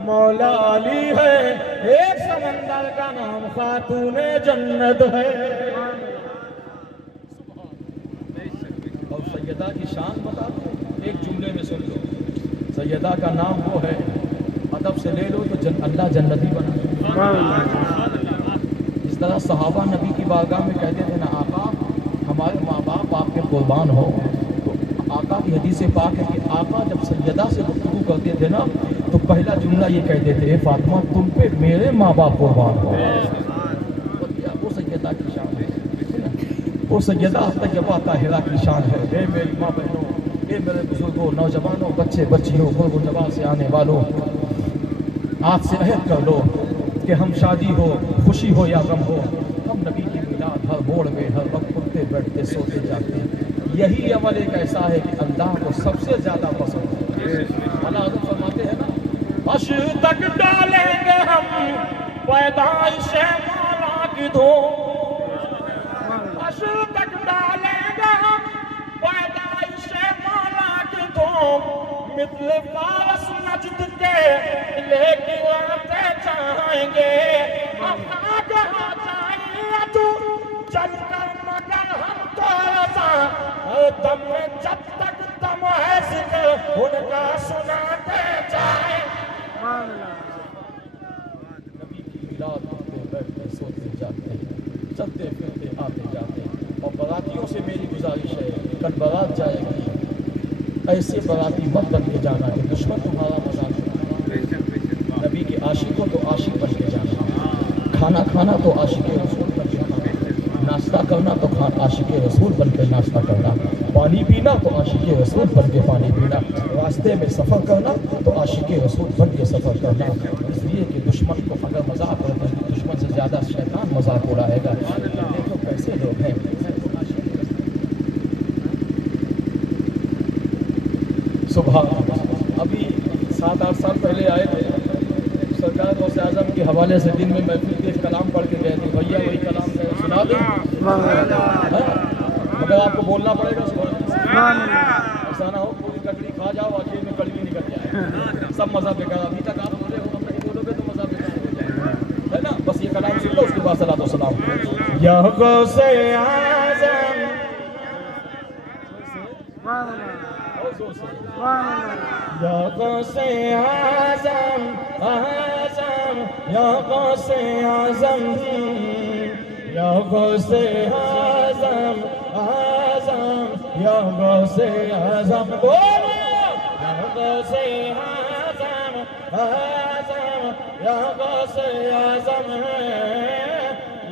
मौला अली है, एक समंदर का नाम खातूने जन्नत है। और सैयदा की शान बता दो, एक जुमले में सुन लो। सैयदा का नाम वो है, अदब से ले लो तो अल्लाह जन्नती बना। इस तरह सहाबा नबी की बारगाह में कहते थे ना, आका हमारे माँ बाप आपके कुर्बान हो, तो आका की हदीस पाक है कि आका जब सैयदा से गुफ्तगू करते थे ना, तो पहला जुमला ये कहते थे, फातिमा तुम पे मेरे माँ बाप कुर्बान हो। वो सैयदा की शान है, वो सैयदा तैयबा ताहिरा की शान है। हे मेरी माँ बहनों, हे मेरे बुजुर्गों, नौजवानों, बच्चे बच्चियों, बुजुर्ग जवान से आने वालों, आज से अहद कर लो कि हम शादी हो, खुशी हो या गम हो, हम नबी की मिलाद हर मोड़ में हर वक्त उठते बैठते सोते जागते, यही अमल एक ऐसा है कि अल्लाह को सबसे ज्यादा पसंद है। अल्लाह हज़रत फरमाते हैं ना, हश्र तक डालेंगे हम पैदाइश मौला की धूम, हश्र तक डालेंगे हम पैदाइश मौला की धूम, मिस्ल फारस नजद के लेके आते जाएंगे, हम जहाँ जाएंगे तू चलकर, मगर हम तो ऐसा दम में जब तक दम है जिक्र उनका सुनाते जाए। नबी की मिलाद उठते बैठते सोते जागते, चलते फिरते आते जाते। और बारातियों से मेरी गुजारिश है, कल बारात जाएगी, ऐसे बाराती मत बन के जाना कि दुश्मन तुम्हारा मजाक उड़ाए। नबी के आशिक हो तो आशिक बन के जाना, खाना खाना तो आशिक रसूल बन के खाना, नाश्ता करना तो आशिक रसूल बन के नाश्ता करना, पानी पीना तो आशिक रसूल बन के पानी पीना, रास्ते में सफ़र करना तो आशिक रसूल बन के सफ़र करना। इसलिए कि दुश्मन को अगर मजाक उड़ाते हैं, दुश्मन से ज़्यादा शैतान मजाक उड़ाएगा। देखो कैसे लोग हैं। सुबह अभी 7-8 साल पहले आए थे, सरकार गौसे आज़म के हवाले से दिन में महफिल के कलाम पढ़ के गए थे। भैया वही कलाम सुना दें, मगर आपको बोलना पड़ेगा। ऐसा ना हो पूरी ककड़ी खा जाओ, आखिर में कड़वी निकल जाए, सब मज़ा बेकार। अभी तक आप बोले हो, नहीं बोलोगे तो मज़ा बेकार हो जाए, है ना। बस ये कलाम सुन लो, उसके बाद सलातो सलाम। या गौसे आज़म, या गौसे आज़म, आज़म, या गौसे आज़म, या गौसे आज़म, आज़म, या गौसे आज़म, बोलो या गौसे आज़म, आज़म, या गौसे आज़म है,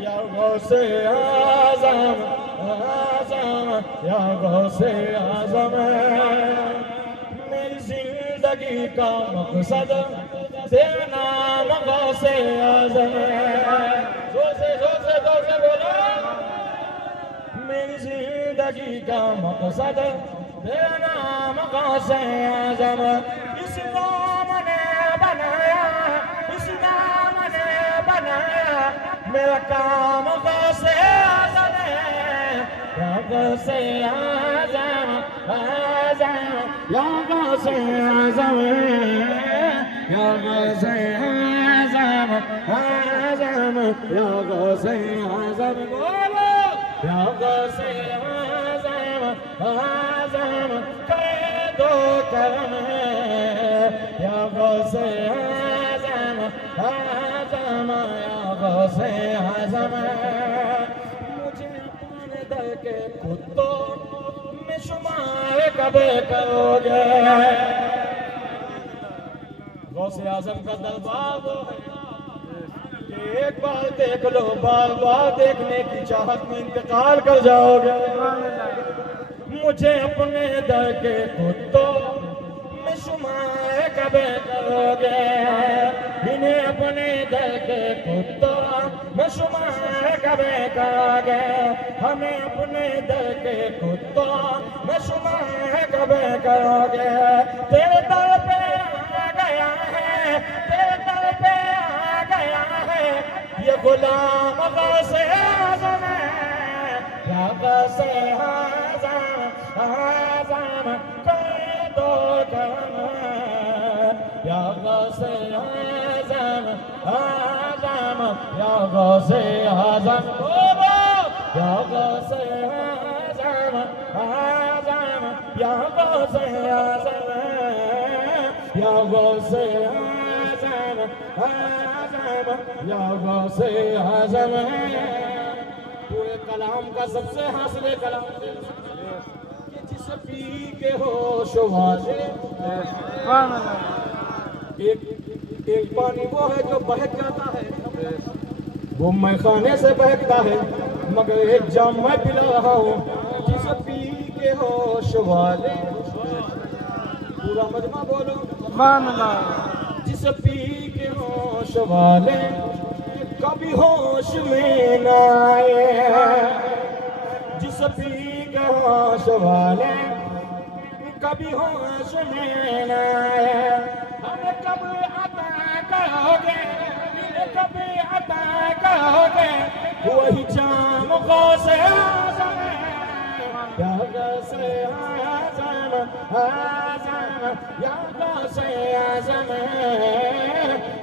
या गौसे आज़म, आज़म, या गौसे आज़म है। मेरी जिंदगी का मकसद तेरा नाम गौसे आज़म है। जोर से बोलो। मेरी जिंदगी का मकसद तेरा नाम गौसे आज़म, इस नाम ने बनाया, इस नाम ने बनाया मेरा काम गौसे आज़म है, या गौसे आज़म आज़म, या गौसे आज़म, या गौसे आज़म आज़म, या गौसे आज़म, बोलो या गौसे आज़म आज़म, करे दो करम या गौसे आज़म आज़म, या गौसे आज़म। मुझे अपने दर के कुत्तों में शुमार कब करोगे? गौसे आज़म का दरबार वो है, एक बार देख लो बार बार देखने की चाहत में इंतकाल कर जाओगे। मुझे अपने दर के कुत्तों में शुमार कब करोगे? इन्हें अपने दर के कुत्तों में शुमार कब करोगे? हमें अपने दर के कुत्तों में शुमार कब करोगे? तेरे दर पे आ गया है, तेरे दर पे आ गया है ये गुलाम गौसे आज़म है, या गौसे आज़म आज़म, करे दो करम या गौसे आज़म आज़म, या गौसे आज़म, बोलो या गौसे आज़म आज़म, या गौसे आज़म, या गौसे आज़म आज़म, या गौसे आज़म। पूरे कलाम का सबसे हासिल कलाम कि जिसे पी के होश वाले, एक पानी वो है जो बहक जाता है, वो मैं खाने से बहकता है, मगर एक जाम मैं पिला रहा हूँ जिसे पी के होश वाले। पूरा मजमा बोलो जिसे पी के होश वाले कभी होश में न आए, जिसे पी के होश वाले कभी होश में न आए। हमें कब अता करोगे, कभी अता करोगे वही जाम गौसे आज़म है, या गौसे आज़म आज़म, या गौसे आज़म,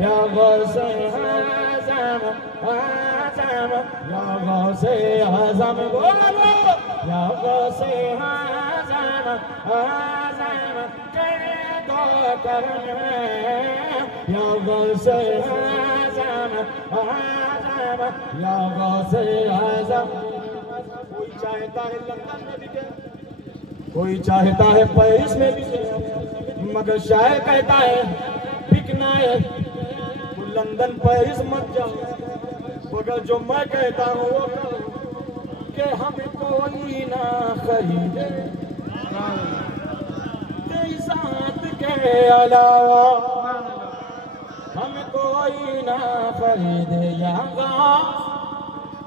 या गौसे आज़म आज़म, या गौसे आज़म, बोलो या गौसे आज़म आज़म, करे दो करम या गौसे आज़म आज़म, या गौसे आज़म। कोई चाहता है लंदन में बिके, कोई चाहता है पेरिस में बिके, मगर शायर कहता है बिकना है तो लंदन पेरिस मत जाओ, मगर जो मैं कहता हूँ वो करो कि हमें कोई ना खरीदे तेरी साथ के अलावा, हमें कोई ना खरीदे यहाँ,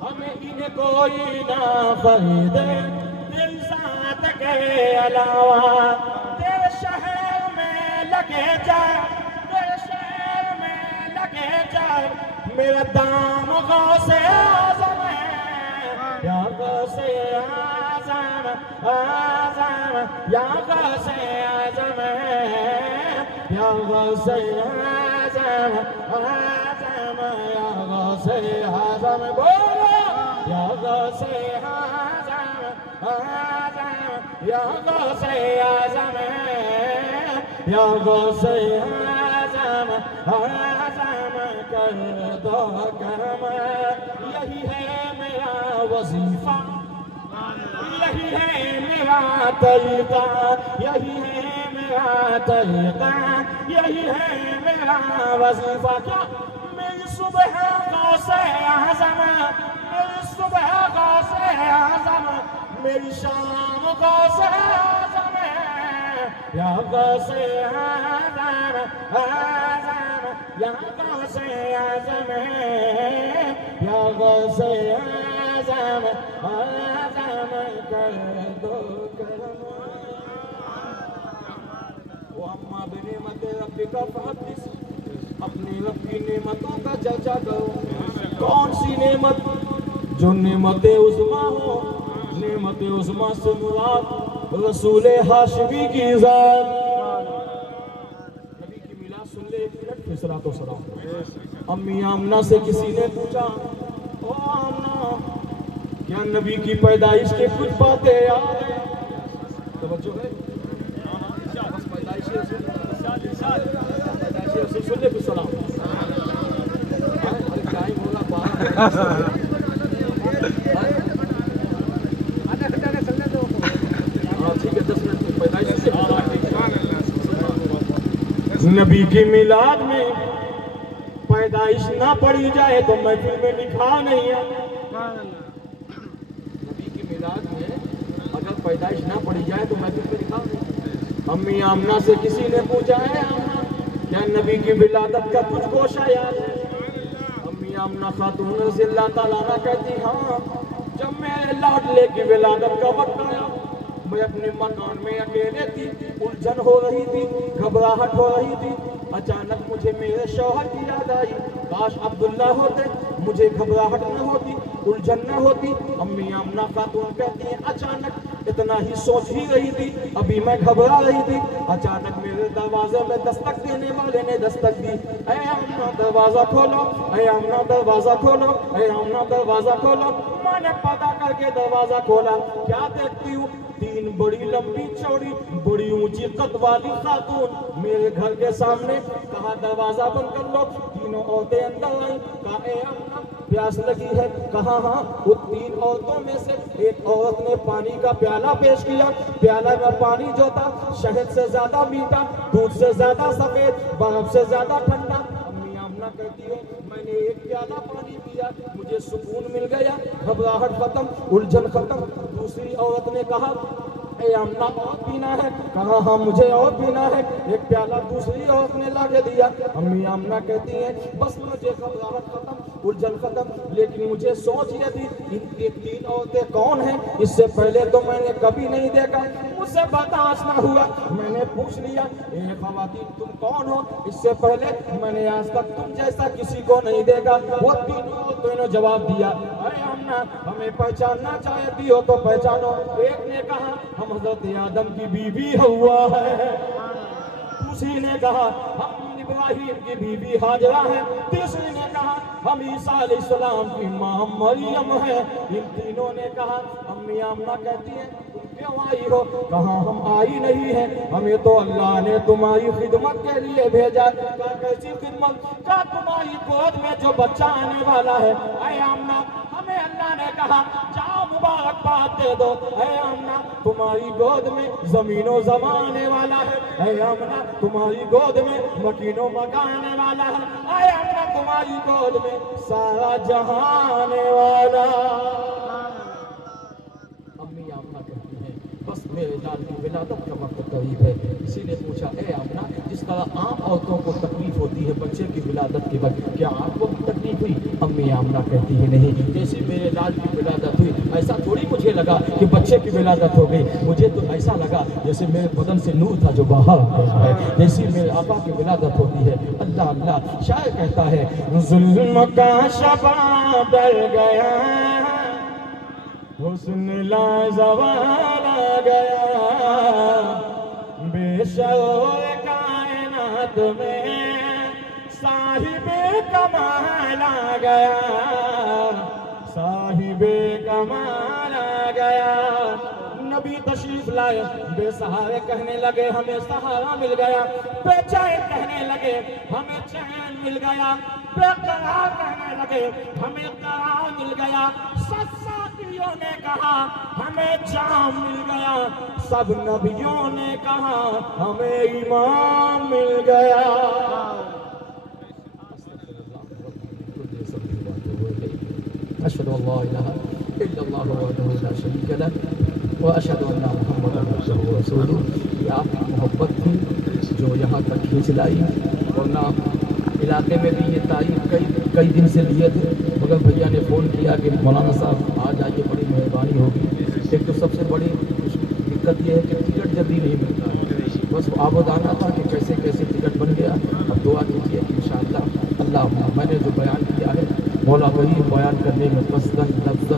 हमें इन्हें कोई ना खरीदे तेरी साथ के अलावा। तेरे शहर में लगे जाए, तेरे शहर में लगे जाए मेरा दाम गौसे आज़म है, या गौसे आज़म आज़म, या गौसे आज़म, या गौसे आज़म आज़म, या गौसे आज़म, बोलो या गौसे आज़म आज़म, या गौसे आज़म, या गौसे आज़म आज़म, कर दो करम। यही है मेरा वजीफा, यही है मेरा तरीका, यही है मेरा तरीका, यही है मेरा वजीफा। क्या मेरी सुबह गौसे आज़म, मेरी सुबह गौसे आज़म, मेरी शाम गौसे आज़म, या गौसे आज़म आज़म, या गौसे आज़म, या गौसे आज़म आज़म, कर दो करम। रब्बिका फहद्दिस, अपने रब की नेमतों का चर्चा करो। कौन सी नेमत? जो नेमत उज़्मा हो। नेमत उज़्मा से मुराद रसूल हाशमी की ज़ात। नबी की मिलाद सुन ले, एक मिनट फिसरा तो सलाम। अम्मी आमना से किसी ने पूछा, ओ आमना, क्या नबी की पैदाइश के कुछ बातें याद है? तवज्जो है, बस पैदाइश सुन ले फिर सलाम। टाइम होगा 12। नबी की मिलाद में पैदाइश ना पड़ी जाए तो महफिल में निकाह नहीं है। नबी की मिलाद में अगर पैदाइश ना पड़ी जाए तो महफिल में निकाह नहीं। अम्मी आमना से किसी ने पूछा है, आमना, क्या नबी की विलादत का कुछ गोशा याद है? अम्मी आमना खातून रज़ियल्लाहु ताला अन्हा कहती, हाँ, जब मेरे लाडले की विलादत का वक्त आया, मैं अपने मकान में अकेले थी, उलझन हो रही थी, घबराहट हो रही थी। अचानक मुझे मेरे शौहर की याद आई। काश अब्दुल्ला होते, मुझे घबराहट न होती, उलझन न होती। अम्मी आमना खातून कहती हैं, अचानक इतना ही सोच ही रही थी, अभी मैं घबरा रही थी, अचानक मेरे दरवाजे में दस्तक देने वाले ने दस्तक दी। ऐ आमना दरवाजा खोलो, ऐ आमना दरवाजा खोलो, ऐ आमना दरवाजा खोलो। मैंने पता करके दरवाजा खोला, क्या देखती हूँ, 3 बड़ी लंबी चौड़ी बड़ी ऊंची कद वाली खातून मेरे घर के सामने। कहा दरवाजा बंद कर लो। तीनों औरतें अंदर आई। कहा ए आमना, प्यास लगी है? कहा हाँ। वो 3 औरतों में से एक औरत ने पानी का प्याला पेश किया। प्याला में पानी जो था शहद से ज्यादा मीठा, दूध से ज्यादा सफेद, बर्फ से ज्यादा ठंडा। अम्मी आमना कहती है, मैंने एक प्याला पानी पिया, मुझे सुकून मिल गया, घबराहट खत्म, उलझन खत्म। दूसरी औरत ने कहा, ए आमना, और पीना है? कहा हाँ, मुझे और पीना है। एक प्याला दूसरी औरत ने लाके दिया। अम्मी आमना कहती हैं, बस मुझे घबराहट खत्म, उलझन खत्म, लेकिन मुझे सोच ये थी, इनकी 3 औरतें कौन हैं? इससे पहले तो मैंने कभी नहीं देखा, मुझसे बर्दाश्त न हुआ। मैंने पूछ लिया, ए ख़वातीन, तुम कौन हो? इससे पहले मैंने आज तक तुम जैसा किसी को नहीं देखा। वो 3 औरतों ने जवाब दिया, अरे आमना, हमें पहचानना चाहती हो तो पहचानो। एक ने कहा, हम हज़रत आदम की बीवी हव्वा है। दूसरी ने कहा, हम इब्राहिम की बीवी हाजरा है। तीसरी ने कहा, हम ईसा अलैहिस्सलाम की मां मरियम है। इन तीनों ने कहा। अम्मी आमना कहती है, तुम क्यों आई हो? कहा हम आई नहीं है, हमें तो अल्लाह ने तुम्हारी खिदमत के लिए भेजा। कैसी खिदमत? क्या तुम्हारी गोद में जो बच्चा आने वाला है, ऐ आमना, हमें अल्लाह ने कहा जाओ मुबारकबाद दे दो। ऐ आमना, तुम्हारी गोद में जमीनो जमा आने वाला है। ऐ आमना, तुम्हारी गोद में मकीनो मकान आने वाला है। ऐ आमना, तुम्हारी गोद में सारा जहां आने वाला। अम्मी आमना कहती है, बस मेरे लाल की विलादत का वक्त करीब है। किसी ने पूछा, ए आमना, जिस तरह आम औरतों को तकलीफ होती है बच्चे की विलादत के वक्त, क्या आपको भी तकलीफ हुई? अम्मी आमना कहती है, नहीं, जैसे मेरे लाल की विलादत हुई ऐसा थोड़ी मुझे लगा कि बच्चे की विलादत हो गई। मुझे तो ऐसा लगा जैसे मेरे बदन से नूर था जो बाहर गया है, जैसी मेरे आका की विलादत होती है। अल्लाह अल्लाह। शायर कहता है, जुल्म का शबा डर गया, हुस्न लाजवाल आ गया, बेशऊर कायनात में साहिबे कमाल आ गया, साहिबे कमाल आ गया। नबी तशरीफ लाए, बेसहारे कहने लगे हमें सहारा मिल गया, बेचैन कहने लगे हमें चैन मिल गया, बेकरार कहने लगे हमें करार मिल गया। साथियों ने कहा हमें जाम मिल गया, सब नबियों ने कहा हमें इमाम मिल गया। अशहदु अल्ला इलाहा इल्लल्लाहु वहदहु ला शरीका लह व अशहदु अन्ना मुहम्मदन अब्दुहु व रसूलुहु। ये आपकी मोहब्बत थी जो यहाँ तक खींच लाई, वरना इलाके में भी ये तारीफ कई दिन से लिए थे, मगर भैया ने फ़ोन किया कि मौलाना साहब आ जाइए, बड़ी मेहरबानी होगी। एक तो सबसे बड़ी दिक्कत ये है कि टिकट जल्दी नहीं मिलता है। बस आबोदाना था कि कैसे कैसे टिकट बन गया, लीजिए इंशाअल्लाह। अल्लाह मैंने जो बयान किया है मौला करीम बयान करने में कसदन लफ्ज़न